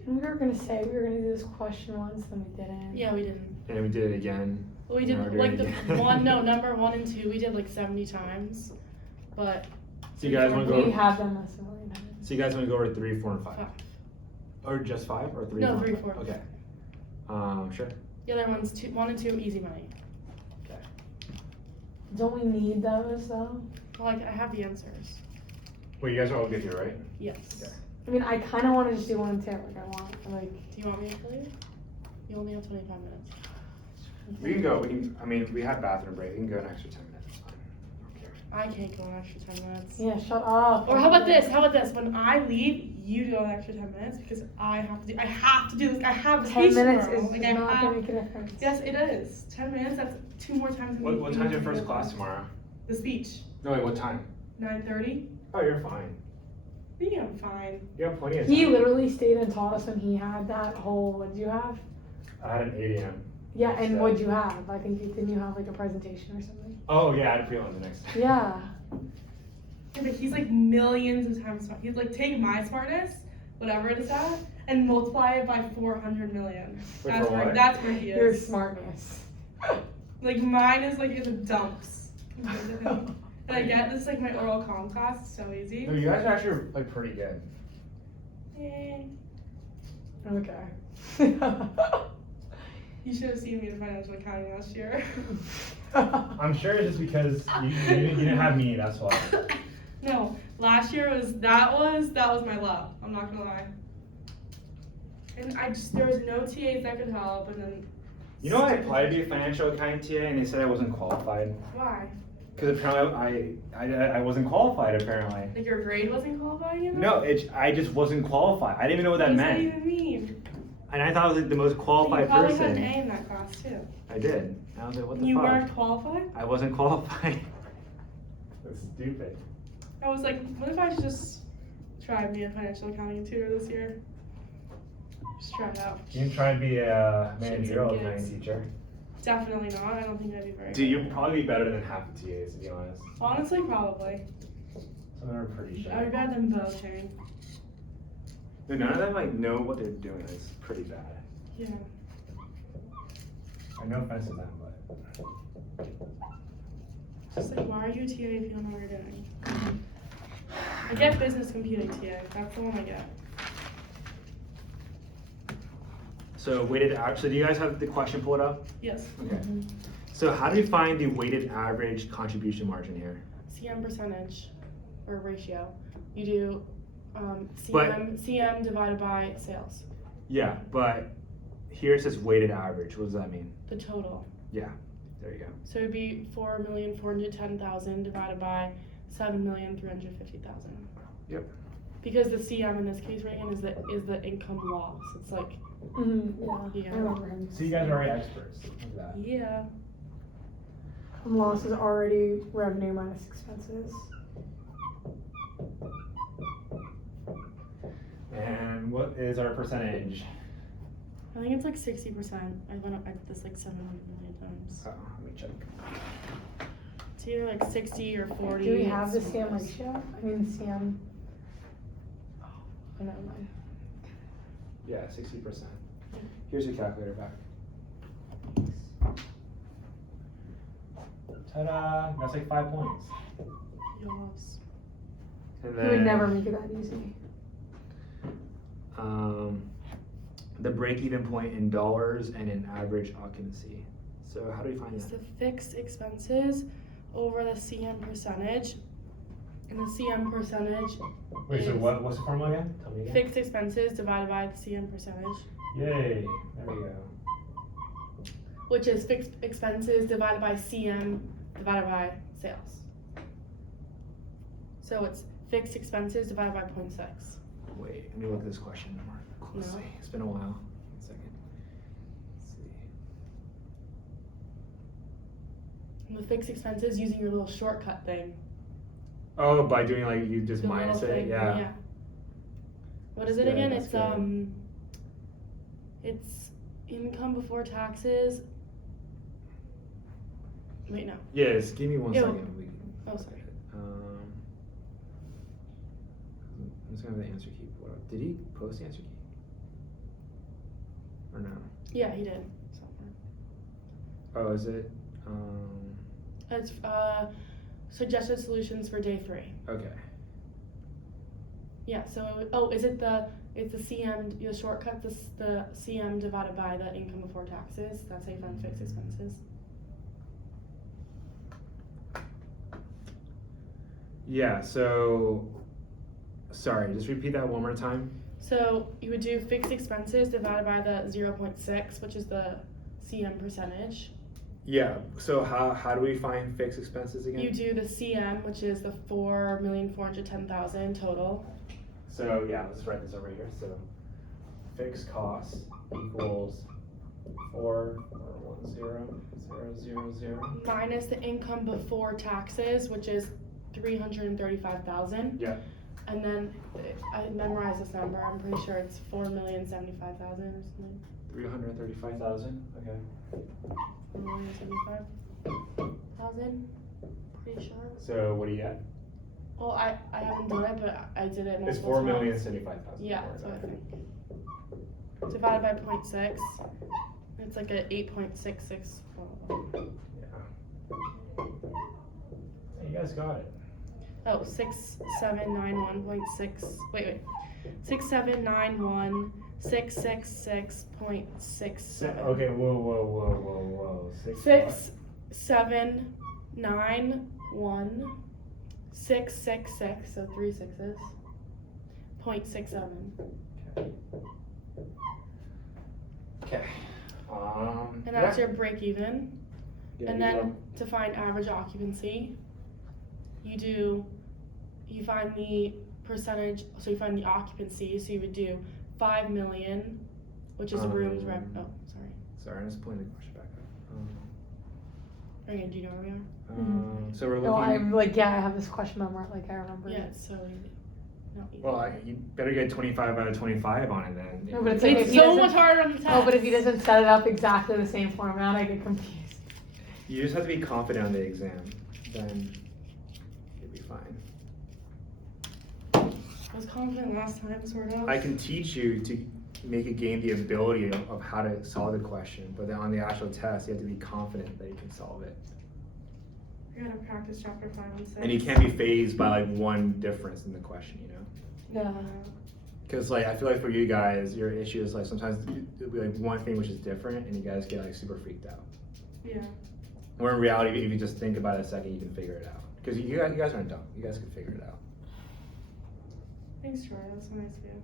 We were gonna say we were gonna do this question once, then we didn't. Yeah, we didn't. And we did it again. Well, we Now did we're like doing the it again. number 1 and 2, we did like 70 times. But. So you guys wanna go We over, have done this a million times. so you guys wanna go over 3, 4, and 5? 5. Or just 5 or 3, No, 4, 3, and 5? 4. Okay. Sure. The other one's 1 and 2, easy money. Don't we need those though? Well, like, I have the answers. Well, you guys are all good here, right? Yes. Okay. I mean, I kind of want to just do 1 and 2. Like I want, like. Do you want me to tell you? You only have 25 minutes. We can go, I mean, we have bathroom break, we can go an extra 10 minutes, it's fine. I don't care. I can't go an extra 10 minutes. Yeah, shut up. Or how about this? How about this? When I leave, you go an extra 10 minutes because I have to do this. I have 10 vacation minutes tomorrow. is Like, I not have- gonna make a difference. Yes, it is. 10 minutes, that's 2 more times than What time's your first class tomorrow? The speech. No, wait, what time? 9:30. Oh, you're fine. Yeah, I'm fine. You have plenty of time. He literally stayed and taught us when he had that whole. What did you have? I had an 8 a.m. Yeah, and So- what'd you have? I think didn't you have like a presentation or something? Oh, yeah, I had prelim the next day. Yeah. Yeah, but he's like millions of times smart. He's like, take my smartness, whatever it is at, and multiply it by 400 million. Wait, That's for where what? that's where he Your is. smartness. Like mine is like in the dumps. compared to him. And I get this is like my oral comm class, it's so easy. No, you guys are actually like pretty good. Yay. Okay. You should have seen me in financial accounting last year. I'm sure it's just because you didn't have me, that's why. No, last year that was my love. I'm not gonna lie. And there was no TAs that could help, and then. You know, I applied to be a financial accounting TA and they said I wasn't qualified. Why? Because apparently I wasn't qualified, apparently. Like your grade wasn't qualifying enough? No, I just wasn't qualified. I didn't even know what that What does meant. that even mean? And I thought I was like the most You qualified probably person. had an A in that class too. I did. And I was like, what the You fuck? weren't qualified? I wasn't qualified. That's stupid. I was like, what if I should just try and be a financial accounting tutor this year? Just try it out. You can try and be a managerial Shits and accounting gigs. teacher. Definitely not. I don't think I'd be very Dude, good. you'd probably be better than half the TAs, to be honest. Honestly, probably. Some of them are pretty sure. I would rather than both, Shane. Dude, none of them like know what they're doing. It's pretty bad. Yeah. No offense to them, but. Just like, why are you a TA if you don't know what you're doing? I get business computing TA. That's the one I get. So weighted average. So do you guys have the question pulled up? Yes. Okay. So how do we find the weighted average contribution margin here? CM percentage or ratio. You do But- CM divided by sales. Yeah, but here it says weighted average. What does that mean? The total. Yeah, there you go. So it'd be 4,410,000 divided by 7,350,000. Yep. Because the CM in this case right in is the income loss. It's like Yeah, Yeah. I remember him. So you guys are already experts. Look at that. yeah. Loss is already revenue minus expenses. And what is our percentage? I think it's like 60%. I went up at this like 700 million times. Oh, let me check. It's either like 60 or 40. Do we have the it's CM close. ratio? I mean, CM. Oh, never mind. Yeah, 60%. Here's your calculator back. Ta-da! That's like 5 points. Yes. And He would never make it that easy. The break-even point in dollars and in average occupancy. So how do we find It's that? the fixed expenses over the CM percentage. And the CM percentage Wait, so is what's the formula again? Tell me again. fixed expenses divided by the CM percentage, Yay! There we go. which is fixed expenses divided by CM divided by sales. So it's fixed expenses divided by 0.6. Wait, let me look at this question more closely. No. It's been a while. 1 second. Let's see. And the fixed expenses using your little shortcut thing. Oh, by doing like you just The minus little it, thing, yeah. What is That's it good, again? that's It's good. it's income before taxes. Wait, no. Yes, give me one Ew. second. Oh, sorry. I'm just gonna have the answer key pulled up. Did he post the answer key? Or no? Yeah, he did. Somewhere. Oh, is it? It's suggested solutions for day 3. Okay. Yeah. So is it it's the CM the shortcut the CM divided by the income before taxes. That's how you find fixed expenses. Yeah, so, sorry, just repeat that one more time. So you would do fixed expenses divided by the 0.6, which is the CM percentage. Yeah, so how do we find fixed expenses again? You do the CM, which is the 4,410,000 total. So yeah, let's write this over here. So fixed costs equals 4,10,000 Minus the income before taxes, which is 335,000. Yeah. And then I memorized this number. I'm pretty sure it's 4,075,000 or something. 335,000. Okay. 4,075,000. Pretty sure. So what do you get? Well, I haven't done it, but I did it. It's multiple times. 4,075,000. Yeah, that's what I think. Divided by 0.6, it's like a 8.66. Yeah. You guys got it. Oh, 6791.6. Wait. 6791,666.67. Okay. Whoa. 6,791,666. So 3 6s. 0.67. Okay. And that's your break even. Yeah, And then to find average occupancy, you find the percentage, so you find the occupancy, so you would do 5 million, which is rooms rent. Oh, sorry. Sorry, I'm just pulling the question back up. Okay, do you know where we are? So we're No, looking. I'm like, yeah, I have this question memorized, like I remember. Yeah, it's so easy. No, easy. Well, you better get 25 out of 25 on it then. No, but it's like, if It's he so doesn't- much harder on the test. Oh, but if he doesn't set it up exactly the same format, I get confused. You just have to be confident on the exam, then you'll be fine. I was confident last time, sort of. I can teach you to make a gain the ability of how to solve the question, but then on the actual test, you have to be confident that you can solve it. I gotta practice chapter 5 and 6. And you can't be phased by like one difference in the question, you know? Yeah. Because like I feel like for you guys, your issue is like sometimes it'll be like one thing which is different, and you guys get like super freaked out. Yeah. Where in reality, if you just think about it a second, you can figure it out. Because you guys aren't dumb. You guys can figure it out. Thanks, Troy. That's so nice of you.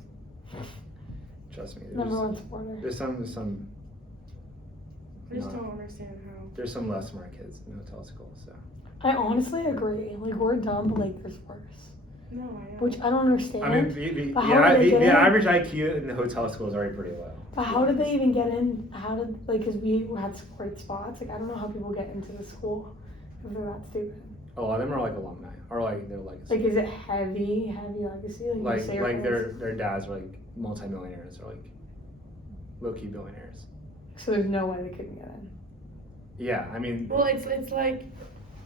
Trust me. Number one supporter. There's some I just No. don't understand how. there's some less smart kids in hotel school, so. I honestly agree. Like, we're dumb, but like, there's worse. No, I know. Which I don't understand. I mean, the But how did they get in? average IQ in the hotel school is already pretty low. But how did they even get in? How did, like, because we had great spots. Like, I don't know how people get into the school if they're that stupid. A lot of them are like alumni, or like they're like. Like, is it heavy legacy? Like, you say like it their dads are like multimillionaires or like low-key billionaires. So there's no way they couldn't get in. Yeah, I mean. Well, it's like,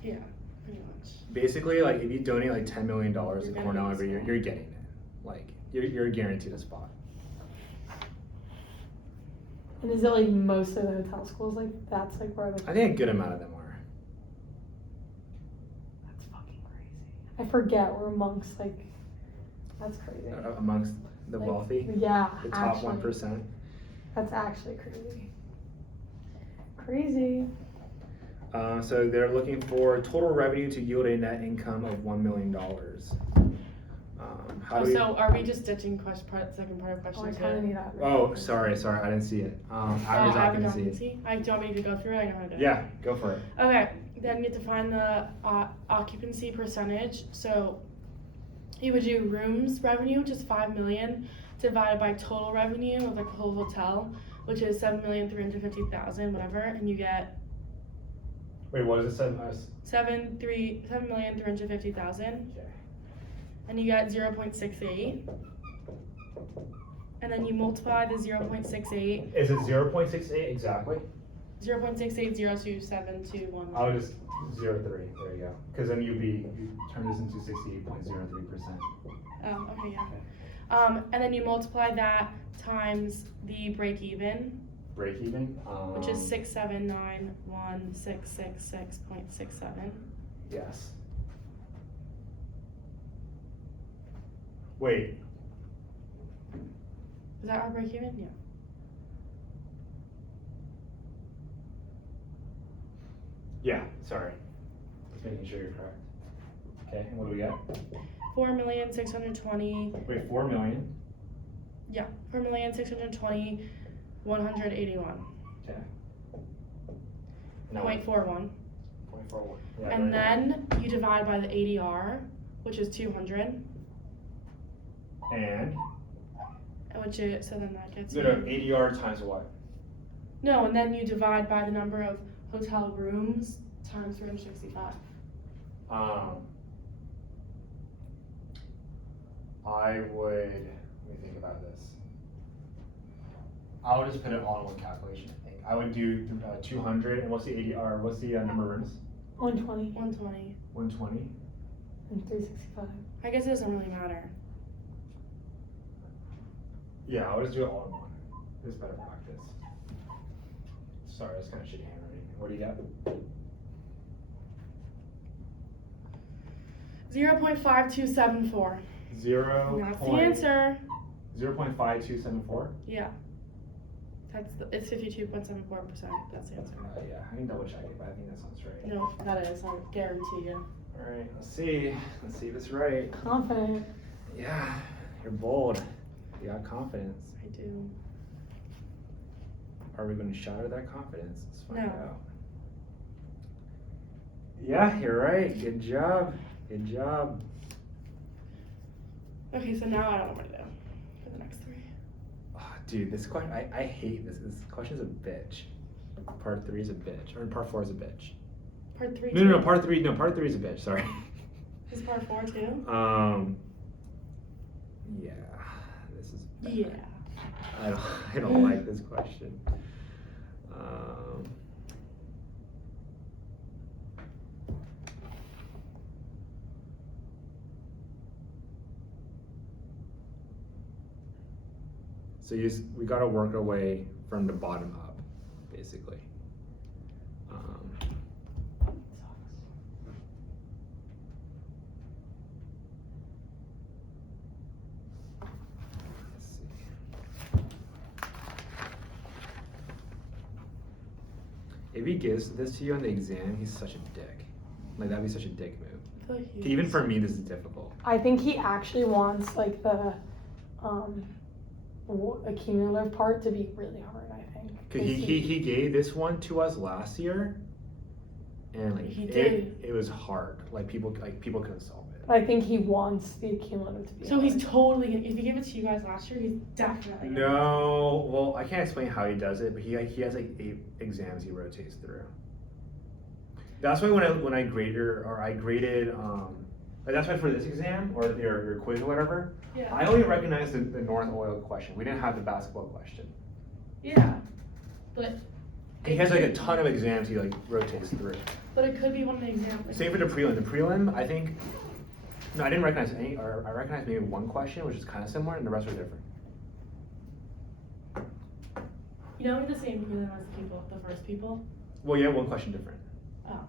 yeah, pretty much. Basically, like if you donate like $10 million to You're gonna Cornell get a every year, spot. you're getting it. Like you're guaranteed a spot. And is it like most of the hotel schools like that's like where the I think a good amount of them are. That's fucking crazy. I forget we're amongst like that's crazy. Amongst the Like, wealthy, Yeah, the top actually, 1%. That's actually crazy. Crazy. So they're looking for total revenue to yield a net income of $1 million. How do we? So are we just ditching second part of Oh, I question kind of 2? need that. Oh, sorry, I didn't see it. Average occupancy. Do you want me to go through it? I know how to do it. Yeah, go for it. Okay, then you have to find the occupancy percentage. So you would do rooms revenue, which is 5 million, divided by total revenue of the whole hotel, which is 7,350,000, whatever, and you get Wait, what does it say? 7,350,000. Okay. and you get 0.68. And then you multiply the 0.68, Is it 0.68 exactly? 0.68027211. I would just 0.3. There you go. Because then you turn this into 68.03%. Oh, okay, yeah. And then you multiply that times the break even, Break even. which is 6791666.67. Yes. Wait. Is that our break even? Yeah. Yeah. Sorry. Just making sure you're correct. Okay. And what do we got? 4,620. Wait. 4 million. Yeah. 4,620,181. Okay. 0.41. 0.41. Yeah, And right. then you divide by the ADR, which is 200, And which is, so then that gets no, you. ADR times what? No, and then you divide by the number of hotel rooms times 365. I would, let me think about this. I would just put it all in one calculation, I think. I would do 200, and what's the ADR, what's the number of rooms? 120 120. 120? and 365. I guess it doesn't really matter. Yeah, I would just do it all in one. It's better practice. Sorry, that's kind of shitty handwriting. What do you got? 0.5274. 0. That's the answer. 0.5274? Yeah. It's 52.74%. That's the answer. Yeah, I can double check it, but I think that sounds right. No, that is, I guarantee you. Alright, let's see. Let's see if it's right. Confident. Yeah, you're bold. You got confidence. I do. Are we going to shatter that confidence? Let's find No. out. Yeah, you're right. Good job. Good job. Okay, so now I don't know what to do for the next three. Oh, dude, this question, I hate this. This question's a bitch. Part 3 is a bitch. Or part 4 is a bitch. Part 3 No, too? part 3 is a bitch, sorry. Is part 4 too? Yeah, this is bad. Yeah. I don't like this question. So we gotta work our way from the bottom up, basically. Let's see. If he gives this to you on the exam, he's such a dick. Like, that'd be such a dick move. I feel like he Even is. for me, this is difficult. I think he actually wants like the accumulative part to be really hard, I think. Cause he gave this one to us last year, and like He it did. was hard. Like people couldn't solve it. I think he wants the accumulative to be So hard. he's totally, if he gave it to you guys last year, he's definitely. gonna- No, well I can't explain how he does it, but he has like 8 exams he rotates through. That's why when I graded like that's why for this exam or your quiz or whatever, Yeah. I only recognized the North Oil question. We didn't have the basketball question. Yeah. But. He has like a ton of exams he like rotates through. But it could be one of the examples. Same for the prelim. The prelim, I think, no, I didn't recognize any, or I recognized maybe one question, which is kind of similar, and the rest were different. You know, the same prelim as the first people. Well, yeah, one question different. Oh.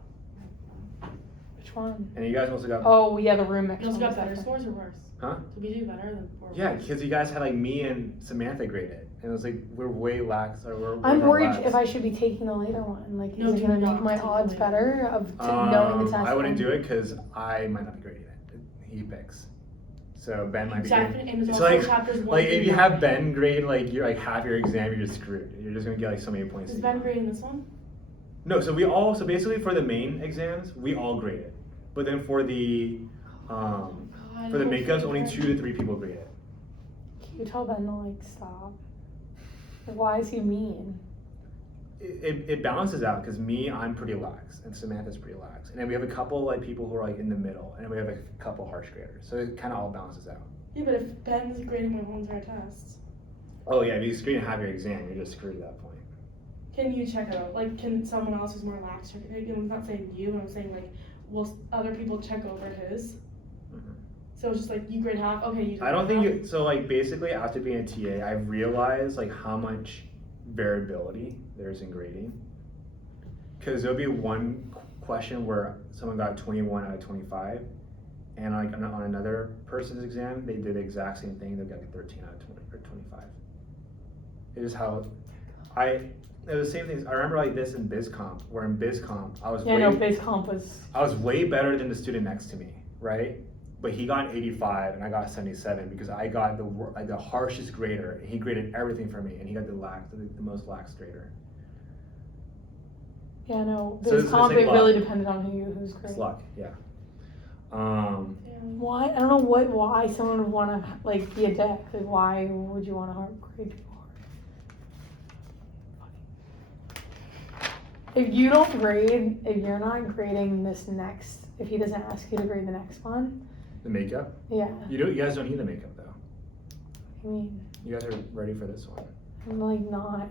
Which one? And you guys also got, Oh, yeah, the room mix. You also one got was better different. scores or worse? huh? Did we do better than or Yeah, worse? because you guys had like me and Samantha graded, and it was like we're way lax, or we're. I'm we're worried lax. if I should be taking the later one. Like, No, is it do gonna not make my take the odds later better of knowing the test? I wouldn't one? do it because I might not be grading it. He picks. So Ben might be Definitely, grading. and there's It's also like, chapters 1 like if through you 9. have Ben grade like you're like half your exam, you're just screwed. You're just gonna get like so many points. Is that you Ben want. grading this one? No, so basically for the main exams, we all graded. But then for the God, for the I hope makeups, so. only 2 to 3 people graded. Can you tell Ben to like stop? Like, why is he mean? it balances out because I'm pretty lax and Samantha's pretty lax, and then we have a couple like people who are like in the middle, and then we have a couple harsh graders, so it kind of all balances out. Yeah, but if Ben's grading my whole entire test, Oh yeah, if you screen and have your exam, you're just screwed at that point. can you check it out? Like, can someone else who's more lax check it? I'm not saying you, but I'm saying like, will other people check over his? Mhm. So it's just like you grade half. Okay, you. I don't grade think half. you. So like basically, after being a TA, I realized like how much variability there is in grading. Because there'll be one question where someone got 21 out of 25, and like on another person's exam, they did the exact same thing. They got like 13 out of 20 or 25. It is how it was the same things. I remember like this in BizComp, where in BizComp I was Yeah, no, base comp was. I was way better than the student next to me, right? But he got an 85 and I got 77 because I got the harshest grader. And he graded everything for me, and he got the most lax grader. Yeah, no, So base it's comp, like it luck. really depended on who's It's great. luck, yeah. Yeah. Why? I don't know why someone would want to like be a dick. Like, why would you want to grade people hard? If you don't grade, if you're not grading this next, if he doesn't ask you to grade the next one, The makeup. yeah, You guys don't need the makeup though. I mean, You guys are ready for this one. I'm like not.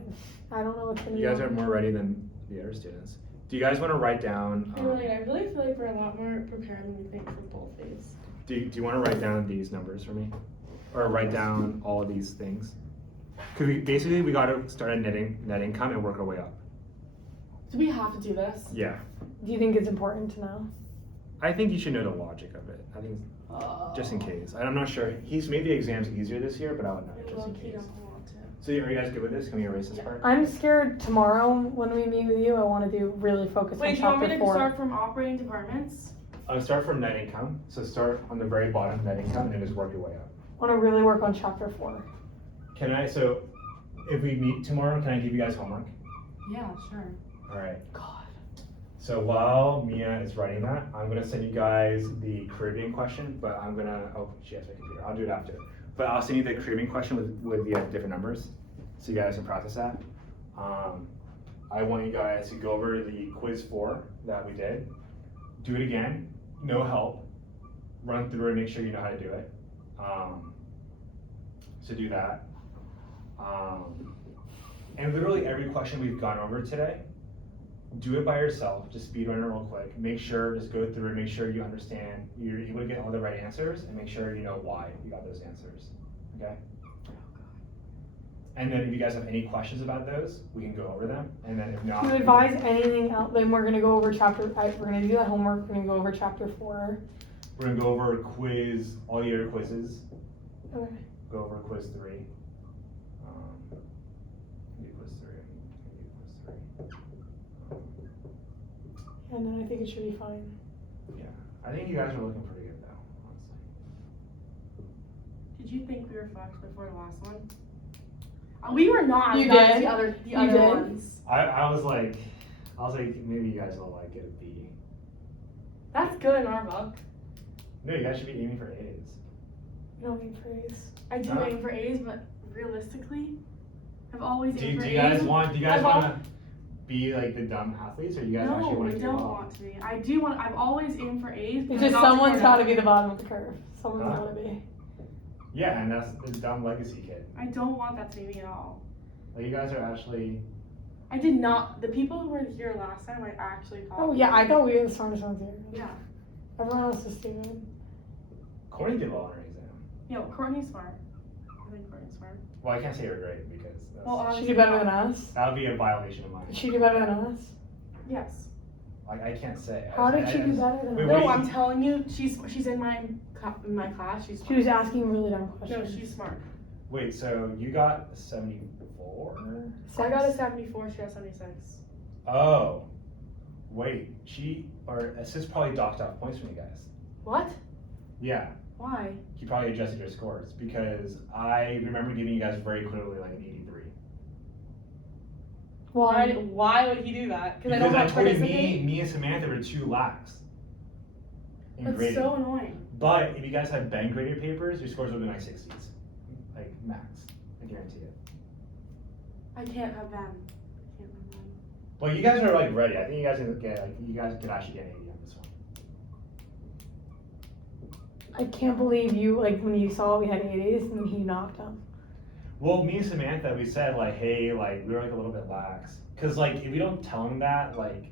I don't know what's gonna be. You guys on are more ready than the other students. Do you guys want to write down? I really feel like we're a lot more prepared than we think for both these. Do you want to write down these numbers for me, or write down all of these things? Because we got to start at net income and work our way up. Do we have to do this? Yeah, Do you think it's important to know? I think you should know the logic of it. I think just in case. I'm not sure. He's made the exams easier this year, but I would know just in Low-key case. don't want to. So are you guys good with this? Can we erase this Yeah. part? I'm scared tomorrow when we meet with you. I want to really focus Wait, on do you want me chapter to 4. start from operating departments? Start from net income. So start on the very bottom, net income, and then just work your way up. I want to really work on chapter 4. So if we meet tomorrow, can I give you guys homework? Yeah, sure. All right. God. So while Mia is writing that, I'm gonna send you guys the Caribbean question, but she has my computer, I'll do it after. But I'll send you the Caribbean question with the different numbers, so you guys can process that. I want you guys to go over the quiz 4 that we did. Do it again, no help. Run through it, make sure you know how to do it. So do that. And literally every question we've gone over today, do it by yourself, just speed run it real quick. Make sure, just go through it, make sure you understand, you're able to get all the right answers, and make sure you know why you got those answers, okay? And then if you guys have any questions about those, we can go over them, and then if not. To advise anything else, then we're gonna go over we're gonna do that homework, we're gonna go over chapter 4. We're gonna go over quiz, all the other quizzes, Okay. go over quiz 3. Do quiz 3, do quiz 3. And then I think it should be fine. Yeah, I think you guys are looking pretty good though, honestly. Did you think we were fucked before the last one? We were not. You as bad as did? The other You did? ones. I was like, maybe you guys will like get a B. That's good in our book. No, you guys should be aiming for A's. You don't need praise. I do Huh? aim for A's, but realistically, I've always Do aimed you for A's. guys want I've al- to be like the dumb athletes, or you guys actually No, want I to do don't well? want to be. I do want. I've always aimed for A's. but It's just not to someone's get gotta out. be the bottom of the curve. Someone's Huh? gotta be. Yeah, and that's the dumb legacy kid. I don't want that to be me at all. Like you guys are actually. I did not. The people who were here last time, I actually called. Oh yeah, I thought we were the smartest ones here. Yeah. Everyone else is stupid. Courtney did well on her exam. Yo, Courtney's smart. I think Courtney's smart. Well, I can't say her grade because Well, She did better than us. that would be a violation of mine. Did she do better than us? Yes. I can't say. How did she do better than Wait, us? what do No, you- I'm telling you, she's in my class. She's smart. She was asking really dumb No, questions. she's smart. Wait, so you got 74? I got a 74. She got 76. Oh, wait, sis probably docked off points from you guys. What? Yeah, Why? he probably adjusted your scores because I remember giving you guys very clearly like an 83. Why? Why would he do that? Because I told you me and Samantha were too lax in That's grading. so annoying. But if you guys had Ben graded papers, your scores would have been like 60s, like max. I guarantee it. I can't have Ben. I can't have Ben. Well, you guys are like ready. I think you guys can get you guys could actually get 80 on this one. I can't believe you, like, when you saw we had 80s and then he knocked them. Well, me and Samantha, we said like, hey, like we were like a little bit lax, cause like if we don't tell him that, like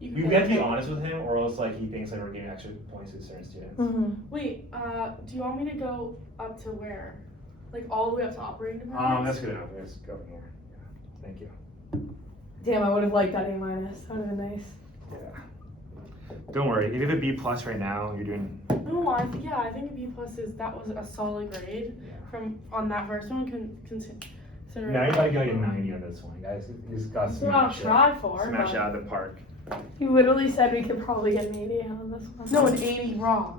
we have to be honest with him, or else like he thinks like we're giving extra points to certain students. Mm-hmm. Wait, do you want me to go up to where? Like all the way up to operating department? That's good enough. Let's go from here. Yeah. Thank you. Damn, I would have liked that A-. That would have been nice. Yeah. Don't worry. If you have a B plus right now, you're doing. No, I think a B plus that was a solid grade Yeah. from on that first one. Considering. Now you gotta get like a 90 on this one, guys. You just got That's what I'll smash it. try for. Smash but- it out of the park. You literally said we could probably get an 80 on this one. No, an 80 raw.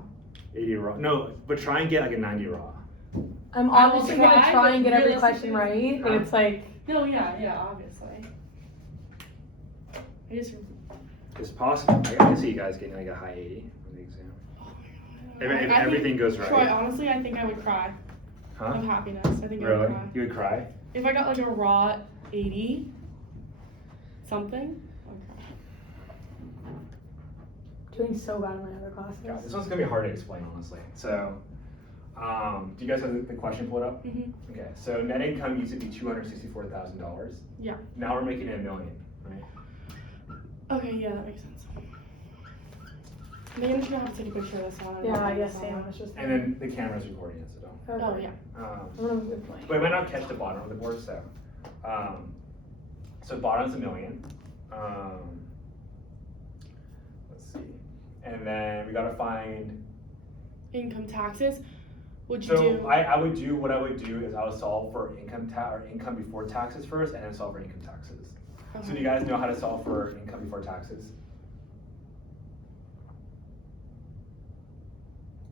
80 raw. No, but try and get like a 90 raw. I'm I will obviously gonna try, try and but get every question realistically- right, but it's like, No, yeah, obviously. I just. It's possible. I can see you guys getting like a high 80 on the exam. If I think- everything goes right. Troy, honestly, I think I would cry Huh? of happiness. I think I would Really? cry. You would cry? If I got like a raw 80 something, I would cry. doing so bad in my other God, this classes. one's gonna be hard to explain, honestly. So, do you guys have the question pulled up? Mhm. Okay. So net income used to be $264,000. Yeah. Now we're making it $1 million, right? Okay, yeah, that makes sense. Megan's gonna have to take a picture of this one. Yeah, I guess Sam was just. And then the camera's recording it, so don't. Oh, yeah. I'm gonna have a good point. But it might not catch the bottom of the board, so. So bottom's $1 million. Let's see. And then we gotta find. Income taxes. Would you So do? I would do, what I would do is I would solve for income before taxes first, and then solve for income taxes. So do you guys know how to solve for income before taxes?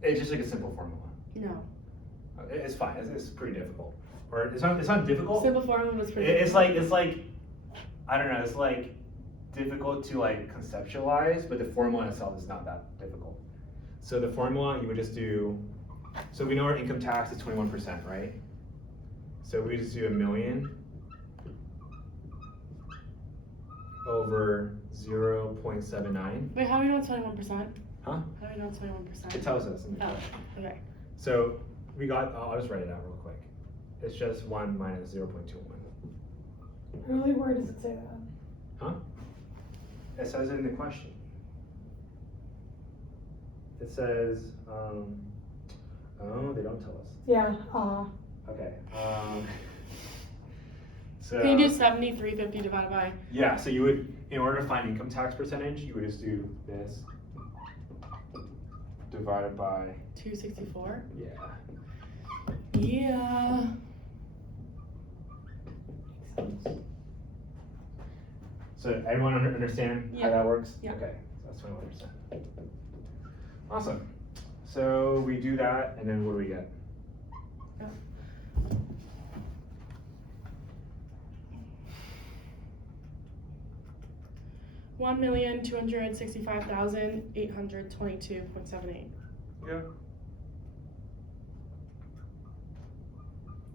It's just like a simple formula. No. It's fine. It's pretty difficult, or it's not difficult. Simple formula was pretty. It's like I don't know. It's like difficult to like conceptualize, but the formula itself is not that difficult. So the formula you would just do. So we know our income tax is 21%, right? So we just do $1 million over 0.79. Wait, how do we know it's 21%? Huh? How do we know it's 21%? It tells us. Oh, okay. So we got. I'll just write it out real quick. It's just 1 minus 0.21. Really, where does it say that? Huh? It says it in the question. It says, oh, they don't tell us. Yeah, Okay. So. Can you do 7350 divided by? Yeah, so you would, in order to find income tax percentage, you would just do this divided by, 264? yeah. Yeah. So everyone understand how Yeah. that works? Yeah. Okay, so that's 21%. Awesome. So we do that, and then what do we get? $1,265,822.78. Yeah.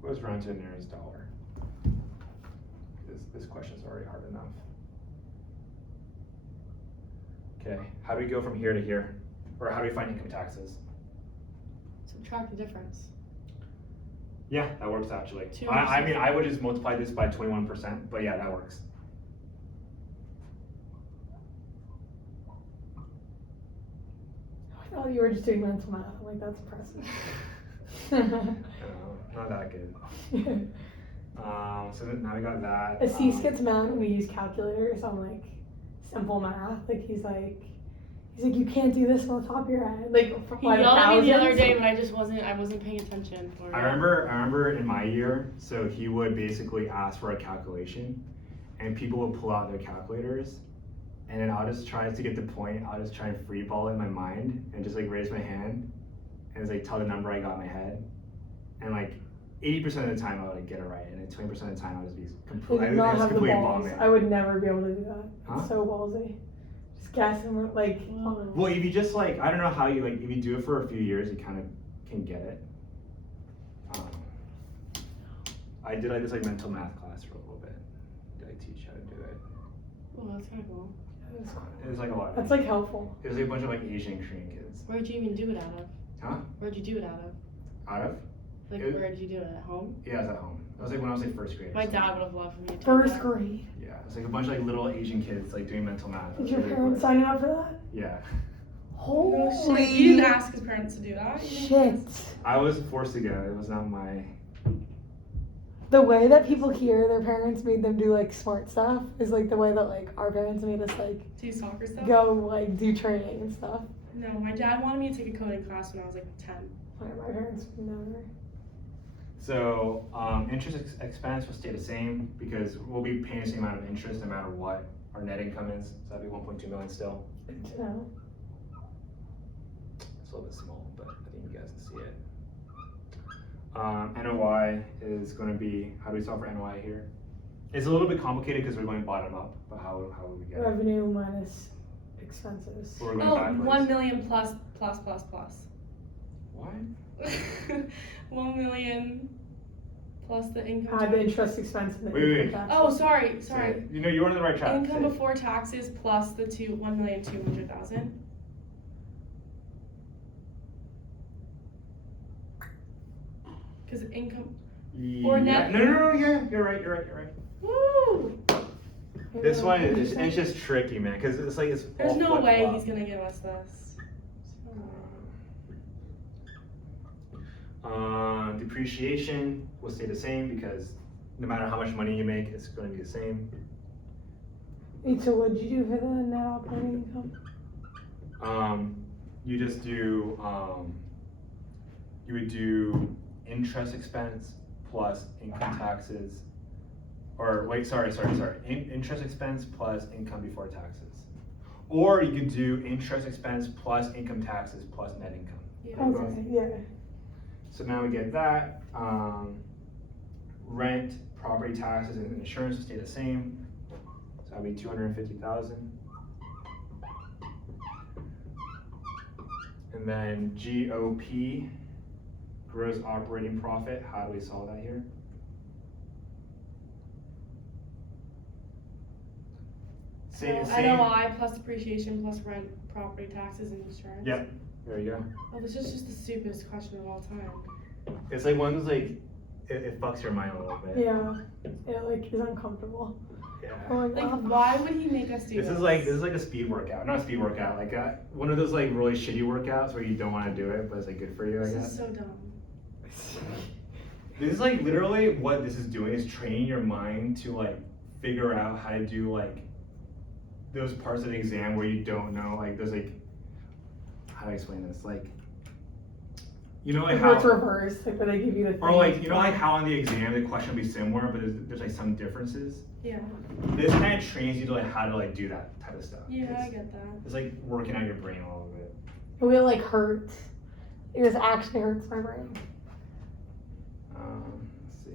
Goes round to the nearest dollar. This question's already hard enough. Okay, how do we go from here to here? Or how do we find income taxes? Subtract the difference. Yeah, that works actually. Two I mean, versus- I would just multiply this by 21%, but yeah, that works. I thought you were just doing mental math. I'm like, that's impressive. Not that good. So then now we got that. Assis gets mad when we use calculators on like simple math. Like he's like, you can't do this on the top of your head. Like He by the yelled at me the other thousands. day, but I wasn't paying attention. I remember in my year, so he would basically ask for a calculation, and people would pull out their calculators, and then I'll just try to get the point. I'll just try and free ball it in my mind, and just like raise my hand, and just like tell the number I got in my head, and like 80% of the time I would like, get it right, and then 20% of the time I would just be I completely, did not have the completely balls. bombing. I would never be able to do that. Huh? It's so ballsy. Just guessing like. Well, if you just like, I don't know how you like, if you do it for a few years, you kind of can get it. I did like this like mental math class for a little bit. Did I teach how to do it? Oh, that's kind of cool. It was like a lot. That's like helpful. It was like a bunch of like Asian Korean kids. Where'd you even do it out of? Huh? Where'd you do it out of? Out of? Like, It- where did you do it? At home? Yeah, I was at home. That was like when I was like first grade. or My something. dad would have loved for me to do First that. grade. Yeah, it was like a bunch of like little Asian kids like doing mental math. It Did was your really parents cool. sign up for that? Yeah. No Holy shit. You didn't ask his parents to do that? You didn't shit. I was forced to go. It was not my. The way that people hear their parents made them do like smart stuff is like the way that like our parents made us like Do soccer stuff? go like do training and stuff. No, my dad wanted me to take a coding class when I was like 10. My parents never. So interest expense will stay the same because we'll be paying the same amount of interest no matter what our net income is. So that'd be 1.2 million still. Good to know. It's a little bit small, but I think you guys can see it. NOI is going to be, how do we solve for NOI here? It's a little bit complicated because we're going bottom up, but how would we get it? Revenue minus expenses. Or we're going Oh, backwards. 1 million plus. What? 1 million plus the income. Add the interest expense and the Wait. income tax. Oh, sorry. You know, you're on the right track. Income Say it. before taxes plus the 1,200,000. Because income. Or net- No, yeah, you're right. Woo! This one is it's just tricky, man, because it's like it's. There's all no way flip-flop. he's gonna give us this. Depreciation will stay the same because no matter how much money you make, it's going to be the same. Wait, so what'd you do for the net operating income? You just do you would do interest expense plus income taxes, or wait, sorry. Interest expense plus income before taxes, or you could do interest expense plus income taxes plus net income. Yeah. Okay, yeah. So now we get that. Rent, property taxes, and insurance will stay the same. So that'll be 250,000. And then GOP, gross operating profit. How do we solve that here? Same. NOI plus depreciation plus rent, property taxes, and insurance. Yep. There you go. Oh, this is just the stupidest question of all time. It's like one's like it fucks your mind a little bit. Yeah. It like is uncomfortable. Yeah. Oh my Like, god. why would he make us do This this? is like a speed workout, not a speed workout, like one of those like really shitty workouts where you don't want to do it, but it's like good for you, I This guess. is so dumb. This is like literally what this is doing is training your mind to like figure out how to do like those parts of the exam where you don't know, like there's like, how do I explain this? Like, you know, like Where it's how, reversed, like where they give you the or thing. like, you know, like how on the exam the question will be similar, but there's like some differences. Yeah. This kind of trains you to like how to like do that type of stuff. Yeah, I get that. It's like working out your brain a little bit. It will like hurt. It just actually hurts my brain. Let's see.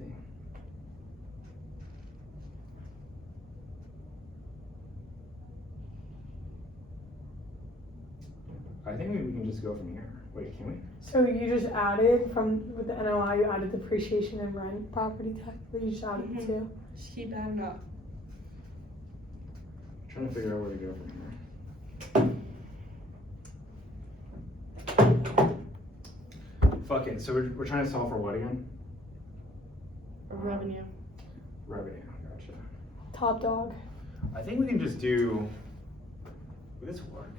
I think we can just go from here. Wait, can we? So you just added with the NOI, you added depreciation and rent property tax that you just added Mhm. to. Just keep adding up. Trying to figure out where to go from here. Fuck it. So we're trying to solve for what again? Revenue. Revenue. Gotcha. Top dog. I think we can just do. Would this work?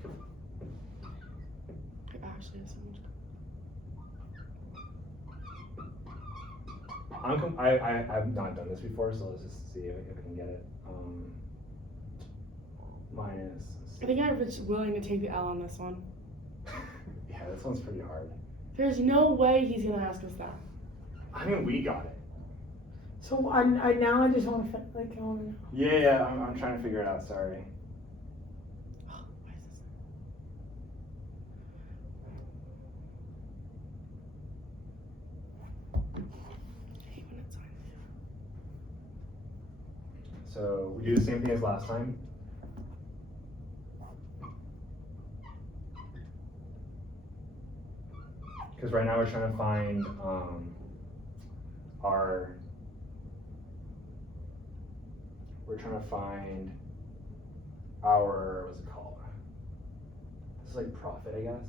It actually is so much. I've not done this before, so let's just see if I can get it. Minus. I think I was willing to take the L on this one. Yeah, this one's pretty hard. There's no way he's gonna ask us that. I mean, we got it. So I now just want to like I want to know. Yeah, I'm trying to figure it out. Sorry. Oh, why is this? I hate when it's on. So we do the same thing as last time. Because right now we're trying to find we're trying to find our, what's it called? This is like profit, I guess.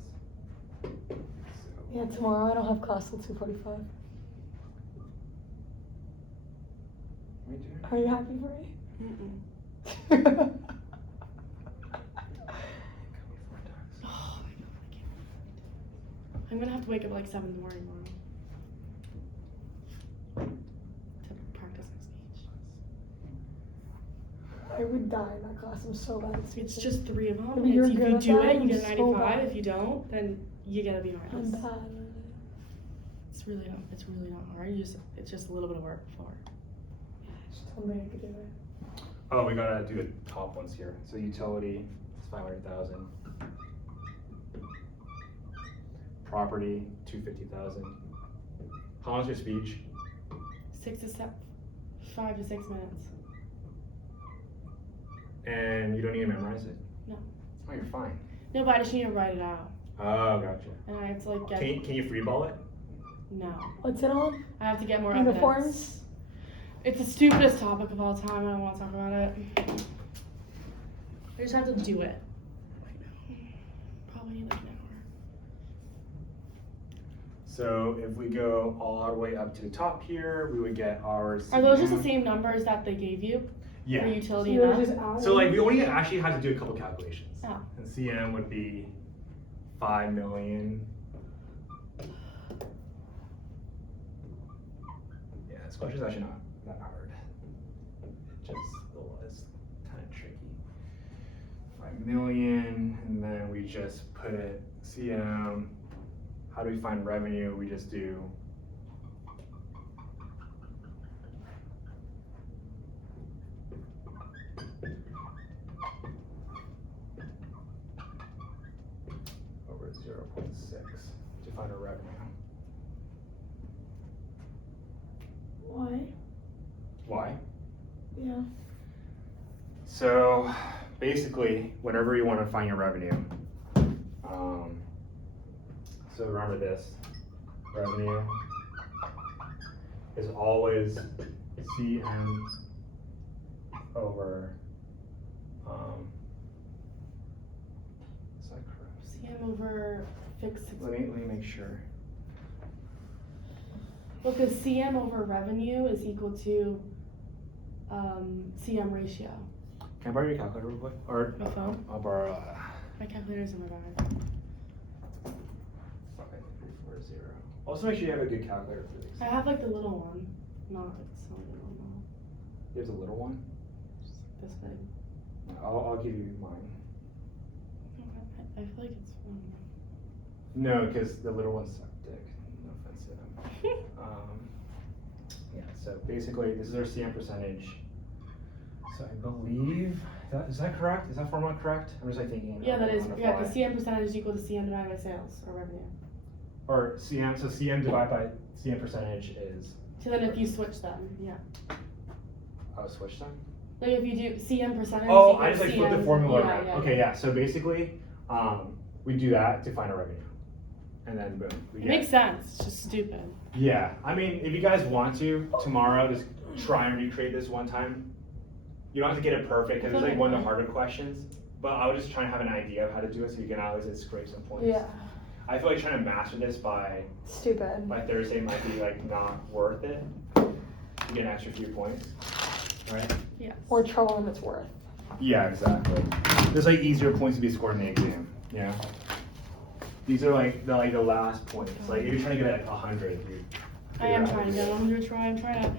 So, Yeah, tomorrow I don't have class till 2:45. what are you doing? Are you happy for Mm-mm. me? Oh my god, I can't. I'm gonna have to wake up at like 7 in the morning tomorrow to practice my speech. I would die in that class. I'm so bad at speech. It's just 3 of them. I mean, you're If good you at do that? it, you I'm get a so 95. bad. If you don't, then you get a B I'm minus. bad. It's really not hard. It's just a little bit of work before. Just told me I could do it. Oh, we gotta do the top ones here. So utility is 500,000. Property, 250,000. How long's your speech? 5 to 6 minutes. And you don't need to memorize it? No. Oh, you're fine. No, but I just need to write it out, Oh, gotcha. and I have to like get. Can you freeball it? No, What's it on? I have to get more evidence. Uniforms? It's the stupidest topic of all time. I don't want to talk about it. I just have to do it. Probably need like an hour. So if we go all the way up to the top here, we would get our. Are those just the CM. same numbers that they gave you for Yeah. utility So and they're that? just adding? So like we only actually had to do a couple calculations. Oh. And CM would be 5 million. Yeah, this question's actually not that hard. It just was kind of tricky. 5 million, and then we just put it CM. How do we find revenue? We just do over 0.6 to find our revenue. Why? Why? Yeah. So basically, whenever you want to find your revenue, so remember this, revenue is always CM over, is that correct? CM over fixed. Let me make sure. Well, because CM over revenue is equal to CM ratio. Can I borrow your calculator real quick? Or My phone? I'll borrow. My calculator's in my bag. 5340. Also, make sure you have a good calculator for these. I have like the little one, not like the silly one. There's a little one. Just this big. I'll give you mine. I feel like it's one. No, because the little ones suck dick. No offense to them. Yeah, so basically, this is our CM percentage. So I believe, is that correct? Is that formula correct? I'm just like thinking. Yeah, that is. on the Yeah, fly. because CM percentage is equal to CM divided by sales or revenue. Or CM, so CM divided by CM percentage is, So then if you switch them, yeah. oh, switch them? Like if you do CM percentage. Oh, equals I just like flip the CM formula yeah, around. yeah, Okay, yeah, so basically, we do that to find our revenue. And then boom. we It get- makes sense. It's just stupid. Yeah, I mean, if you guys want to, tomorrow, just try and recreate this one time. You don't have to get it perfect, because it's like one of the harder questions, but I was just trying to have an idea of how to do it so you can at least scrape some points. Yeah. I feel like trying to master this by Stupid. Thursday might be like not worth it. You get an extra few points, right? Yes. Or trouble and it's worth. Yeah, exactly. There's like easier points to be scored in the exam, yeah? These are like the last points, like if you're trying to get like 100, you. I am trying to get 100 try. I'm trying to.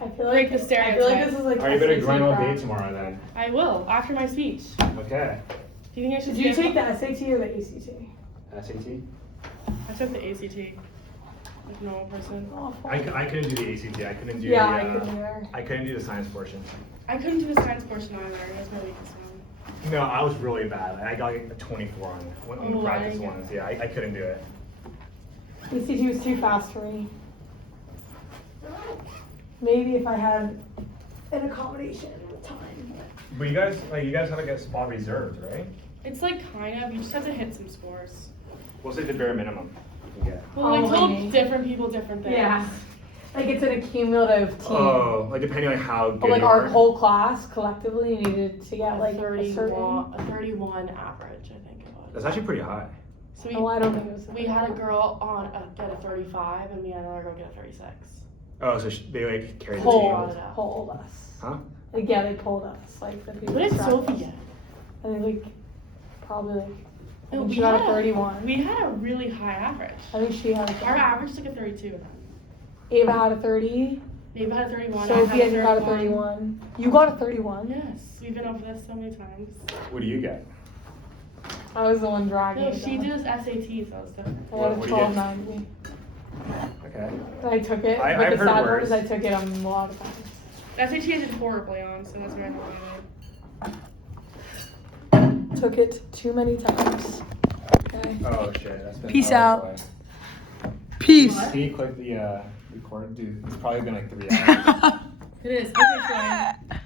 I feel Break like the I feel like stereotype. this is like. Alright, you better SAT grind all prep. day tomorrow then. I will after my speech. Okay. Do you think I should? Did you skip- take the SAT or the ACT? SAT? I took the ACT. Like a normal person. Oh, fuck. I couldn't do the ACT. I couldn't do Yeah, the. I couldn't either. I couldn't do the science portion. I couldn't do the science portion either. That's my weakest one. No, I was really bad. I got like a 24 on it. On the Oh, practice I- ones. Yeah, I couldn't do it. ACT was too fast for me. Maybe if I had an accommodation with time. But you guys have like a spot reserved, right? It's like kind of. You just have to hit some scores. What's like the bare minimum you can get? Well, I Probably told me. different people different things. Yeah. Like it's an accumulative team. Oh, like depending on how good But like you our are. whole class collectively needed to get like a 31, certain. a 31 average, I think it was. That's actually pretty high. So Oh, I don't think it was. we had a girl get a 35, and we had another girl get a 36. Oh, so they like carried the Pulled, team. pulled us. Huh? Like, yeah, they pulled us. Like the people. What did that Sophie strapped get? us. I think like probably like. I No, think we she got a had 31. We had a really high average. I think she had. Our average is like a 32. Ava had a 30. Ava had a 31. Sophie, I I think, got a 31. You got a 31. Yes, we've been over this so many times. What do you get? I was the one dragging. No, it she down. did his SAT, so it's different. I What got a do you get? 1290. Okay. I took it, I've but the heard sad part worse. is I took it a lot of times. The SAT I did horribly on, so that's why I don't really know. Took it too many times. Okay. Oh shit, that's been Peace an hour out. away. Peace. Can you click the record? Dude, it's probably been like 3 hours. It is. Okay, fine.